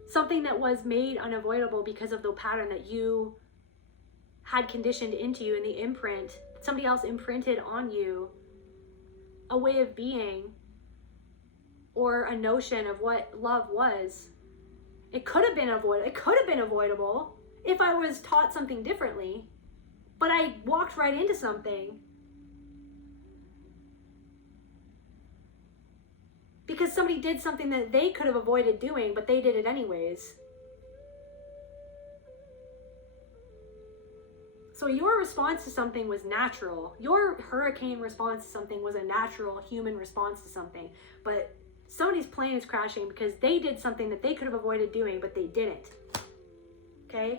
Something that was made unavoidable because of the pattern that you had conditioned into you, and the imprint somebody else imprinted on you, a way of being or a notion of what love was. It could have been avoidable if I was taught something differently, but I walked right into something because somebody did something that they could have avoided doing, but they did it anyways. So your response to something was natural. Your hurricane response to something was a natural human response to something. But somebody's plane is crashing because they did something that they could have avoided doing, but they didn't. Okay?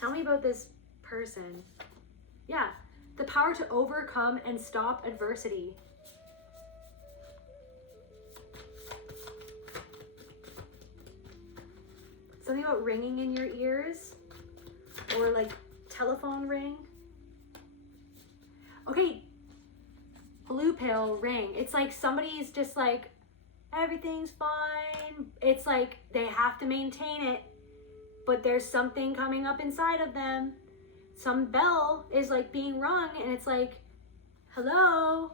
Tell me about this person. Yeah, the power to overcome and stop adversity. Something about ringing in your ears, or like telephone ring. Okay, blue pill ring. It's like somebody's just like, everything's fine. It's like they have to maintain it, but there's something coming up inside of them. Some bell is like being rung, and it's like, hello,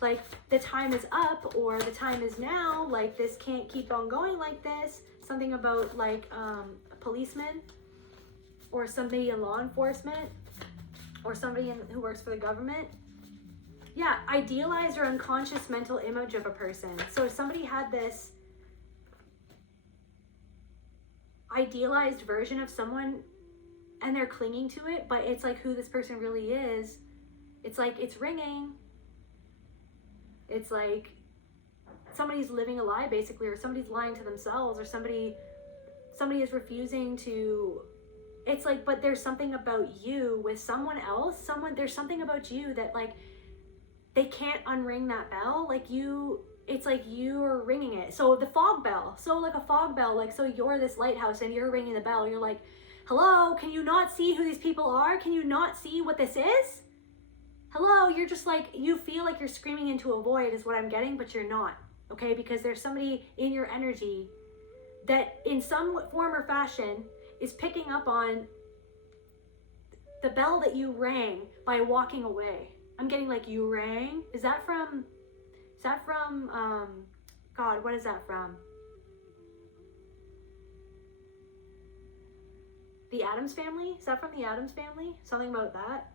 like the time is up, or the time is now. Like this can't keep on going like this. Something about like a policeman, or somebody in law enforcement, or somebody who works for the government. Yeah, idealized or unconscious mental image of a person. So if somebody had this idealized version of someone and they're clinging to it, but it's like who this person really is, it's like it's ringing. It's like somebody's living a lie basically, or somebody's lying to themselves, or somebody is refusing to. It's like, but there's something about you with someone else. There's something about you that like they can't unring that bell. Like you, it's like you're ringing it. So the fog bell. So like a fog bell, like, so you're this lighthouse and you're ringing the bell. You're like, hello, can you not see who these people are? Can you not see what this is? Hello, you're just like, you feel like you're screaming into a void is what I'm getting, but you're not. Okay, because there's somebody in your energy that in some form or fashion is picking up on the bell that you rang by walking away. I'm getting like, you rang? Is that from God, what is that from? The Addams Family? Is that from the Addams Family? Something about that?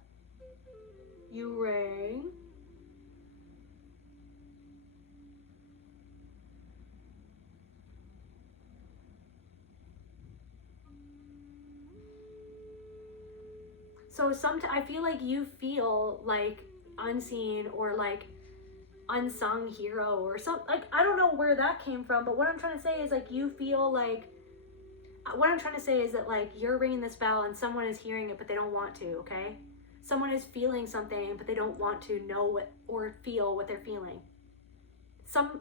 You rang? So I feel like you feel like unseen or like unsung hero or something. Like, I don't know where that came from, but what I'm trying to say is like you feel like, what I'm trying to say is that like you're ringing this bell and someone is hearing it, but they don't want to, okay? Someone is feeling something, but they don't want to know what or feel what they're feeling.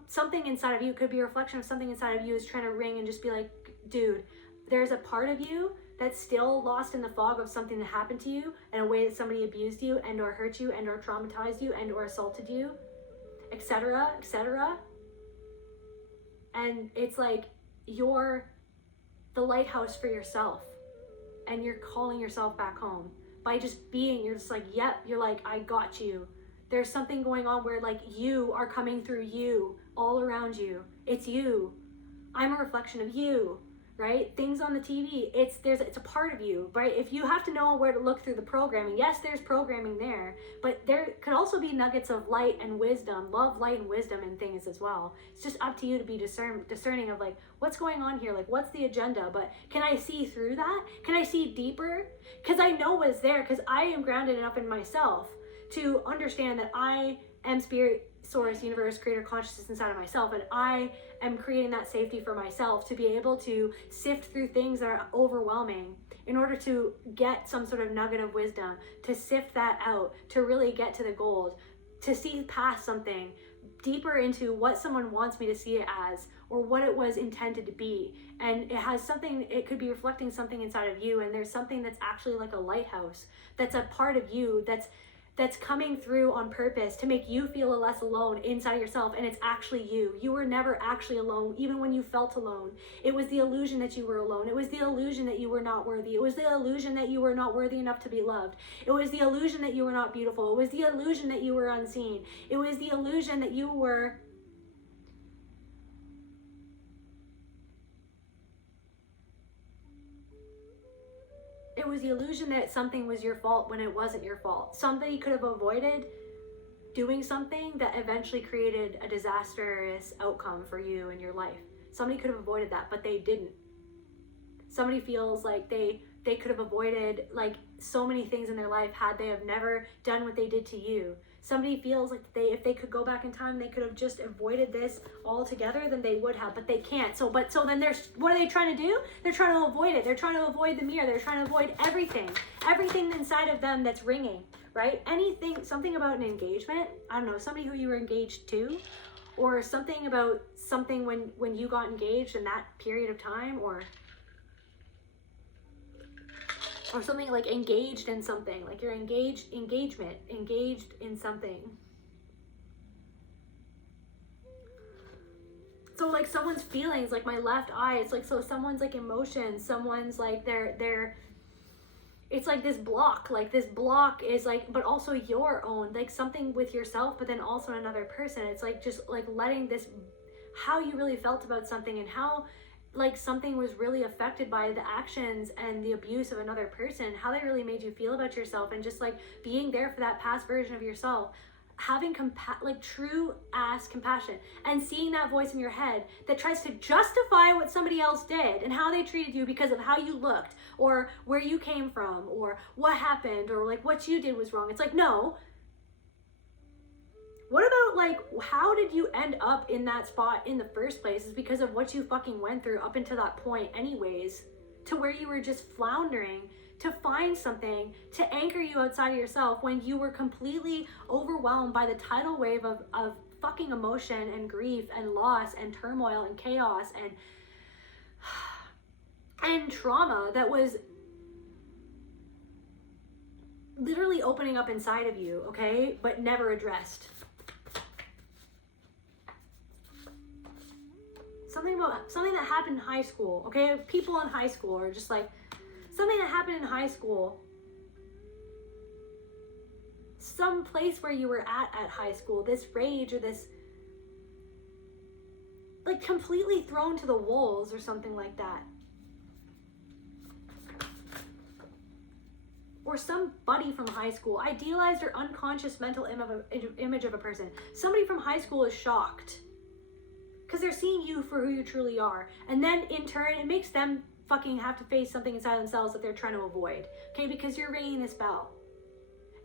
Something inside of you, could be a reflection of something inside of you, is trying to ring and just be like, dude, there's a part of you that's still lost in the fog of something that happened to you, and a way that somebody abused you and or hurt you and or traumatized you and or assaulted you, etc., etc. And it's like you're the lighthouse for yourself, and you're calling yourself back home. by just being, you're just like, yep, you're like, I got you. There's something going on where like you are coming through you all around you. It's you. I'm a reflection of you, right? Things on the TV, it's a part of you, right? If you have to know where to look through the programming, yes, there's programming there, but there could also be nuggets of light and wisdom, love, light, and wisdom in things as well. It's just up to you to be discerning of like, what's going on here? Like, what's the agenda? But can I see through that? Can I see deeper? Because I know what's there, because I am grounded enough in myself to understand that I am spirit, source, universe, creator, consciousness inside of myself, and I am creating that safety for myself to be able to sift through things that are overwhelming in order to get some sort of nugget of wisdom, to sift that out, to really get to the gold, to see past something deeper into what someone wants me to see it as, or what it was intended to be. And it has something, it could be reflecting something inside of you, and there's something that's actually like a lighthouse that's a part of you that's coming through on purpose to make you feel less alone inside yourself. And it's actually you. You were never actually alone, even when you felt alone. It was the illusion that you were alone. It was the illusion that you were not worthy. It was the illusion that you were not worthy enough to be loved. It was the illusion that you were not beautiful. It was the illusion that you were unseen. It was the illusion that you were it was the illusion that something was your fault when it wasn't your fault. Somebody could have avoided doing something that eventually created a disastrous outcome for you in your life. Somebody could have avoided that, but they didn't. Somebody feels like they could have avoided like so many things in their life had they have never done what they did to you. Somebody feels like if they could go back in time, they could have just avoided this altogether, then they would have, but they can't. So then what are they trying to do? They're trying to avoid it. They're trying to avoid the mirror. They're trying to avoid everything inside of them that's ringing, right? Something about an engagement. I don't know, somebody who you were engaged to, or something about something when you got engaged in that period of time, or something like engaged in something, like you're engaged in something. So like someone's feelings, like my left eye, it's like, so someone's like emotions, someone's like it's like this block is like, but also your own, like something with yourself, but then also another person. It's like just like letting this, how you really felt about something, and how like something was really affected by the actions and the abuse of another person, how they really made you feel about yourself, and just like being there for that past version of yourself, having like true ass compassion, and seeing that voice in your head that tries to justify what somebody else did and how they treated you because of how you looked, or where you came from, or what happened, or like what you did was wrong. It's like, no. What about like, how did you end up in that spot in the first place? Is because of what you fucking went through up until that point anyways, to where you were just floundering to find something to anchor you outside of yourself when you were completely overwhelmed by the tidal wave of fucking emotion and grief and loss and turmoil and chaos and trauma that was literally opening up inside of you, okay, but never addressed. Something that happened in high school, okay? People in high school are just like, something that happened in high school. Some place where you were at high school, this rage or this, like completely thrown to the wolves or something like that. Or somebody from high school, idealized or unconscious mental image of a person. Somebody from high school is shocked because they're seeing you for who you truly are. And then in turn, it makes them fucking have to face something inside themselves that they're trying to avoid. Okay, because you're ringing this bell.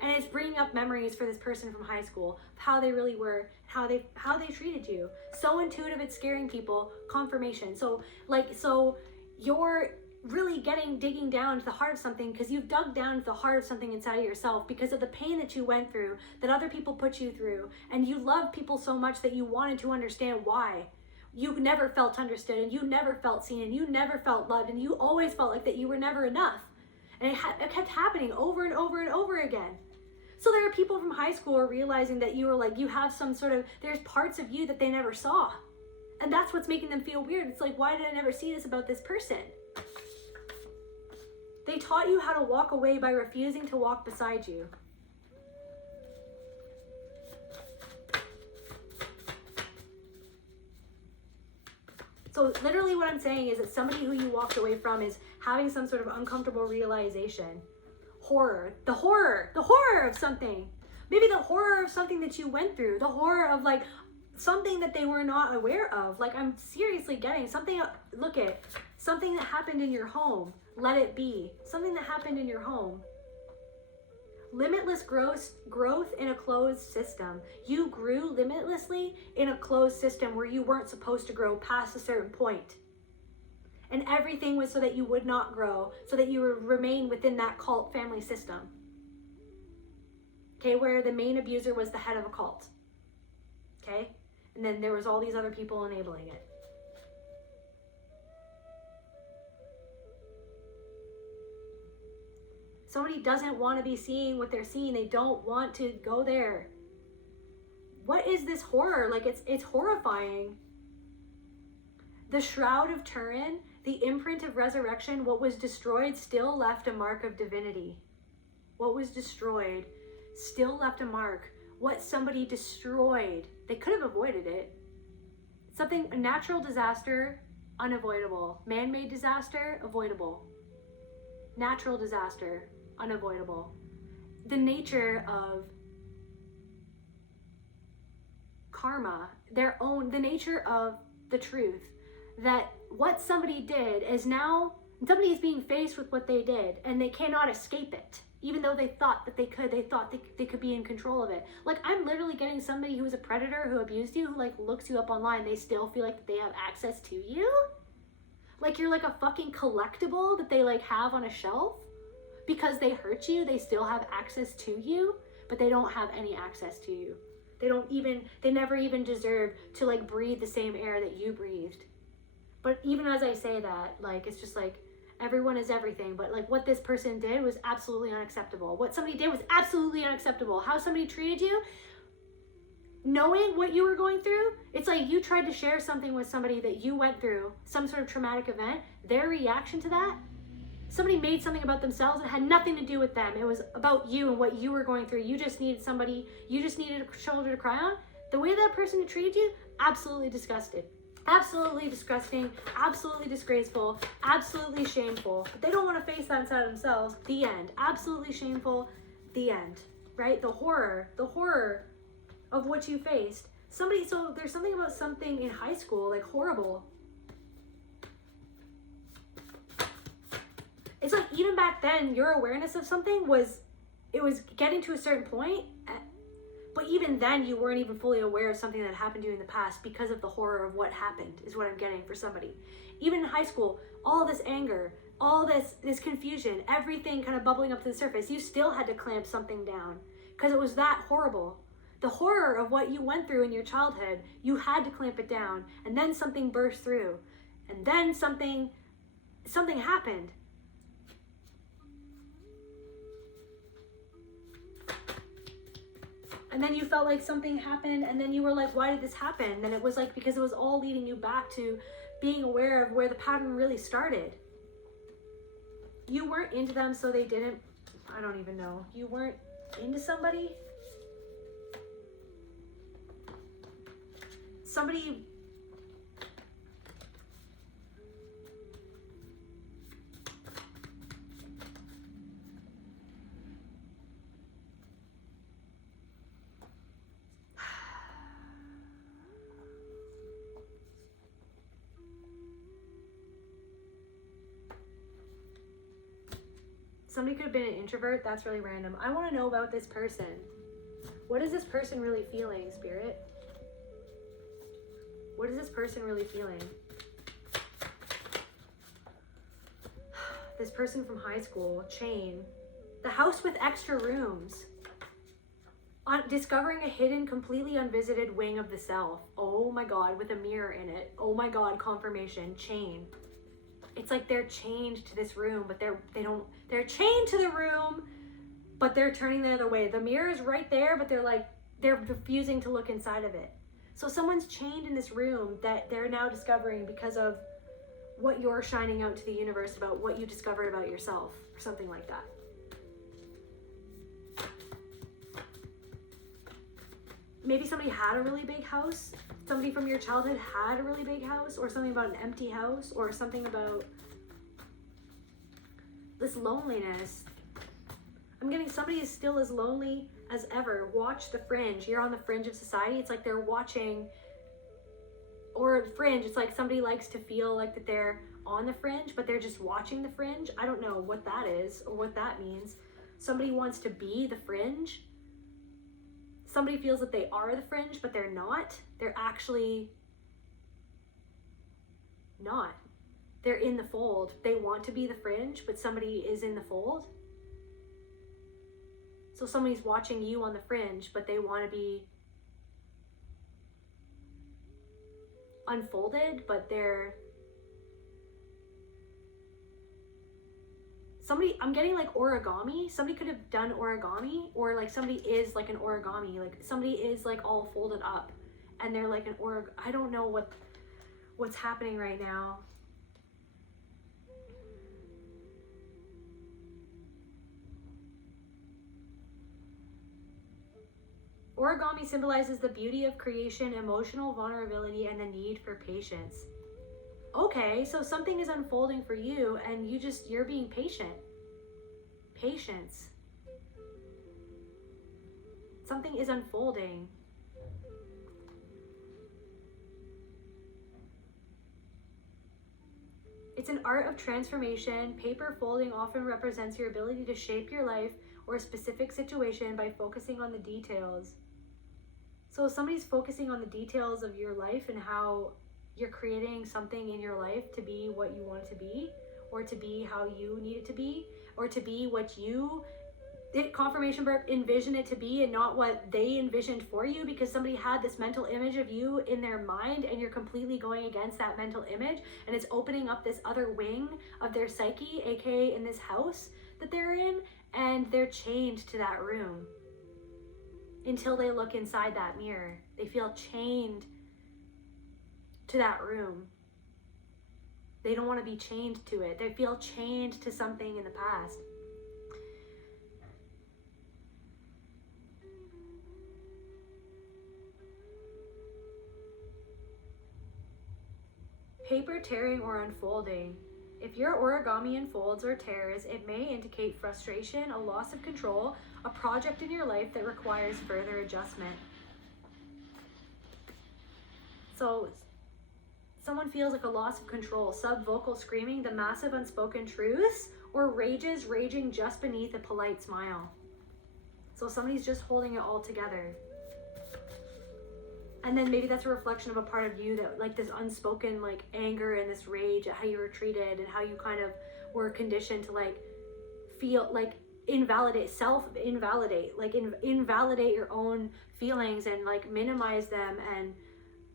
And it's bringing up memories for this person from high school, how they really were, how they treated you. So intuitive, it's scaring people. Confirmation. So you're really digging down to the heart of something because you've dug down to the heart of something inside of yourself because of the pain that you went through, that other people put you through, and you love people so much that you wanted to understand why. You never felt understood, and you never felt seen, and you never felt loved, and you always felt like that you were never enough. And it kept happening over and over and over again. So there are people from high school who are realizing that you were like, you have some sort of, there's parts of you that they never saw. And that's what's making them feel weird. It's like, why did I never see this about this person? They taught you how to walk away by refusing to walk beside you. So literally what I'm saying is that somebody who you walked away from is having some sort of uncomfortable realization. Horror. The horror of something. Maybe the horror of something that you went through. The horror of like something that they were not aware of. Like, I'm seriously getting something. Look at something that happened in your home. Let it be. Something that happened in your home. Limitless growth in a closed system. You grew limitlessly in a closed system where you weren't supposed to grow past a certain point. And everything was so that you would not grow, so that you would remain within that cult family system. Okay, where the main abuser was the head of a cult. Okay? And then there was all these other people enabling it. Somebody doesn't want to be seeing what they're seeing. They don't want to go there. What is this horror? Like, it's horrifying. The Shroud of Turin, the imprint of resurrection, what was destroyed still left a mark of divinity. What was destroyed still left a mark. What somebody destroyed, they could have avoided it. Something, a natural disaster, unavoidable. Man-made disaster, avoidable. Natural disaster, unavoidable. The nature of karma, the nature of the truth, that what somebody did is now, somebody is being faced with what they did, and they cannot escape it. Even though they thought that they could, they thought they could be in control of it. Like, I'm literally getting somebody who is a predator, who abused you, who like looks you up online, they still feel like they have access to you. Like, you're like a fucking collectible that they like have on a shelf. Because they hurt you, they still have access to you, but they don't have any access to you. They never even deserve to like breathe the same air that you breathed. But even as I say that, like, it's just like, everyone is everything, but like what this person did was absolutely unacceptable. What somebody did was absolutely unacceptable. How somebody treated you, knowing what you were going through, it's like you tried to share something with somebody that you went through, some sort of traumatic event, their reaction to that, somebody made something about themselves and had nothing to do with them. It was about you and what you were going through. You just needed a shoulder to cry on. The way that person treated you, absolutely disgusted. Absolutely disgusting, absolutely disgraceful, absolutely shameful. But they don't want to face that inside of themselves. The end. Absolutely shameful, the end. Right? The horror of what you faced. So there's something about something in high school, like horrible. It's like even back then, your awareness of something was getting to a certain point, but even then you weren't even fully aware of something that happened to you in the past because of the horror of what happened, is what I'm getting for somebody. Even in high school, all this anger, all this confusion, everything kind of bubbling up to the surface, you still had to clamp something down because it was that horrible. The horror of what you went through in your childhood, you had to clamp it down, and then something burst through, and then something happened. And then you felt like something happened, and then you were like, why did this happen? And then it was like, because it was all leading you back to being aware of where the pattern really started. You weren't into them, so they didn't, I don't even know. You weren't into somebody. Somebody, somebody could have been an introvert. That's really random. I want to know about this person. What is this person really feeling, Spirit? What is this person really feeling? This person from high school, Chain. The house with extra rooms. Discovering a hidden, completely unvisited wing of the self. Oh my God, with a mirror in it. Oh my God, confirmation. Chain. It's like they're chained to this room, but they're chained to the room, but they're turning the other way. The mirror is right there, but they're refusing to look inside of it. So someone's chained in this room that they're now discovering because of what you're shining out to the universe about what you discovered about yourself, or something like that. Maybe somebody had a really big house. Somebody from your childhood had a really big house, or something about an empty house, or something about this loneliness. I'm getting somebody is still as lonely as ever. Watch The Fringe. You're on the fringe of society. It's like they're watching, or Fringe, it's like somebody likes to feel like that they're on the fringe, but they're just watching the fringe. I don't know what that is or what that means. Somebody wants to be the fringe. Somebody feels that they are the fringe, but they're not. They're actually not. They're in the fold. They want to be the fringe, but somebody is in the fold. So somebody's watching you on the fringe, but they want to be unfolded, but they're somebody, I'm getting like origami. Somebody could have done origami, or like somebody is like an origami, like somebody is like all folded up and they're like an I don't know what's happening right now. Origami symbolizes the beauty of creation, emotional vulnerability, and the need for patience. Okay, so something is unfolding for you and you're being patient. Patience. Something is unfolding. It's an art of transformation. Paper folding often represents your ability to shape your life or a specific situation by focusing on the details. So somebody's focusing on the details of your life and how you're creating something in your life to be what you want it to be, or to be how you need it to be, or to be what you, confirmation verb, envision it to be, and not what they envisioned for you, because somebody had this mental image of you in their mind and you're completely going against that mental image, and it's opening up this other wing of their psyche, aka in this house that they're in, and they're chained to that room until they look inside that mirror. They feel chained to that room. They don't want to be chained to it. They feel chained to something in the past. Paper tearing or unfolding. If your origami unfolds or tears, it may indicate frustration, a loss of control, a project in your life that requires further adjustment. So someone feels like a loss of control, subvocal screaming, the massive unspoken truths, or rages raging just beneath a polite smile. So somebody's just holding it all together. And then maybe that's a reflection of a part of you that, like, this unspoken like anger and this rage at how you were treated and how you kind of were conditioned to like feel like invalidate your own feelings and like minimize them, and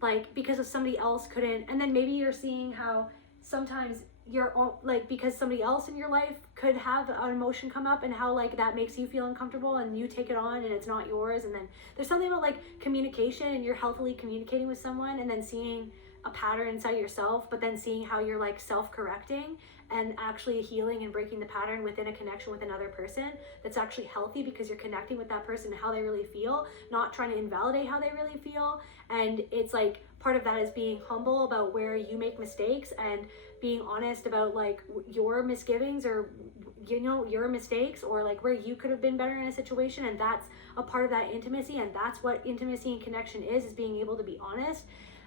like because of somebody else couldn't. And then maybe you're seeing how sometimes your own, like, because somebody else in your life could have an emotion come up and how like that makes you feel uncomfortable and you take it on and it's not yours. And then there's something about like communication, and you're healthily communicating with someone and then seeing a pattern inside yourself, but then seeing how you're like self-correcting and actually healing and breaking the pattern within a connection with another person that's actually healthy, because you're connecting with that person and how they really feel, not trying to invalidate how they really feel. And it's like part of that is being humble about where you make mistakes and being honest about like your misgivings or, you know, your mistakes, or like where you could have been better in a situation. And that's a part of that intimacy, and that's what intimacy and connection is being able to be honest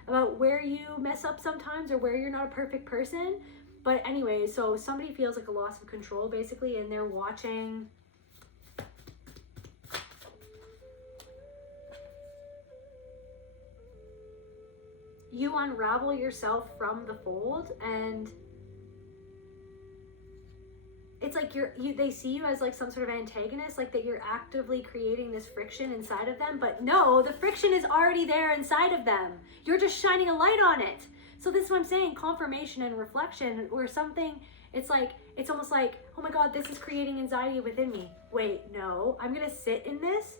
about where you mess up sometimes or where you're not a perfect person. But anyway, so somebody feels like a loss of control basically, and they're watching you unravel yourself from the fold. And it's like they see you as like some sort of antagonist, like that you're actively creating this friction inside of them. But no, the friction is already there inside of them. You're just shining a light on it. So this is what I'm saying, confirmation and reflection, or something. It's like, it's almost like, oh my God, this is creating anxiety within me. Wait, no, I'm gonna sit in this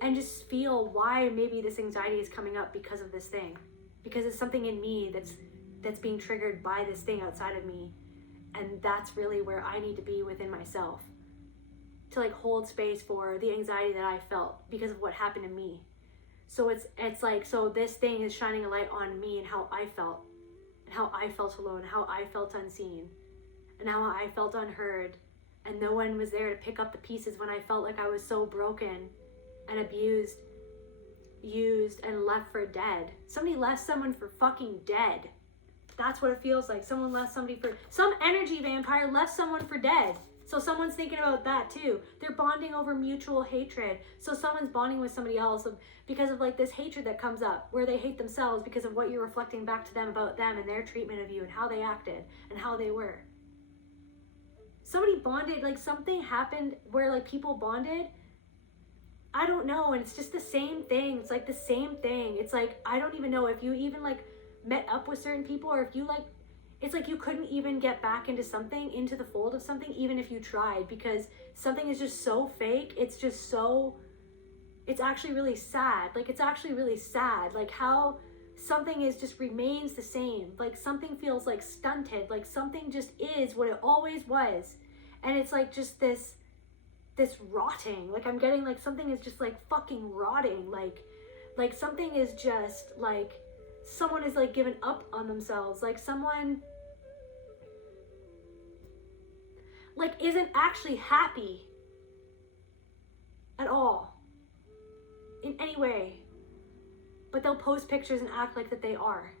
and just feel why maybe this anxiety is coming up because of this thing. Because it's something in me that's being triggered by this thing outside of me. And that's really where I need to be within myself, to like hold space for the anxiety that I felt because of what happened to me. So it's like, so this thing is shining a light on me and how I felt, and how I felt alone, how I felt unseen, and how I felt unheard, and no one was there to pick up the pieces when I felt like I was so broken and abused, used, and left for dead. Somebody left someone for fucking dead. That's what it feels like. Someone left somebody for, some energy vampire left someone for dead. So someone's thinking about that too. They're bonding over mutual hatred. So someone's bonding with somebody else because of like this hatred that comes up, where they hate themselves because of what you're reflecting back to them about them and their treatment of you and how they acted and how they were. Somebody bonded, like something happened where like people bonded. I don't know. And it's just the same thing. It's like the same thing. It's like, I don't even know if you even like met up with certain people, or if you like, it's like you couldn't even get back into something, into the fold of something, even if you tried, because something is just so fake. It's just so, it's actually really sad. Like, it's actually really sad. Like how something is just remains the same. Like something feels like stunted. Like something just is what it always was. And it's like just this rotting. Like I'm getting like something is just like fucking rotting. Like something is just like, someone is like given up on themselves. Like someone like isn't actually happy at all in any way, but they'll post pictures and act like that they are.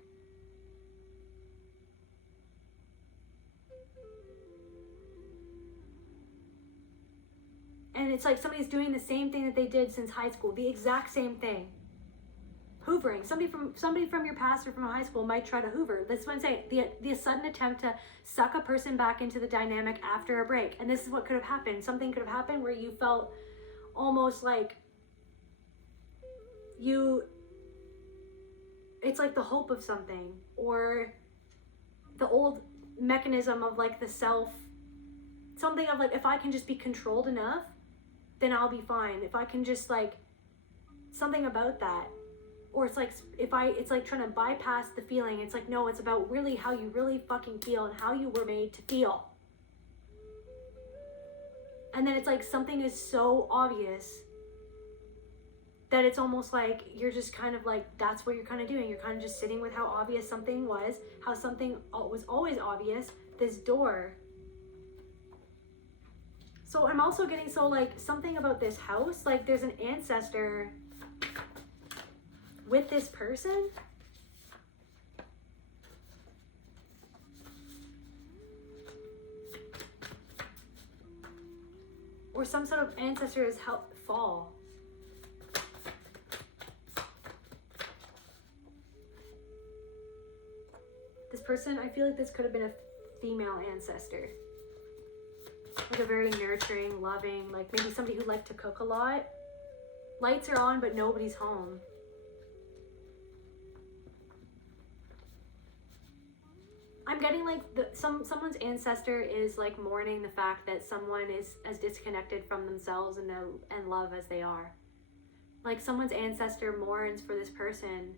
And it's like somebody's doing the same thing that they did since high school, the exact same thing. Hoovering. Somebody from your past or from high school might try to hoover. That's what I'm saying. The sudden attempt to suck a person back into the dynamic after a break. And this is what could have happened. Something could have happened where you felt almost like it's like the hope of something, or the old mechanism of like the self, something of like, if I can just be controlled enough, then I'll be fine. If I can just like, something about that. Or it's like, it's like trying to bypass the feeling. It's like, no, it's about really how you really fucking feel and how you were made to feel. And then it's like something is so obvious that it's almost like you're just kind of like, that's what you're kind of doing. You're kind of just sitting with how obvious something was, how something was always obvious, this door. So I'm also getting, so like something about this house, like there's an ancestor with this person. Or some sort of ancestor has helped fall. This person, I feel like this could have been a female ancestor. Like a very nurturing, loving, like maybe somebody who liked to cook a lot. Lights are on, but nobody's home. I'm getting like someone's ancestor is like mourning the fact that someone is as disconnected from themselves and love as they are. Like someone's ancestor mourns for this person.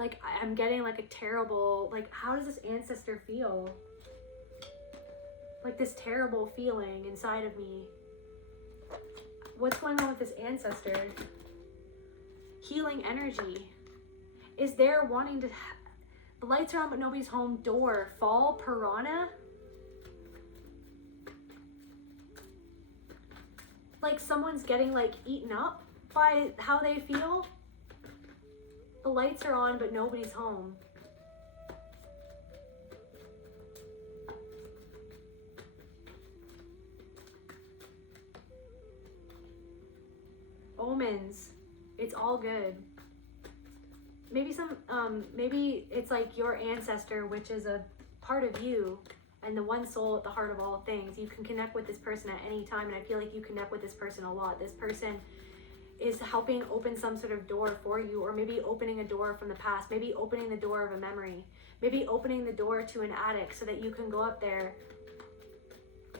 Like I'm getting like a terrible, like how does this ancestor feel? Like this terrible feeling inside of me. What's going on with this ancestor? Healing energy. Is there wanting to... The lights are on, but nobody's home. Door. Fall. Piranha. Like someone's getting like eaten up by how they feel. The lights are on, but nobody's home. Omens. It's all good. Maybe maybe it's like your ancestor, which is a part of you and the one soul at the heart of all things. You can connect with this person at any time, and I feel like you connect with this person a lot. This person is helping open some sort of door for you, or maybe opening a door from the past, maybe opening the door of a memory, maybe opening the door to an attic so that you can go up there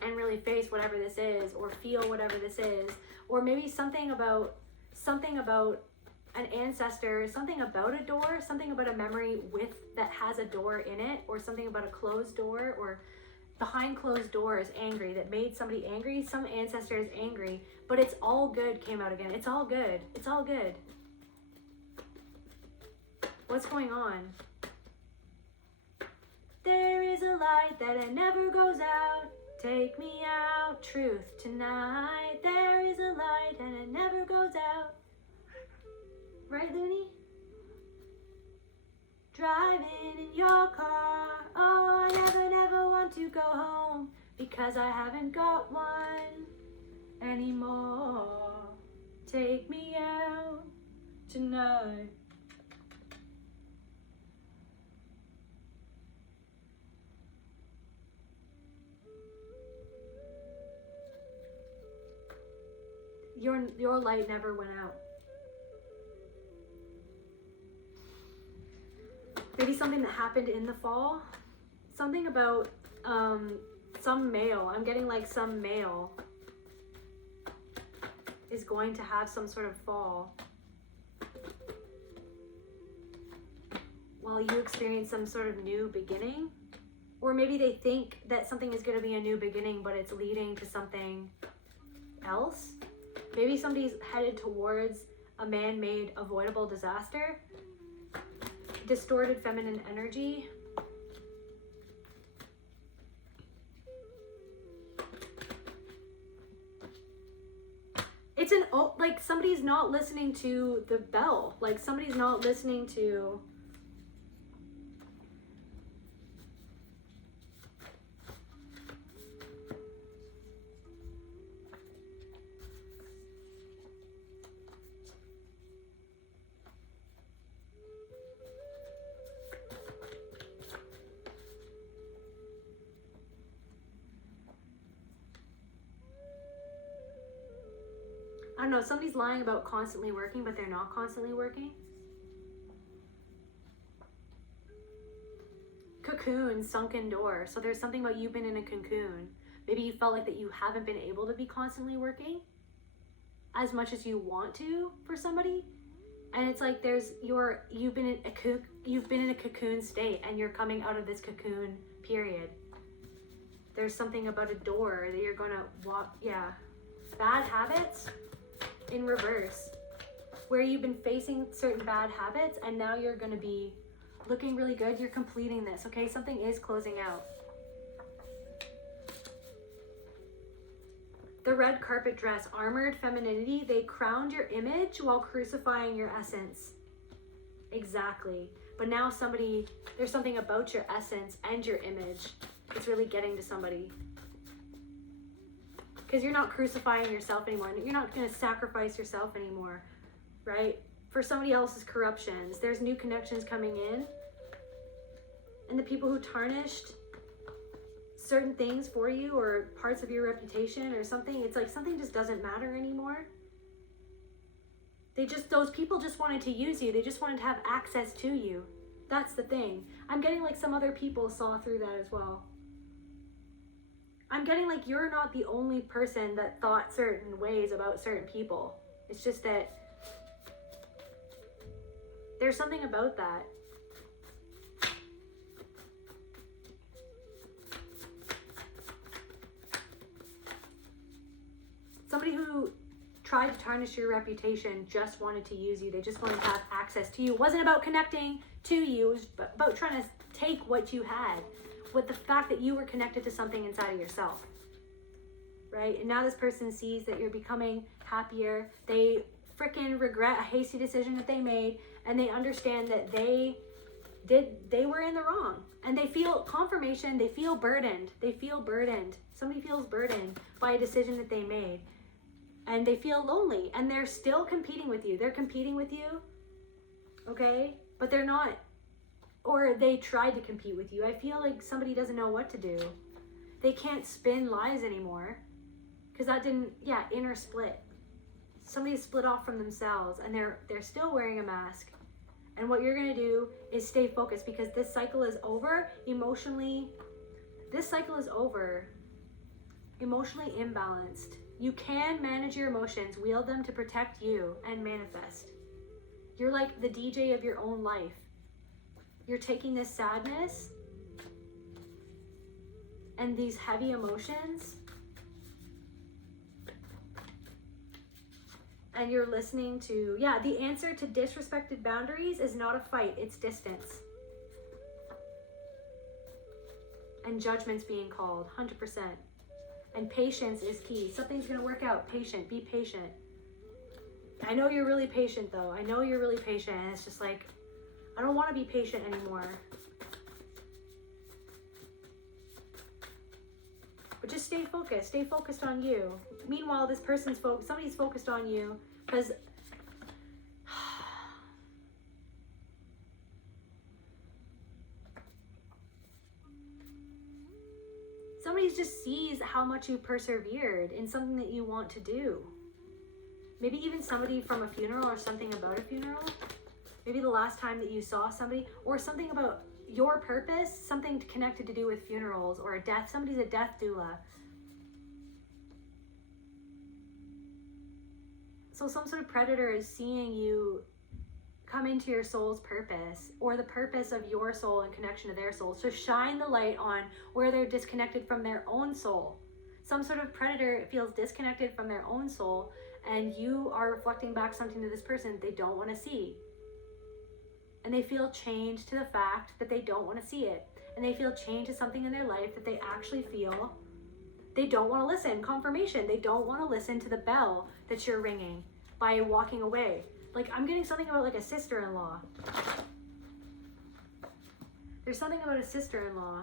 and really face whatever this is, or feel whatever this is, or maybe something about an ancestor, something about a door, something about a memory that has a door in it, or something about a closed door, or behind closed doors, angry, that made somebody angry. Some ancestor is angry, but it's all good came out again. It's all good. It's all good. What's going on? There is a light that it never goes out. Take me out, truth tonight. There is a light and it never goes out. Right, Looney? Driving in your car. Oh, I never want to go home because I haven't got one anymore. Take me out tonight. Your light never went out. Maybe something that happened in the fall. Something about some male. I'm getting like some male is going to have some sort of fall while you experience some sort of new beginning. Or maybe they think that something is going to be a new beginning, but it's leading to something else. Maybe somebody's headed towards a man-made avoidable disaster. Distorted feminine energy. It's like somebody's not listening to the bell. Like somebody's not listening to I don't know, somebody's lying about constantly working, but they're not constantly working. Cocoon, sunken door. So there's something about you being in a cocoon. Maybe you felt like that you haven't been able to be constantly working as much as you want to for somebody. And it's like you've been in a cocoon state and you're coming out of this cocoon period. There's something about a door that you're gonna walk, yeah. Bad habits in reverse, where you've been facing certain bad habits and now you're going to be looking really good. You're completing this, okay? Something is closing out. The red carpet dress, armored femininity. They crowned your image while crucifying your essence. Exactly. But now there's something about your essence and your image. It's really getting to somebody. Because you're not crucifying yourself anymore. You're not going to sacrifice yourself anymore, right? For somebody else's corruptions. There's new connections coming in. And the people who tarnished certain things for you or parts of your reputation or something, it's like something just doesn't matter anymore. Those people just wanted to use you. They just wanted to have access to you. That's the thing. I'm getting like some other people saw through that as well. I'm getting like you're not the only person that thought certain ways about certain people. It's just that there's something about that. Somebody who tried to tarnish your reputation just wanted to use you. They just wanted to have access to you. It wasn't about connecting to you. It was about trying to take what you had. With the fact that you were connected to something inside of yourself, right? And now this person sees that you're becoming happier. They freaking regret a hasty decision that they made, and they understand that they were in the wrong, and they feel confirmation. They feel burdened. Somebody feels burdened by a decision that they made, and they feel lonely, and they're still competing with you. They're competing with you, okay? But they're not. Or they tried to compete with you. I feel like somebody doesn't know what to do. They can't spin lies anymore. Because that inner split. Somebody split off from themselves and they're still wearing a mask. And what you're going to do is stay focused because this cycle is over emotionally. This cycle is over. Emotionally imbalanced. You can manage your emotions, wield them to protect you and manifest. You're like the DJ of your own life. You're taking this sadness and these heavy emotions, and you're listening to, yeah, the answer to disrespected boundaries is not a fight, it's distance. And judgment's being called, 100%. And patience is key. Something's gonna work out. Patient, be patient. I know you're really patient though. I know you're really patient, and it's just like, I don't wanna be patient anymore. But just stay focused on you. Meanwhile, this person's somebody's focused on you, because somebody just sees how much you persevered in something that you want to do. Maybe even somebody from a funeral or something about a funeral. Maybe the last time that you saw somebody, or something about your purpose, something connected to do with funerals or a death. Somebody's a death doula. So some sort of predator is seeing you come into your soul's purpose, or the purpose of your soul in connection to their soul. So shine the light on where they're disconnected from their own soul. Some sort of predator feels disconnected from their own soul, and you are reflecting back something to this person they don't want to see. And they feel chained to the fact that they don't want to see it. And they feel chained to something in their life that they actually feel they don't want to listen. Confirmation. They don't want to listen to the bell that you're ringing by walking away. Like, I'm getting something about like a sister-in-law. There's something about a sister-in-law.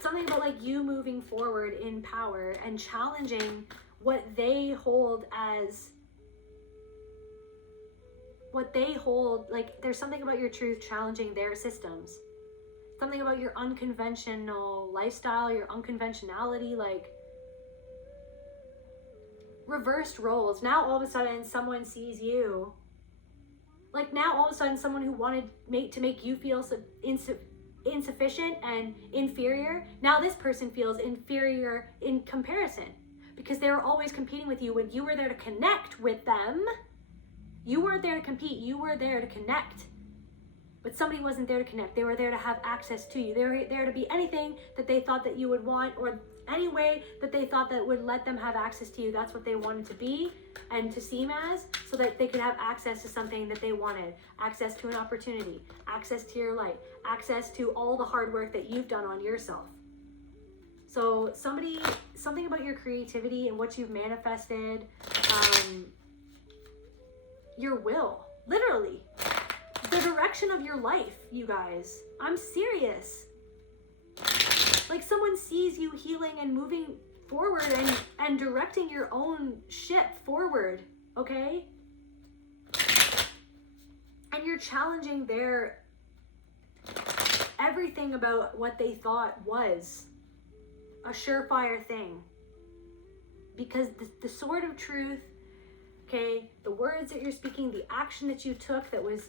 Something about like you moving forward in power and challenging what they hold as, like there's something about your truth challenging their systems. Something about your unconventional lifestyle, your unconventionality, like reversed roles. Now all of a sudden someone sees you. Like now all of a sudden someone who wanted to make you feel insufficient and inferior, now this person feels inferior in comparison, because they were always competing with you when you were there to connect with them. You weren't there to compete, you were there to connect. But somebody wasn't there to connect. They were there to have access to you. They were there to be anything that they thought that you would want, or any way that they thought that would let them have access to you. That's what they wanted to be and to seem as, so that they could have access to something that they wanted. Access to an opportunity, access to your light, access to all the hard work that you've done on yourself. So something about your creativity and what you've manifested, your will, literally. The direction of your life, you guys. I'm serious. Like someone sees you healing and moving forward and directing your own ship forward, okay? And you're challenging their everything about what they thought was a surefire thing. Because the sword of truth, okay, the words that you're speaking, the action that you took that was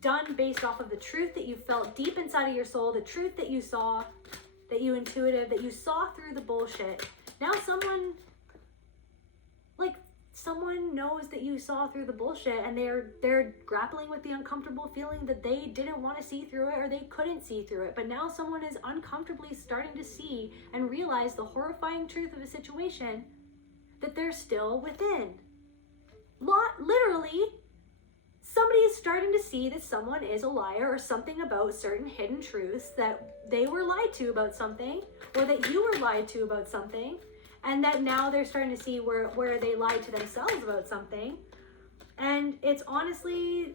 done based off of the truth that you felt deep inside of your soul, the truth that you saw, that you intuited, that you saw through the bullshit. Now someone knows that you saw through the bullshit, and they're grappling with the uncomfortable feeling that they didn't want to see through it, or they couldn't see through it. But now someone is uncomfortably starting to see and realize the horrifying truth of a situation that they're still within. Literally, somebody is starting to see that someone is a liar, or something about certain hidden truths, that they were lied to about something, or that you were lied to about something, and that now they're starting to see where they lied to themselves about something. And it's honestly,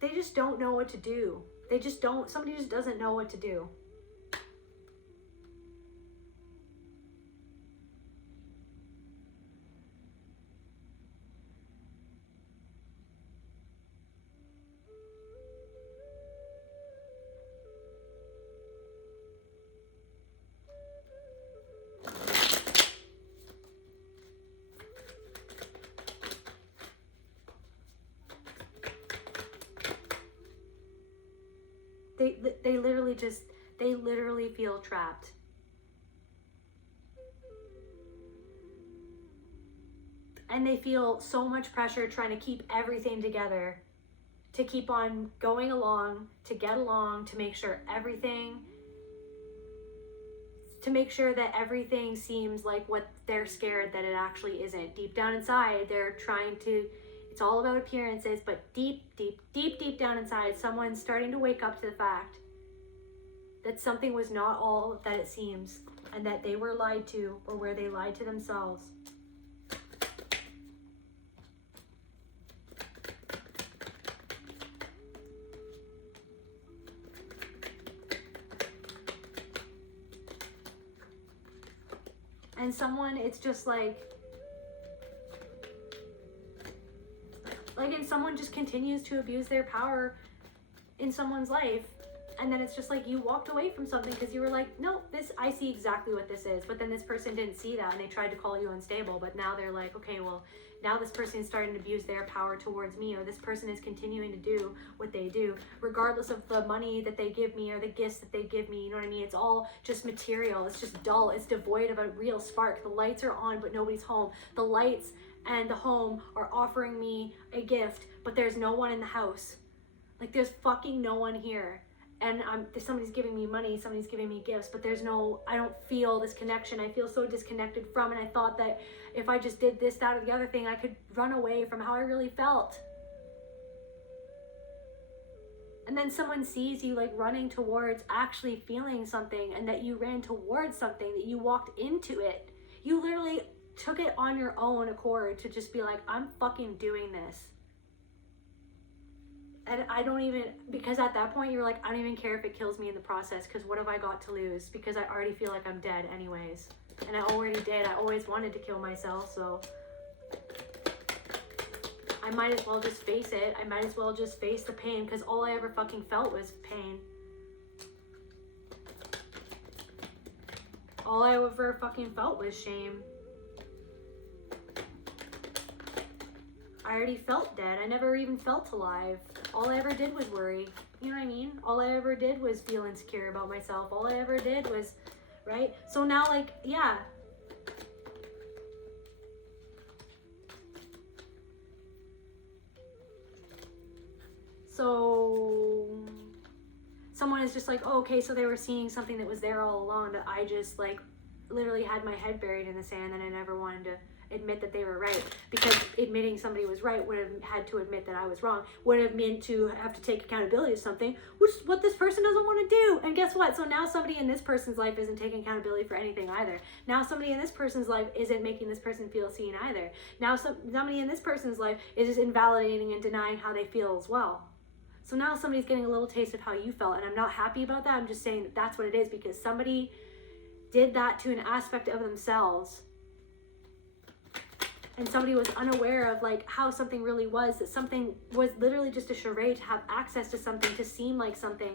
they just don't know what to do. Somebody just doesn't know what to do. They literally feel trapped. And they feel so much pressure trying to keep everything together, to keep on going along, to get along, to make sure that everything seems like what they're scared that it actually isn't. Deep down inside, they're trying to, it's all about appearances, but deep down inside, someone's starting to wake up to the fact that something was not all that it seems, and that they were lied to, or where they lied to themselves. And someone, it's just and someone just continues to abuse their power in someone's life. And then it's just like, you walked away from something because you were like, no, I see exactly what this is. But then this person didn't see that, and they tried to call you unstable. But now they're like, okay, well, now this person is starting to abuse their power towards me, or this person is continuing to do what they do, regardless of the money that they give me or the gifts that they give me. You know what I mean? It's all just material. It's just dull. It's devoid of a real spark. The lights are on, but nobody's home. The lights and the home are offering me a gift, but there's no one in the house. Like, there's fucking no one here. And somebody's giving me money, somebody's giving me gifts, but I don't feel this connection. I feel so disconnected from, and I thought that if I just did this, that, or the other thing, I could run away from how I really felt. And then someone sees you like running towards actually feeling something, and that you ran towards something, that you walked into it. You literally took it on your own accord to just be like, I'm fucking doing this. And because at that point you're like, I don't even care if it kills me in the process, because what have I got to lose? Because I already feel like I'm dead anyways. And I already did. I always wanted to kill myself, so I might as well just face it. I might as well just face the pain, because all I ever fucking felt was pain. All I ever fucking felt was shame. I already felt dead. I never even felt alive. All I ever did was worry. You know what I mean? All I ever did was feel insecure about myself. All I ever did was, right? So now, like, yeah. So someone is just like, oh, okay, so they were seeing something that was there all along, that I just like literally had my head buried in the sand, and I never wanted to admit that they were right, because admitting somebody was right would have had to admit that I was wrong, would have meant to have to take accountability of something, which is what this person doesn't want to do. And guess what? So now somebody in this person's life isn't taking accountability for anything either. Now somebody in this person's life isn't making this person feel seen either. Now somebody in this person's life is just invalidating and denying how they feel as well. So now somebody's getting a little taste of how you felt, and I'm not happy about that. I'm just saying that that's what it is, because somebody did that to an aspect of themselves, and somebody was unaware of like how something really was, that something was literally just a charade to have access to something, to seem like something,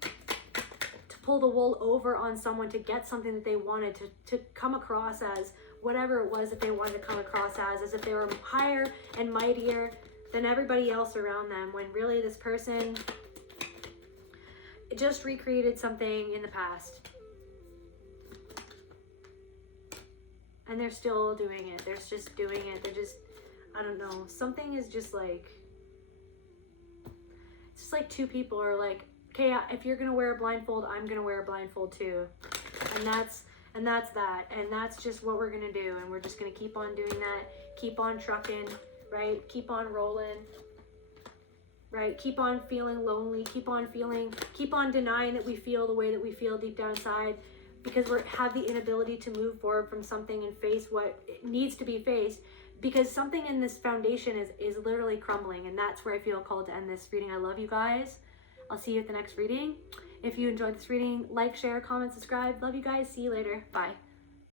to pull the wool over on someone, to get something that they wanted, to come across as whatever it was that they wanted to come across as if they were higher and mightier than everybody else around them, when really this person just recreated something in the past. And they're still doing it. They're just doing it. They're just, I don't know. Something is just like, it's just like two people are like, okay, if you're going to wear a blindfold, I'm going to wear a blindfold too. And that's that. And that's just what we're going to do. And we're just going to keep on doing that. Keep on trucking, right? Keep on rolling, right? Keep on feeling lonely. Keep on denying that we feel the way that we feel deep down inside, because we have the inability to move forward from something and face what needs to be faced, because something in this foundation is literally crumbling. And that's where I feel called to end this reading. I love you guys. I'll see you at the next reading. If you enjoyed this reading, like, share, comment, subscribe. Love you guys. See you later. Bye.